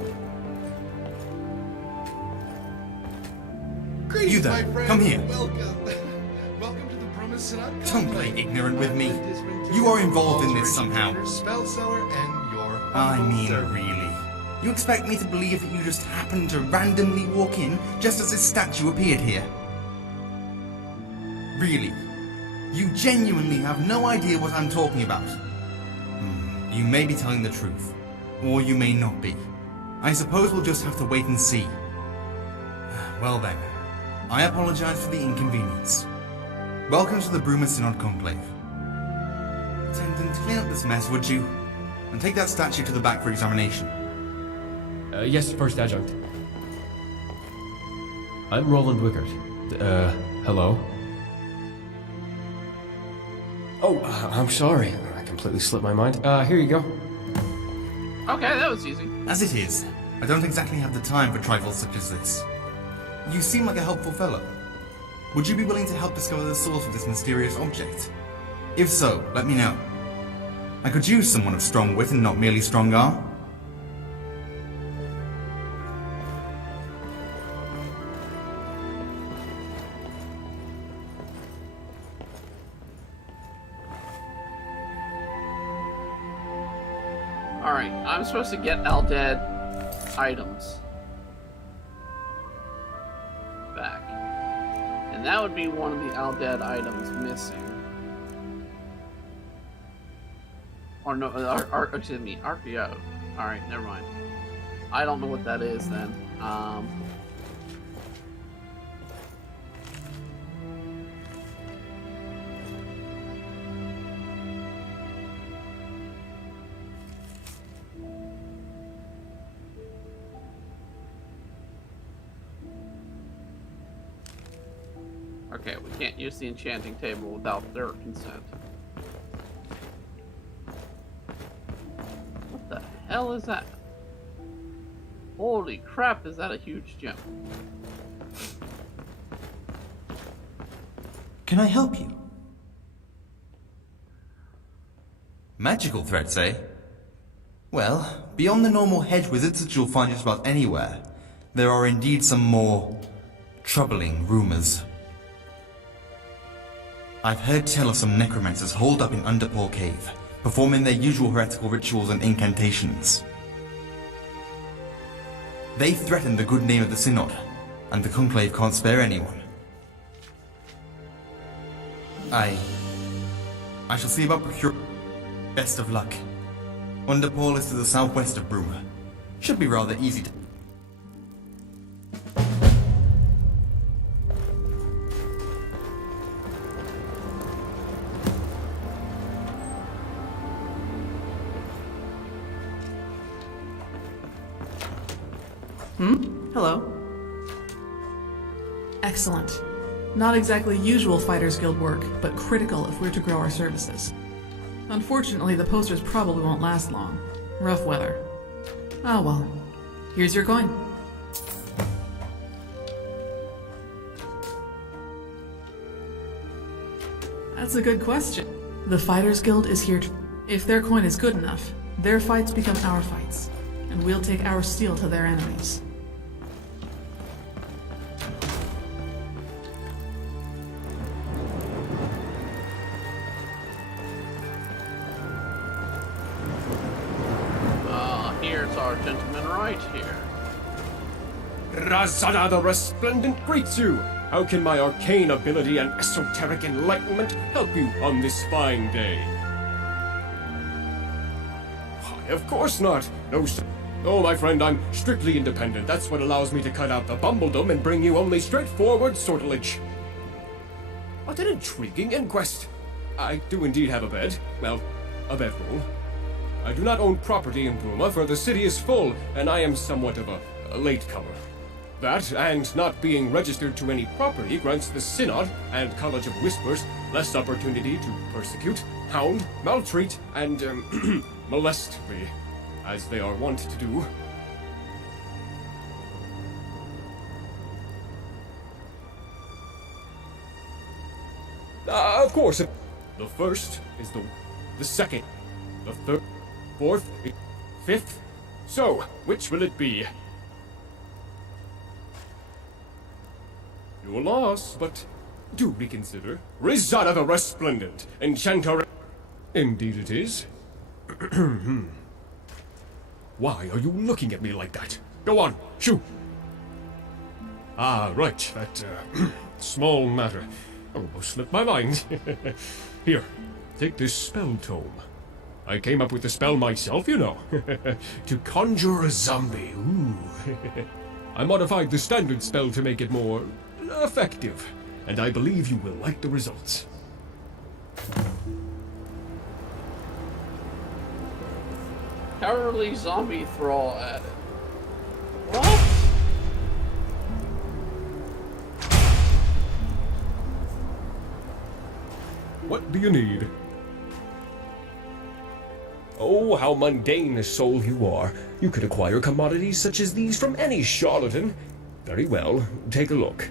You there, come here. Welcome to the Bruma Synod. Don't play ignorant with me. You are involved in this somehow. Spellseller and your I mean, really? You expect me to believe that you just happened to randomly walk in just as this statue appeared here? Really? You genuinely have no idea what I'm talking about? You may be telling the truth, or you may not be. I suppose we'll just have to wait and see. Well then, I apologize for the inconvenience. Welcome to the Bruma Synod Conclave. Attendant, clean up this mess, would you? And take that statue to the back for examination. Yes, First Adjunct. I'm Roland Wickert. Hello? Oh, I'm sorry. I completely slipped my mind. Here you go. Okay, that was easy. As it is, I don't exactly have the time for trifles such as this. You seem like a helpful fellow. Would you be willing to help discover the source of this mysterious object? If so, let me know. I could use someone of strong wit and not merely strong arm. Alright, I'm supposed to get Aldad items back. And that would be one of the Aldad items missing. Or no, excuse me, RPO. Alright, never mind. I don't know what that is then. Okay, we can't use the enchanting table without their consent. What the hell is that? Holy crap, is that a huge gem? Can I help you? Magical threats, eh? Well, beyond the normal hedge wizards that you'll find just about anywhere, there are indeed some more troubling rumors. I've heard tell of some necromancers holed up in Underpaw Cave, performing their usual heretical rituals and incantations. They threaten the good name of the Synod, and the Conclave can't spare anyone. I shall see about procuring. Best of luck. Underpole is to the southwest of Bruma. Should be rather easy to... Hello. Excellent. Not exactly usual Fighters Guild work, but critical if we're to grow our services. Unfortunately, the posters probably won't last long. Rough weather. Oh well. Here's your coin. That's a good question. The Fighters Guild is here to... If their coin is good enough, their fights become our fights, and we'll take our steel to their enemies. Here's our gentleman right here. Razada the Resplendent greets you! How can my arcane ability and esoteric enlightenment help you on this fine day? Why, of course not! No, sir. Oh, my friend, I'm strictly independent. That's what allows me to cut out the bumbledom and bring you only straightforward sortilege. What an intriguing inquest! I do indeed have a bed. Well, a bedroll. I do not own property in Bruma, for the city is full, and I am somewhat of a latecomer. That, and not being registered to any property, grants the Synod and College of Whispers less opportunity to persecute, hound, maltreat, and, molest me, as they are wont to do. Of course, the first is the second, the third, fourth, fifth. So, which will it be? Your loss, but do reconsider. Rizada the Resplendent, Enchantor. Indeed it is. Why are you looking at me like that? Go on, shoot! Ah, right, that, small matter. Almost slipped my mind. Here, take this spell tome. I came up with the spell myself, you know. To conjure a zombie. Ooh. I modified the standard spell to make it more effective, and I believe you will like the results. Cowardly zombie thrall added. What? What do you need? Oh, how mundane a soul you are. You could acquire commodities such as these from any charlatan. Very well, take a look.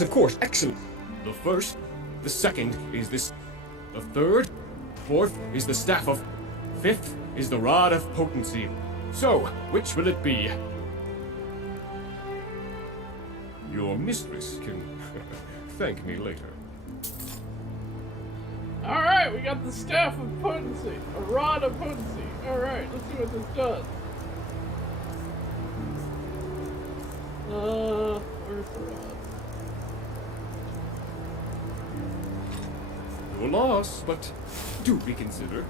Of course, excellent. The first, the second is this. The third, fourth is the Staff of. Fifth is the Rod of Potency. So, which will it be? Your mistress can thank me later. Alright, we got the Staff of Potency. A Rod of Potency. Alright, let's see what this does. Where's the rod? Your loss, but do reconsider.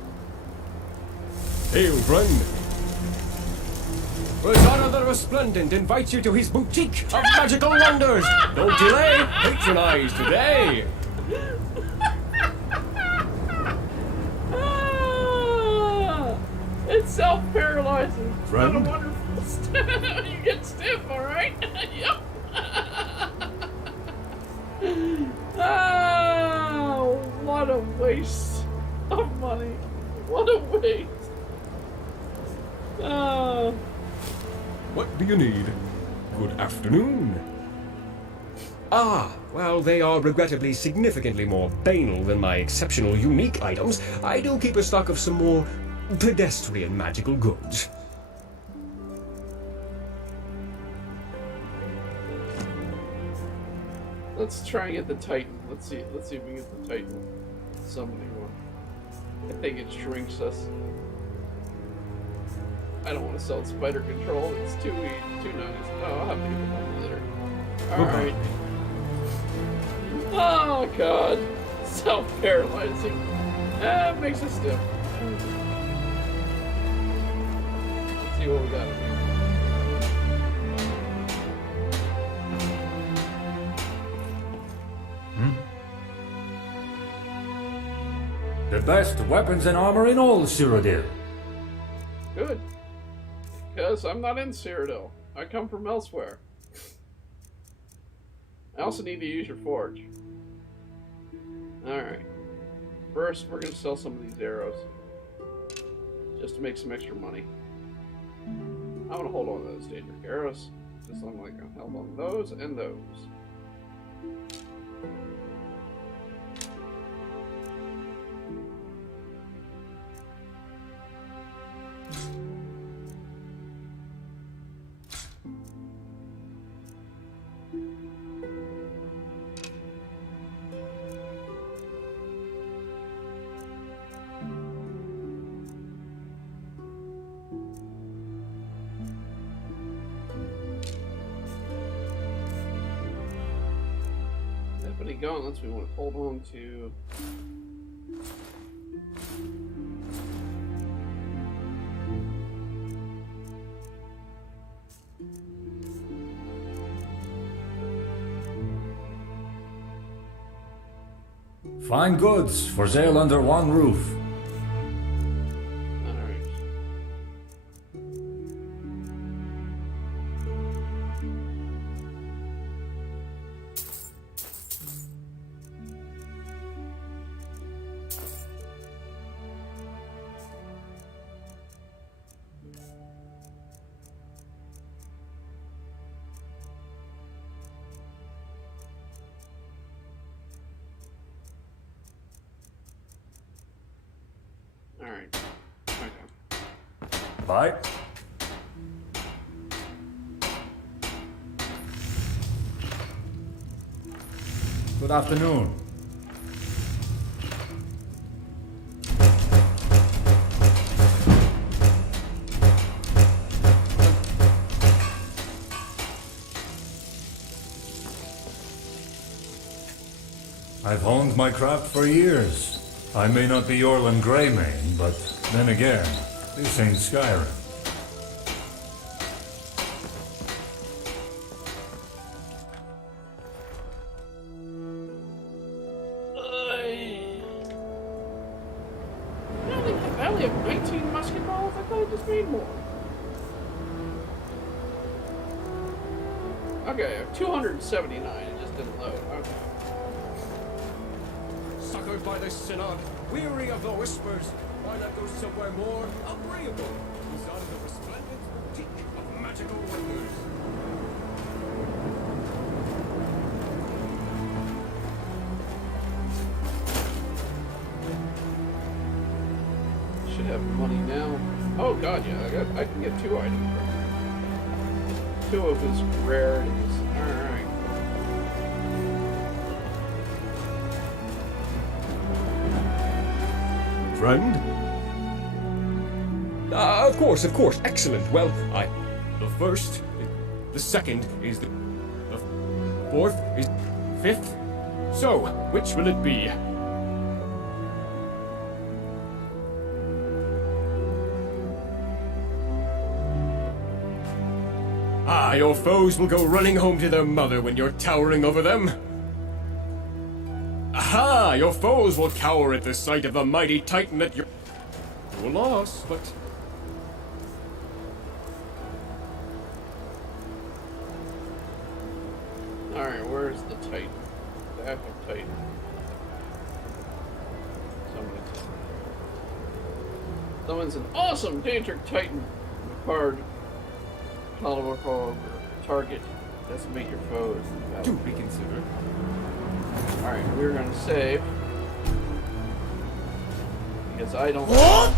Hail, friend. Rosana the Resplendent invites you to his boutique of magical wonders. Don't delay. Patronize today. It's self-paralyzing. Friend? What a wonderful stiff. You get stiff, alright? Yep. Oh, what a waste of money. What a waste. What do you need? Good afternoon. Ah, well, they are regrettably significantly more banal than my exceptional unique items. I do keep a stock of some more pedestrian magical goods. Let's try and get the Titan. Let's see if we can get the Titan. Summoning one. I think it shrinks us. I don't want to sell spider control. It's too nice. Oh, I'll have to get the one later. Alright. Oh god. Self-paralyzing. It makes us stiff. Let's see what we got here. The best weapons and armor in all Cyrodiil. Good. Because I'm not in Cyrodiil. I come from elsewhere. I also need to use your forge. Alright. First, we're going to sell some of these arrows. Just to make some extra money. I'm going to hold on to those Daedric arrows. Just I'm like, I'll hold on those and those. Go unless we want to hold on to Fine goods for sale under one roof. Alright. Okay. Bye. Good afternoon. I've honed my craft for years. I may not be Orlan Greymane, but then again, this ain't Skyrim. I only have 19 musket balls? I thought I just made more. Okay, I have 279. It just didn't load. Okay. Suckered by the synod, weary of the whispers, why not go somewhere more agreeable? Beside the resplendent boutique of magical wonders. Should have money now. Oh god, yeah, I can get 2 items from him. 2 of his rarities. Alright. Friend? Of course, excellent. Well, the first, the second is the fourth is fifth. So, which will it be? Ah, your foes will go running home to their mother when you're towering over them. Aha! Your foes will cower at the sight of the mighty titan at your... Your loss, but... Alright, where's the Titan? Back of Titan. Someone's an awesome Daedric Titan card. Tolerable for target. Decimate your foes. Do reconsider. Alright, we're gonna save. Because I don't... Wow.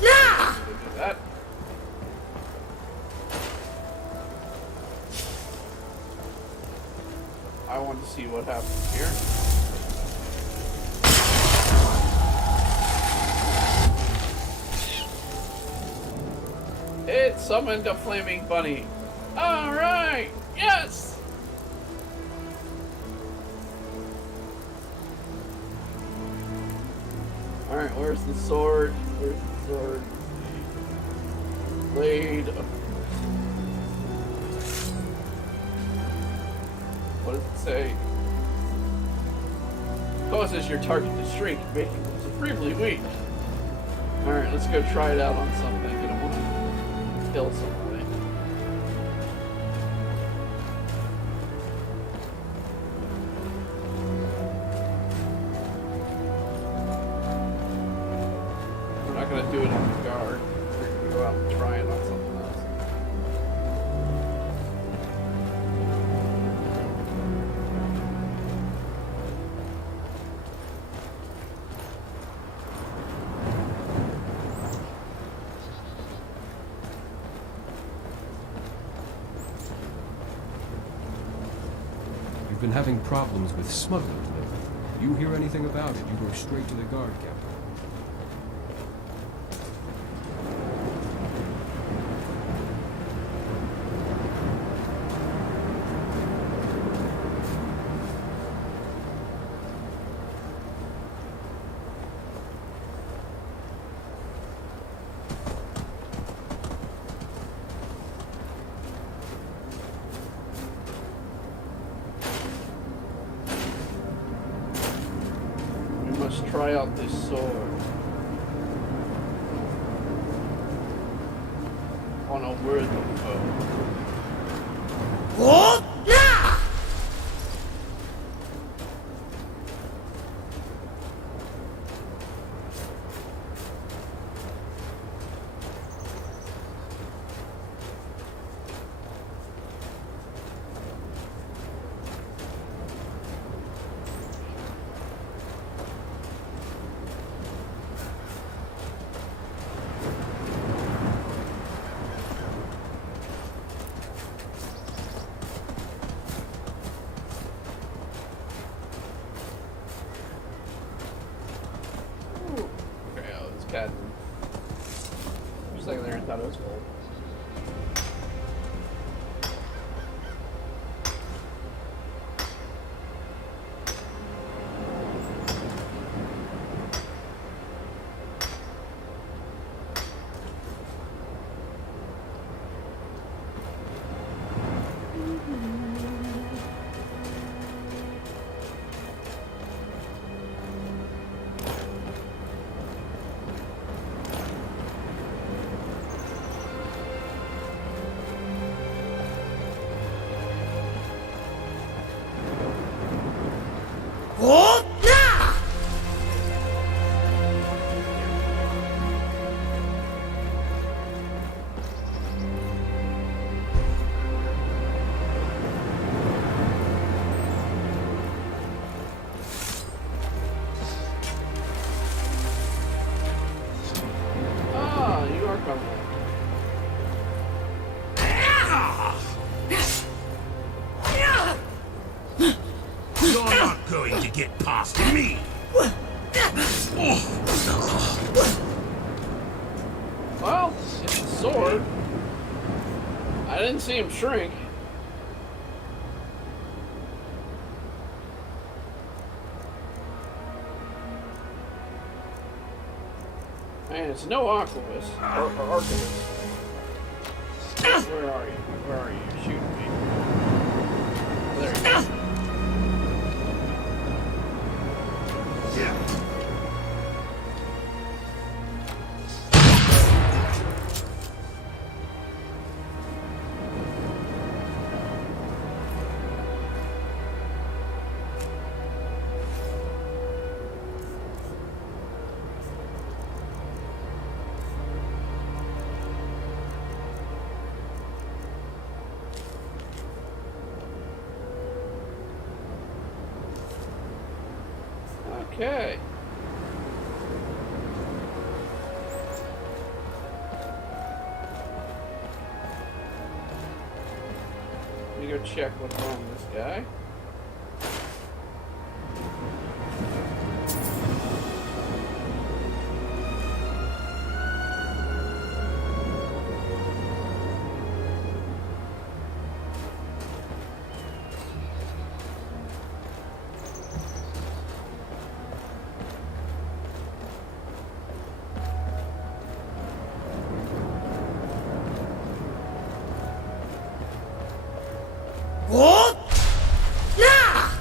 Yeah! Do that. I want to see what happens here. It summoned a flaming bunny. Alright! Yes! Alright, where's the sword? Where's the sword? Blade. What does it say? Causes your target to shrink, making them supremely weak. Alright, let's go try it out on something. I don't want to kill somebody. We're not going to do it on the guard. We're going to go out and try it on something else. You've been having problems with smugglers lately. You hear anything about it, you go straight to the guard captain. Try out this sword on a worthy foe. What? For a second there, I thought it was gold. You're not going to get past me! Well, it's a sword. I didn't see him shrink. Man, it's no Archivist. Archivist. Where are you? Where are you? You're shooting me. There you go. Okay. Let me go check what's wrong with this guy. What? Yeah!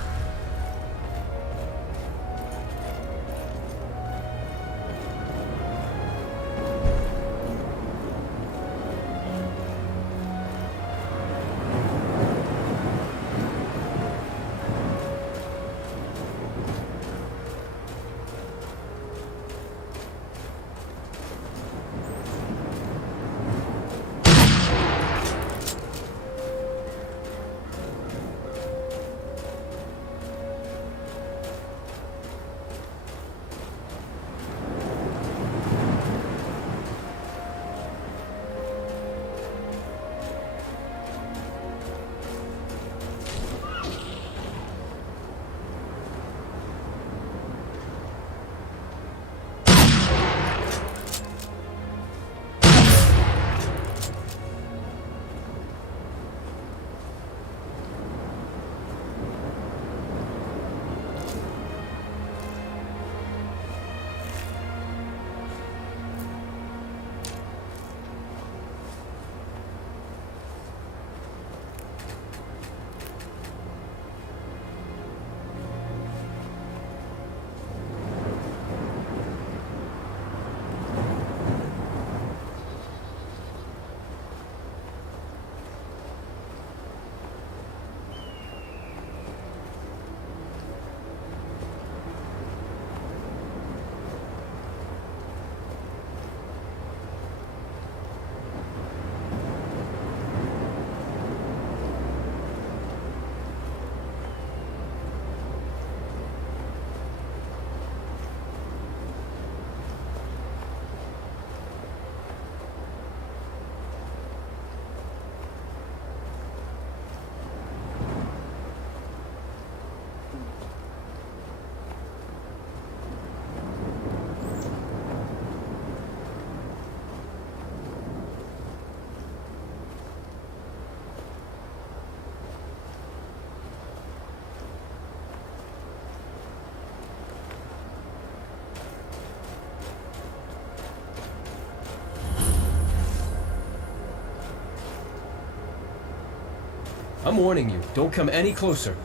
I'm warning you, don't come any closer.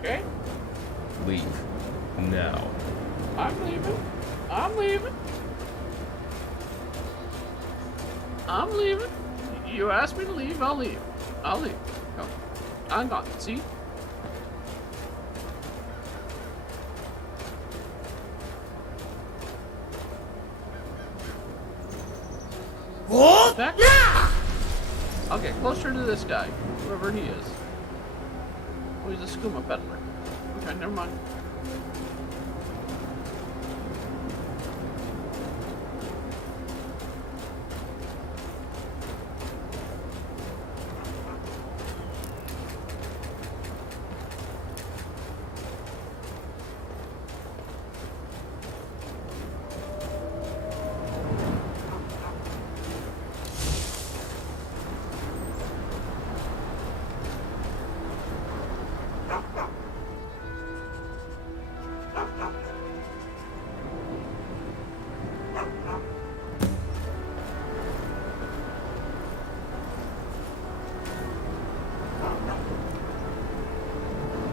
Okay. Leave. Now. I'm leaving. I'm leaving. I'm leaving. You asked me to leave, I'll leave. I'll leave. Go. I'm gone. See? What? Back? Yeah! Okay, closer to this guy, whoever he is. Oh, he's a skooma peddler. Okay, never mind.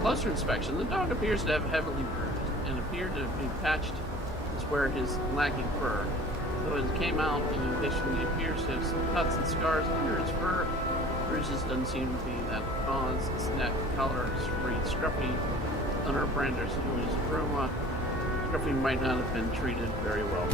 closer inspection, the dog appears to have heavily bruised and appeared to be patched to where his lacking fur. Though it came out, in addition, he appears to have some cuts and scars under his fur. Bruises doesn't seem to be that cause. His neck color reads Scruffy under Brander's who is Bruma. Scruffy might not have been treated very well.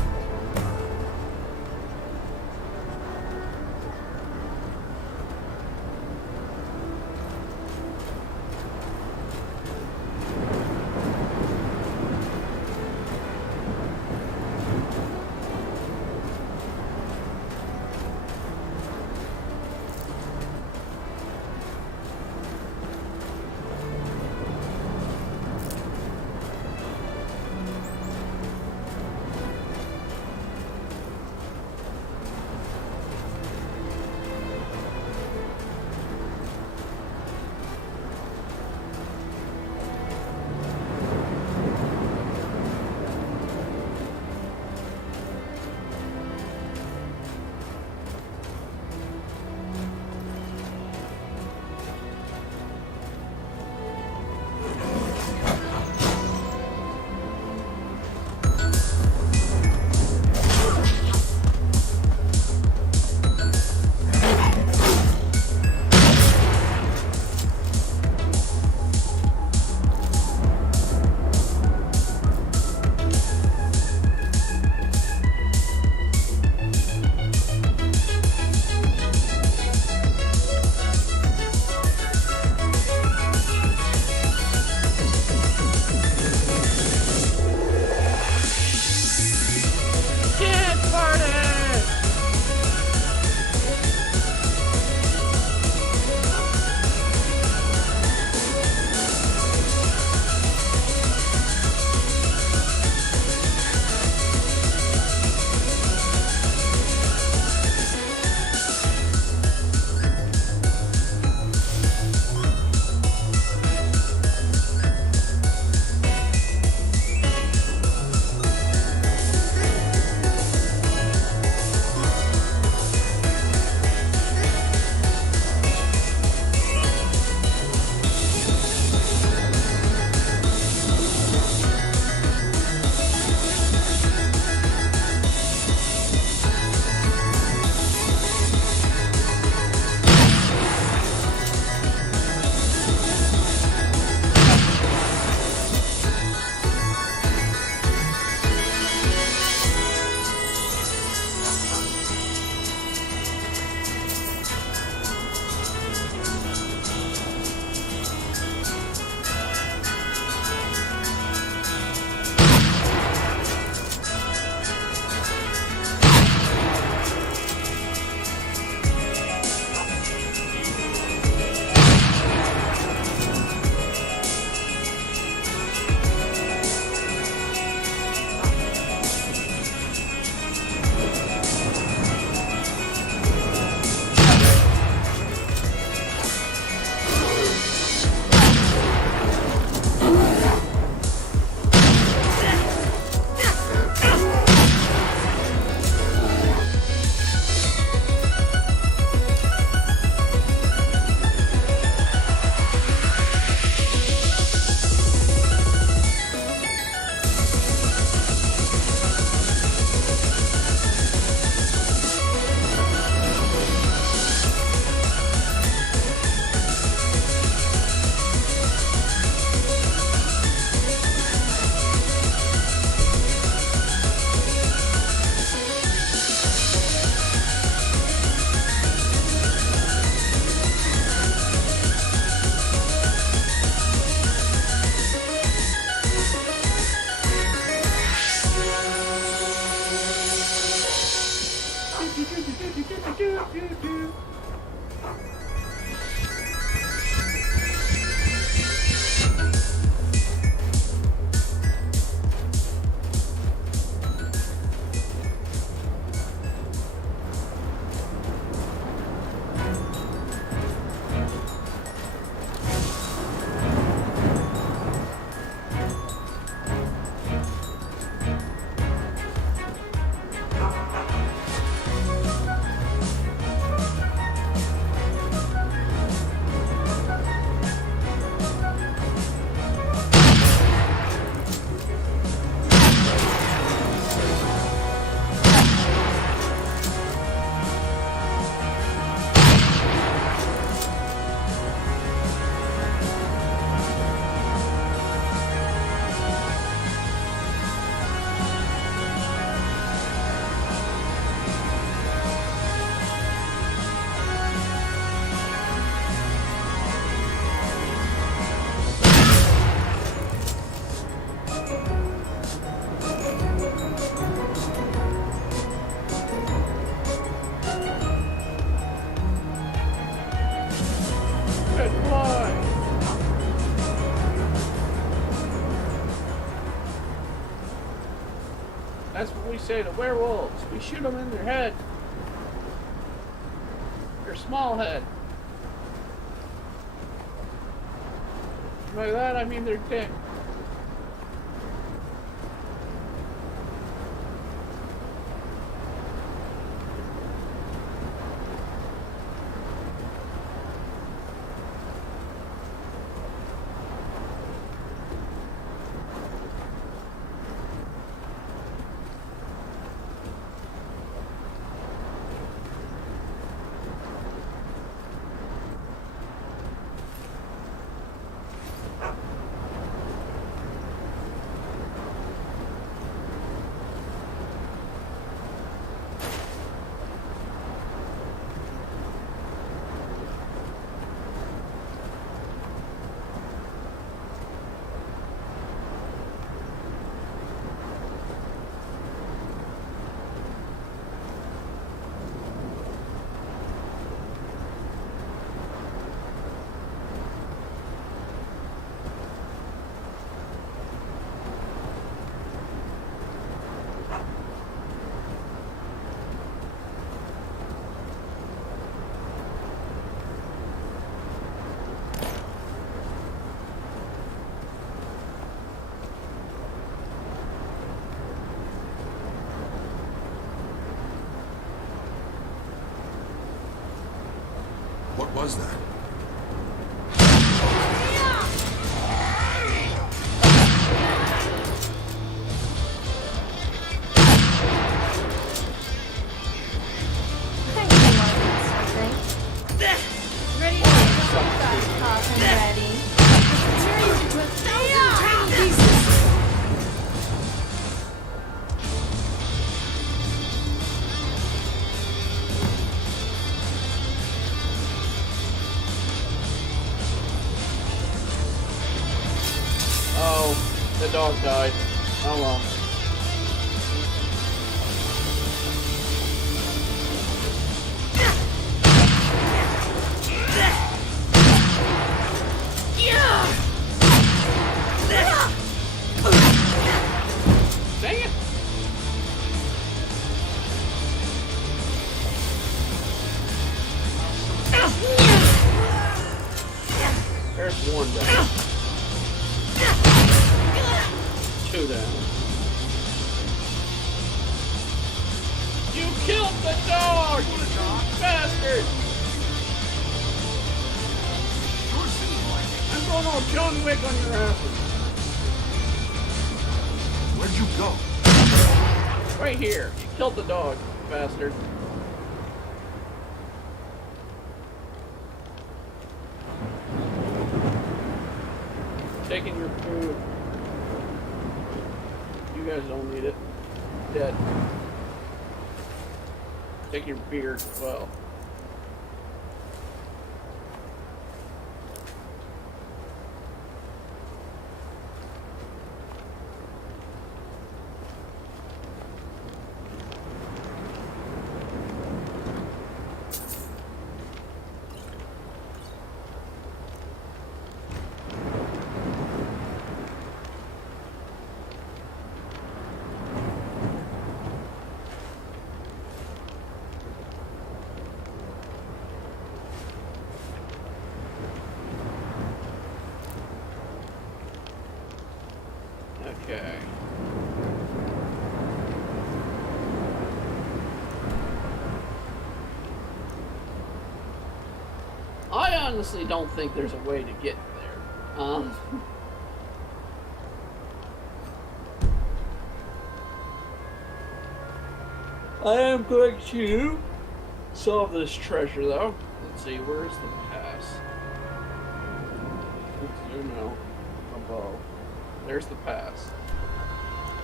That's what we say to werewolves. We shoot them in their head. Their small head. By that, I mean their dick. What was that? Ready to start talking ready. Tear you into 1,000 tiny pieces. Oh, the dog died. Oh well. Dang it! There's one down. Two down. You killed the dog! You bastard! I'm going all John Wick on your ass. Where'd you go? Right here. You killed the dog, you bastard. Taking your food. You guys don't need it. Dead. Take your beard as well. Okay. I honestly don't think there's a way to get there. I am going to solve this treasure though. Let's see, where's the pass? Let's zoom out above. There's the pass.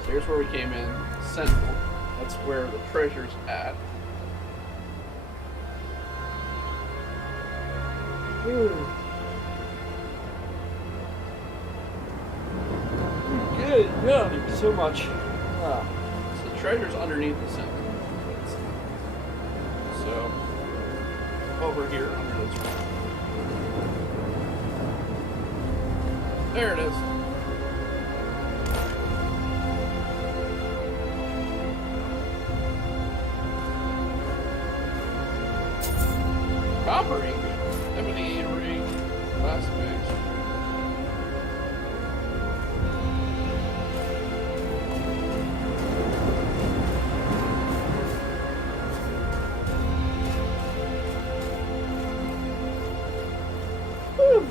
So here's where we came in. Sentinel. That's where the treasure's at. Good. Yeah, thank you so much. So the treasure's underneath the Sentinel. So over here under this one. There it is. Robbery. Ebony ring. Last page. Whew.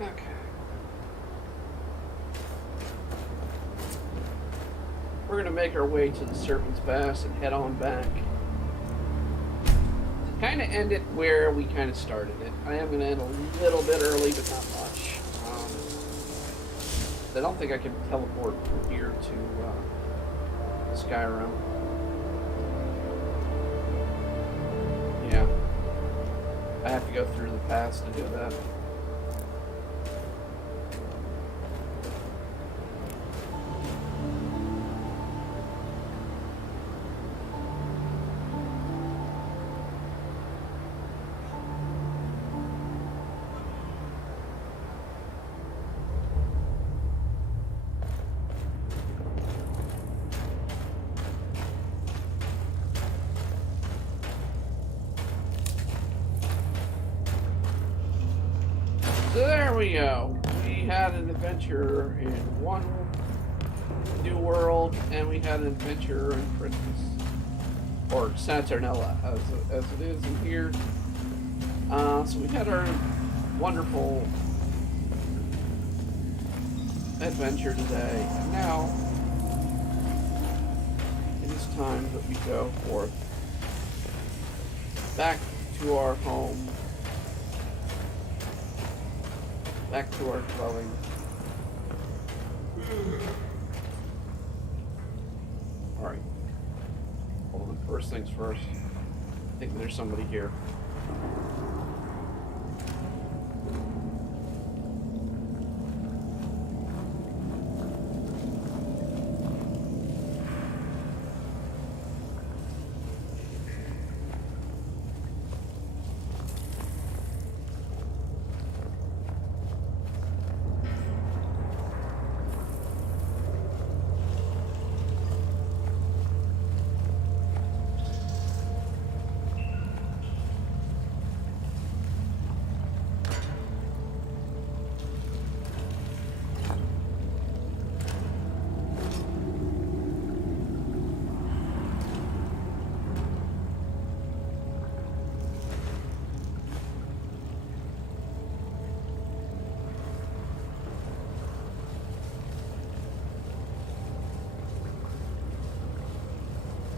Okay. We're gonna make our way to the Serpent's Pass and head on back. To kind of end it where we kind of started it. I am gonna end a little bit early, but not much. I don't think I can teleport from here to Skyrim. Yeah. I have to go through the pass to do that. So there we go. We had an adventure in one new world, and we had an adventure in Christmas, or Saturnailia, as it is in here. So we had our wonderful adventure today, and now it is time that we go forth back to our home. Back to our dwelling. Alright. Hold on, first things first. I think there's somebody here.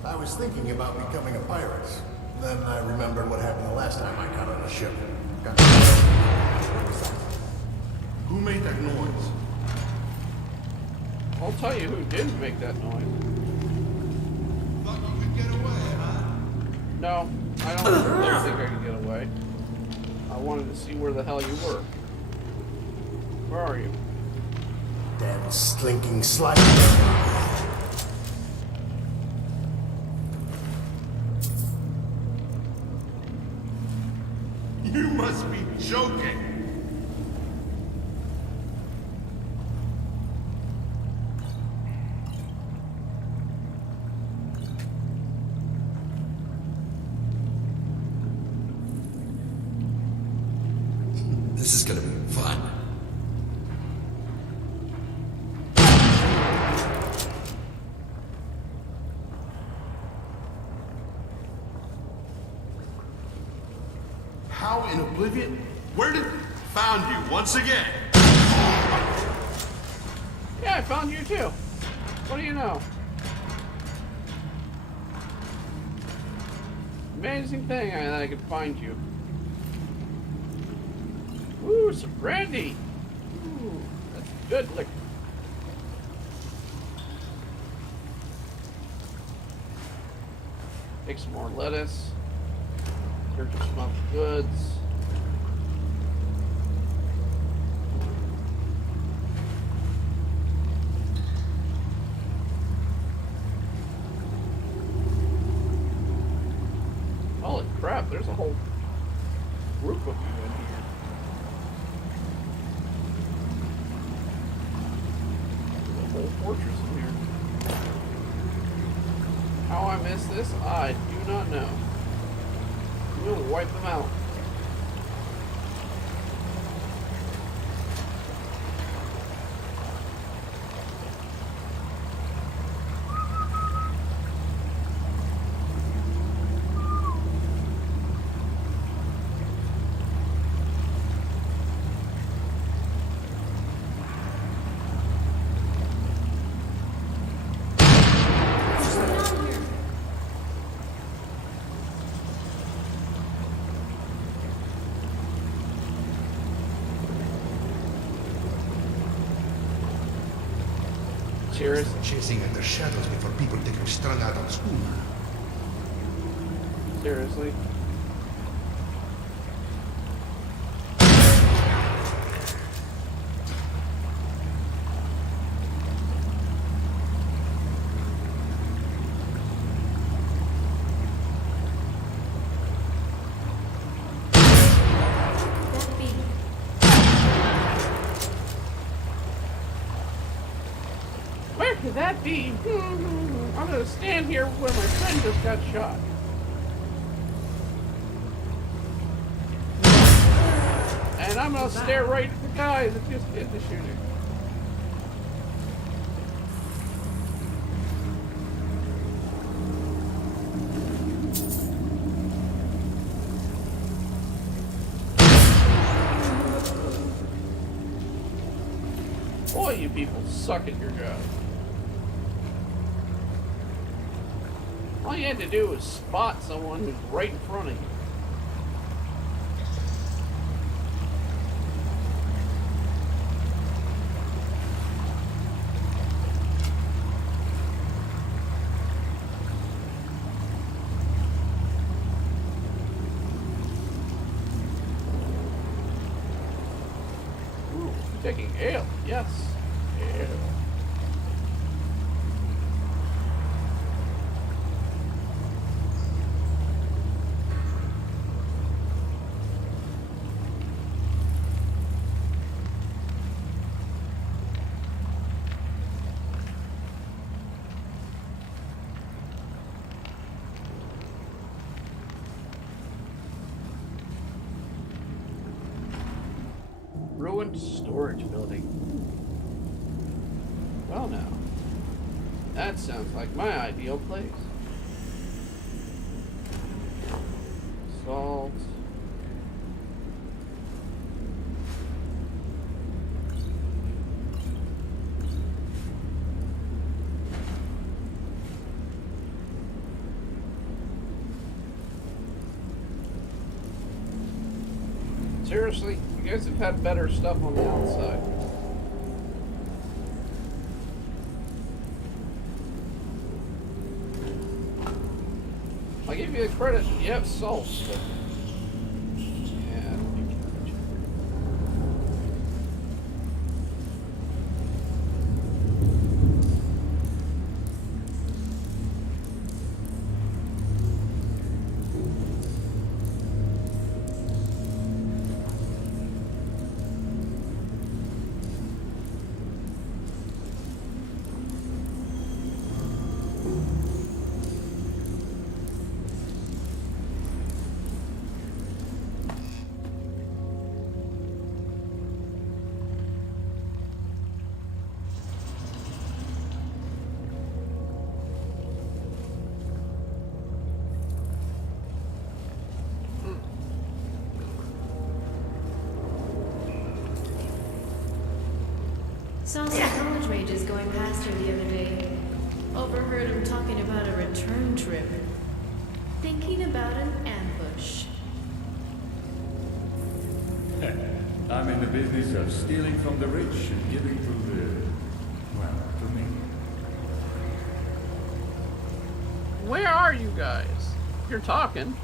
I was thinking about becoming a pirate. Then I remembered what happened the last time I got on a ship. Who made that noise? I'll tell you who didn't make that noise. Thought you could get away, huh? No, I don't really think I could get away. I wanted to see where the hell you were. Where are you? Damn slinking slide. You must be joking. This is gonna be fun. How in oblivion? Where did... Found you once again. Yeah, I found you too. What do you know? Amazing thing that I could find you. Ooh, some brandy. Ooh, that's good liquor. Take some more lettuce. Search for smoked goods. Holy crap, there's a whole group of you in here. There's a whole fortress in here. How I missed this, I do not know. We'll wipe them out. Cheers. Chasing under shadows before people think I'm strung out on schooner. Seriously? Where could that be? I'm gonna stand here where my friend just got shot. And I'm gonna stare right at the guy that just did the shooting. Boy, you people suck at your job. All you had to do was spot someone who's right in front of you. Ooh, taking ale, yes. Ale. Ruined storage building. Well now, that sounds like my ideal place. Salt. Seriously, you guys have had better stuff on the outside. I'll give you the credit, you have salt, but yeah. Saw some college rages going past her the other day. Overheard him talking about a return trip. Thinking about an ambush. I'm in the business of stealing from the rich and giving to the... well, to me. Where are you guys? You're talking.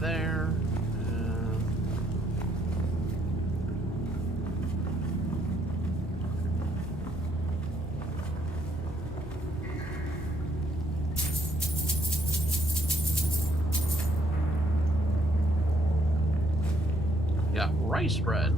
There. Yeah, rice bread.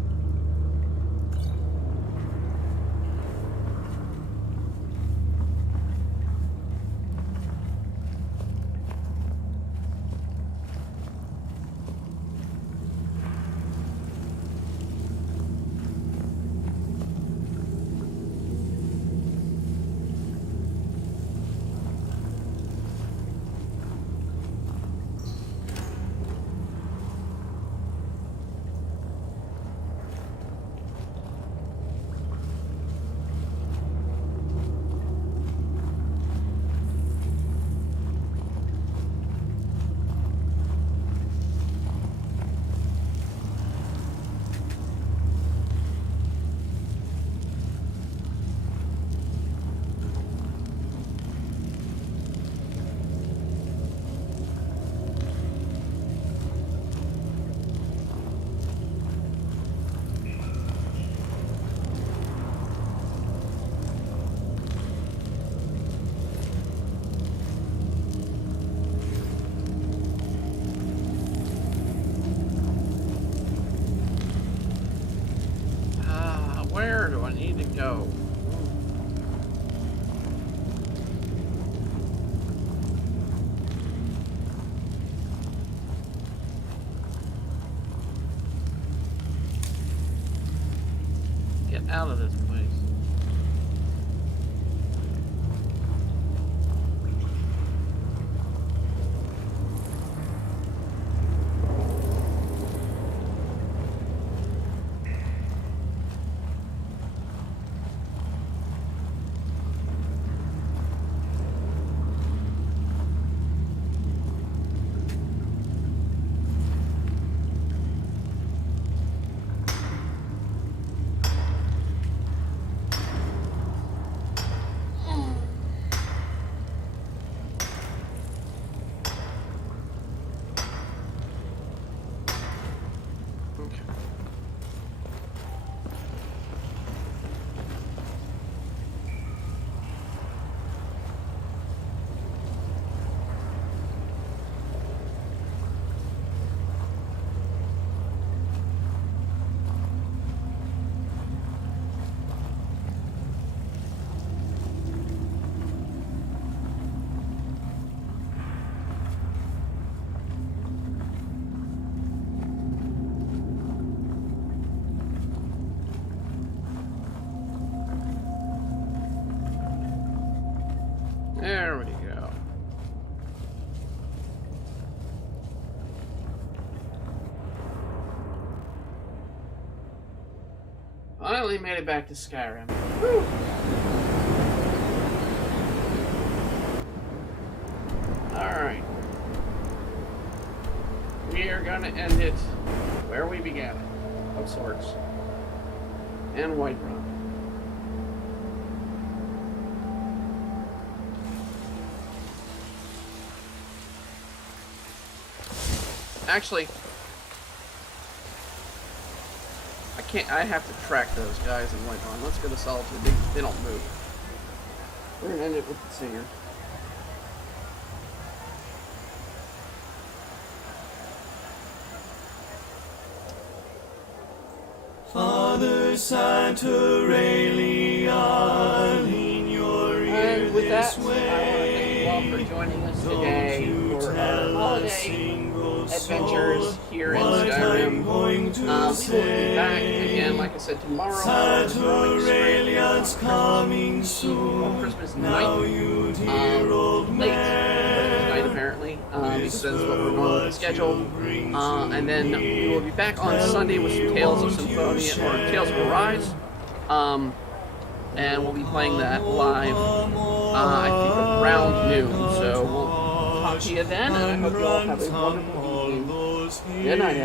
Where do I need to go? Get out of this place. There we go. Finally made it back to Skyrim. Woo! Alright. We are gonna end it where we began it, of sorts. And Whiterun. Actually, I have to track those guys in Whiterun. Let's go to Solitude. They don't move. We're gonna end it with the singer. Father Saturnailia, lean your ear with that, this way. I want to thank you all for joining us today for our holiday adventures here in Skyrim. We will be back again, like I said, tomorrow. Saturnalia's coming soon. On Christmas night. Late Christmas night, apparently, because that's what we're normally scheduled. And then we will be back on Sunday with some Tales of Symphonia, or Tales of Arise. And we'll be playing that live, I think around noon. So we'll talk to you then, and I hope you all have a wonderful evening. Good night,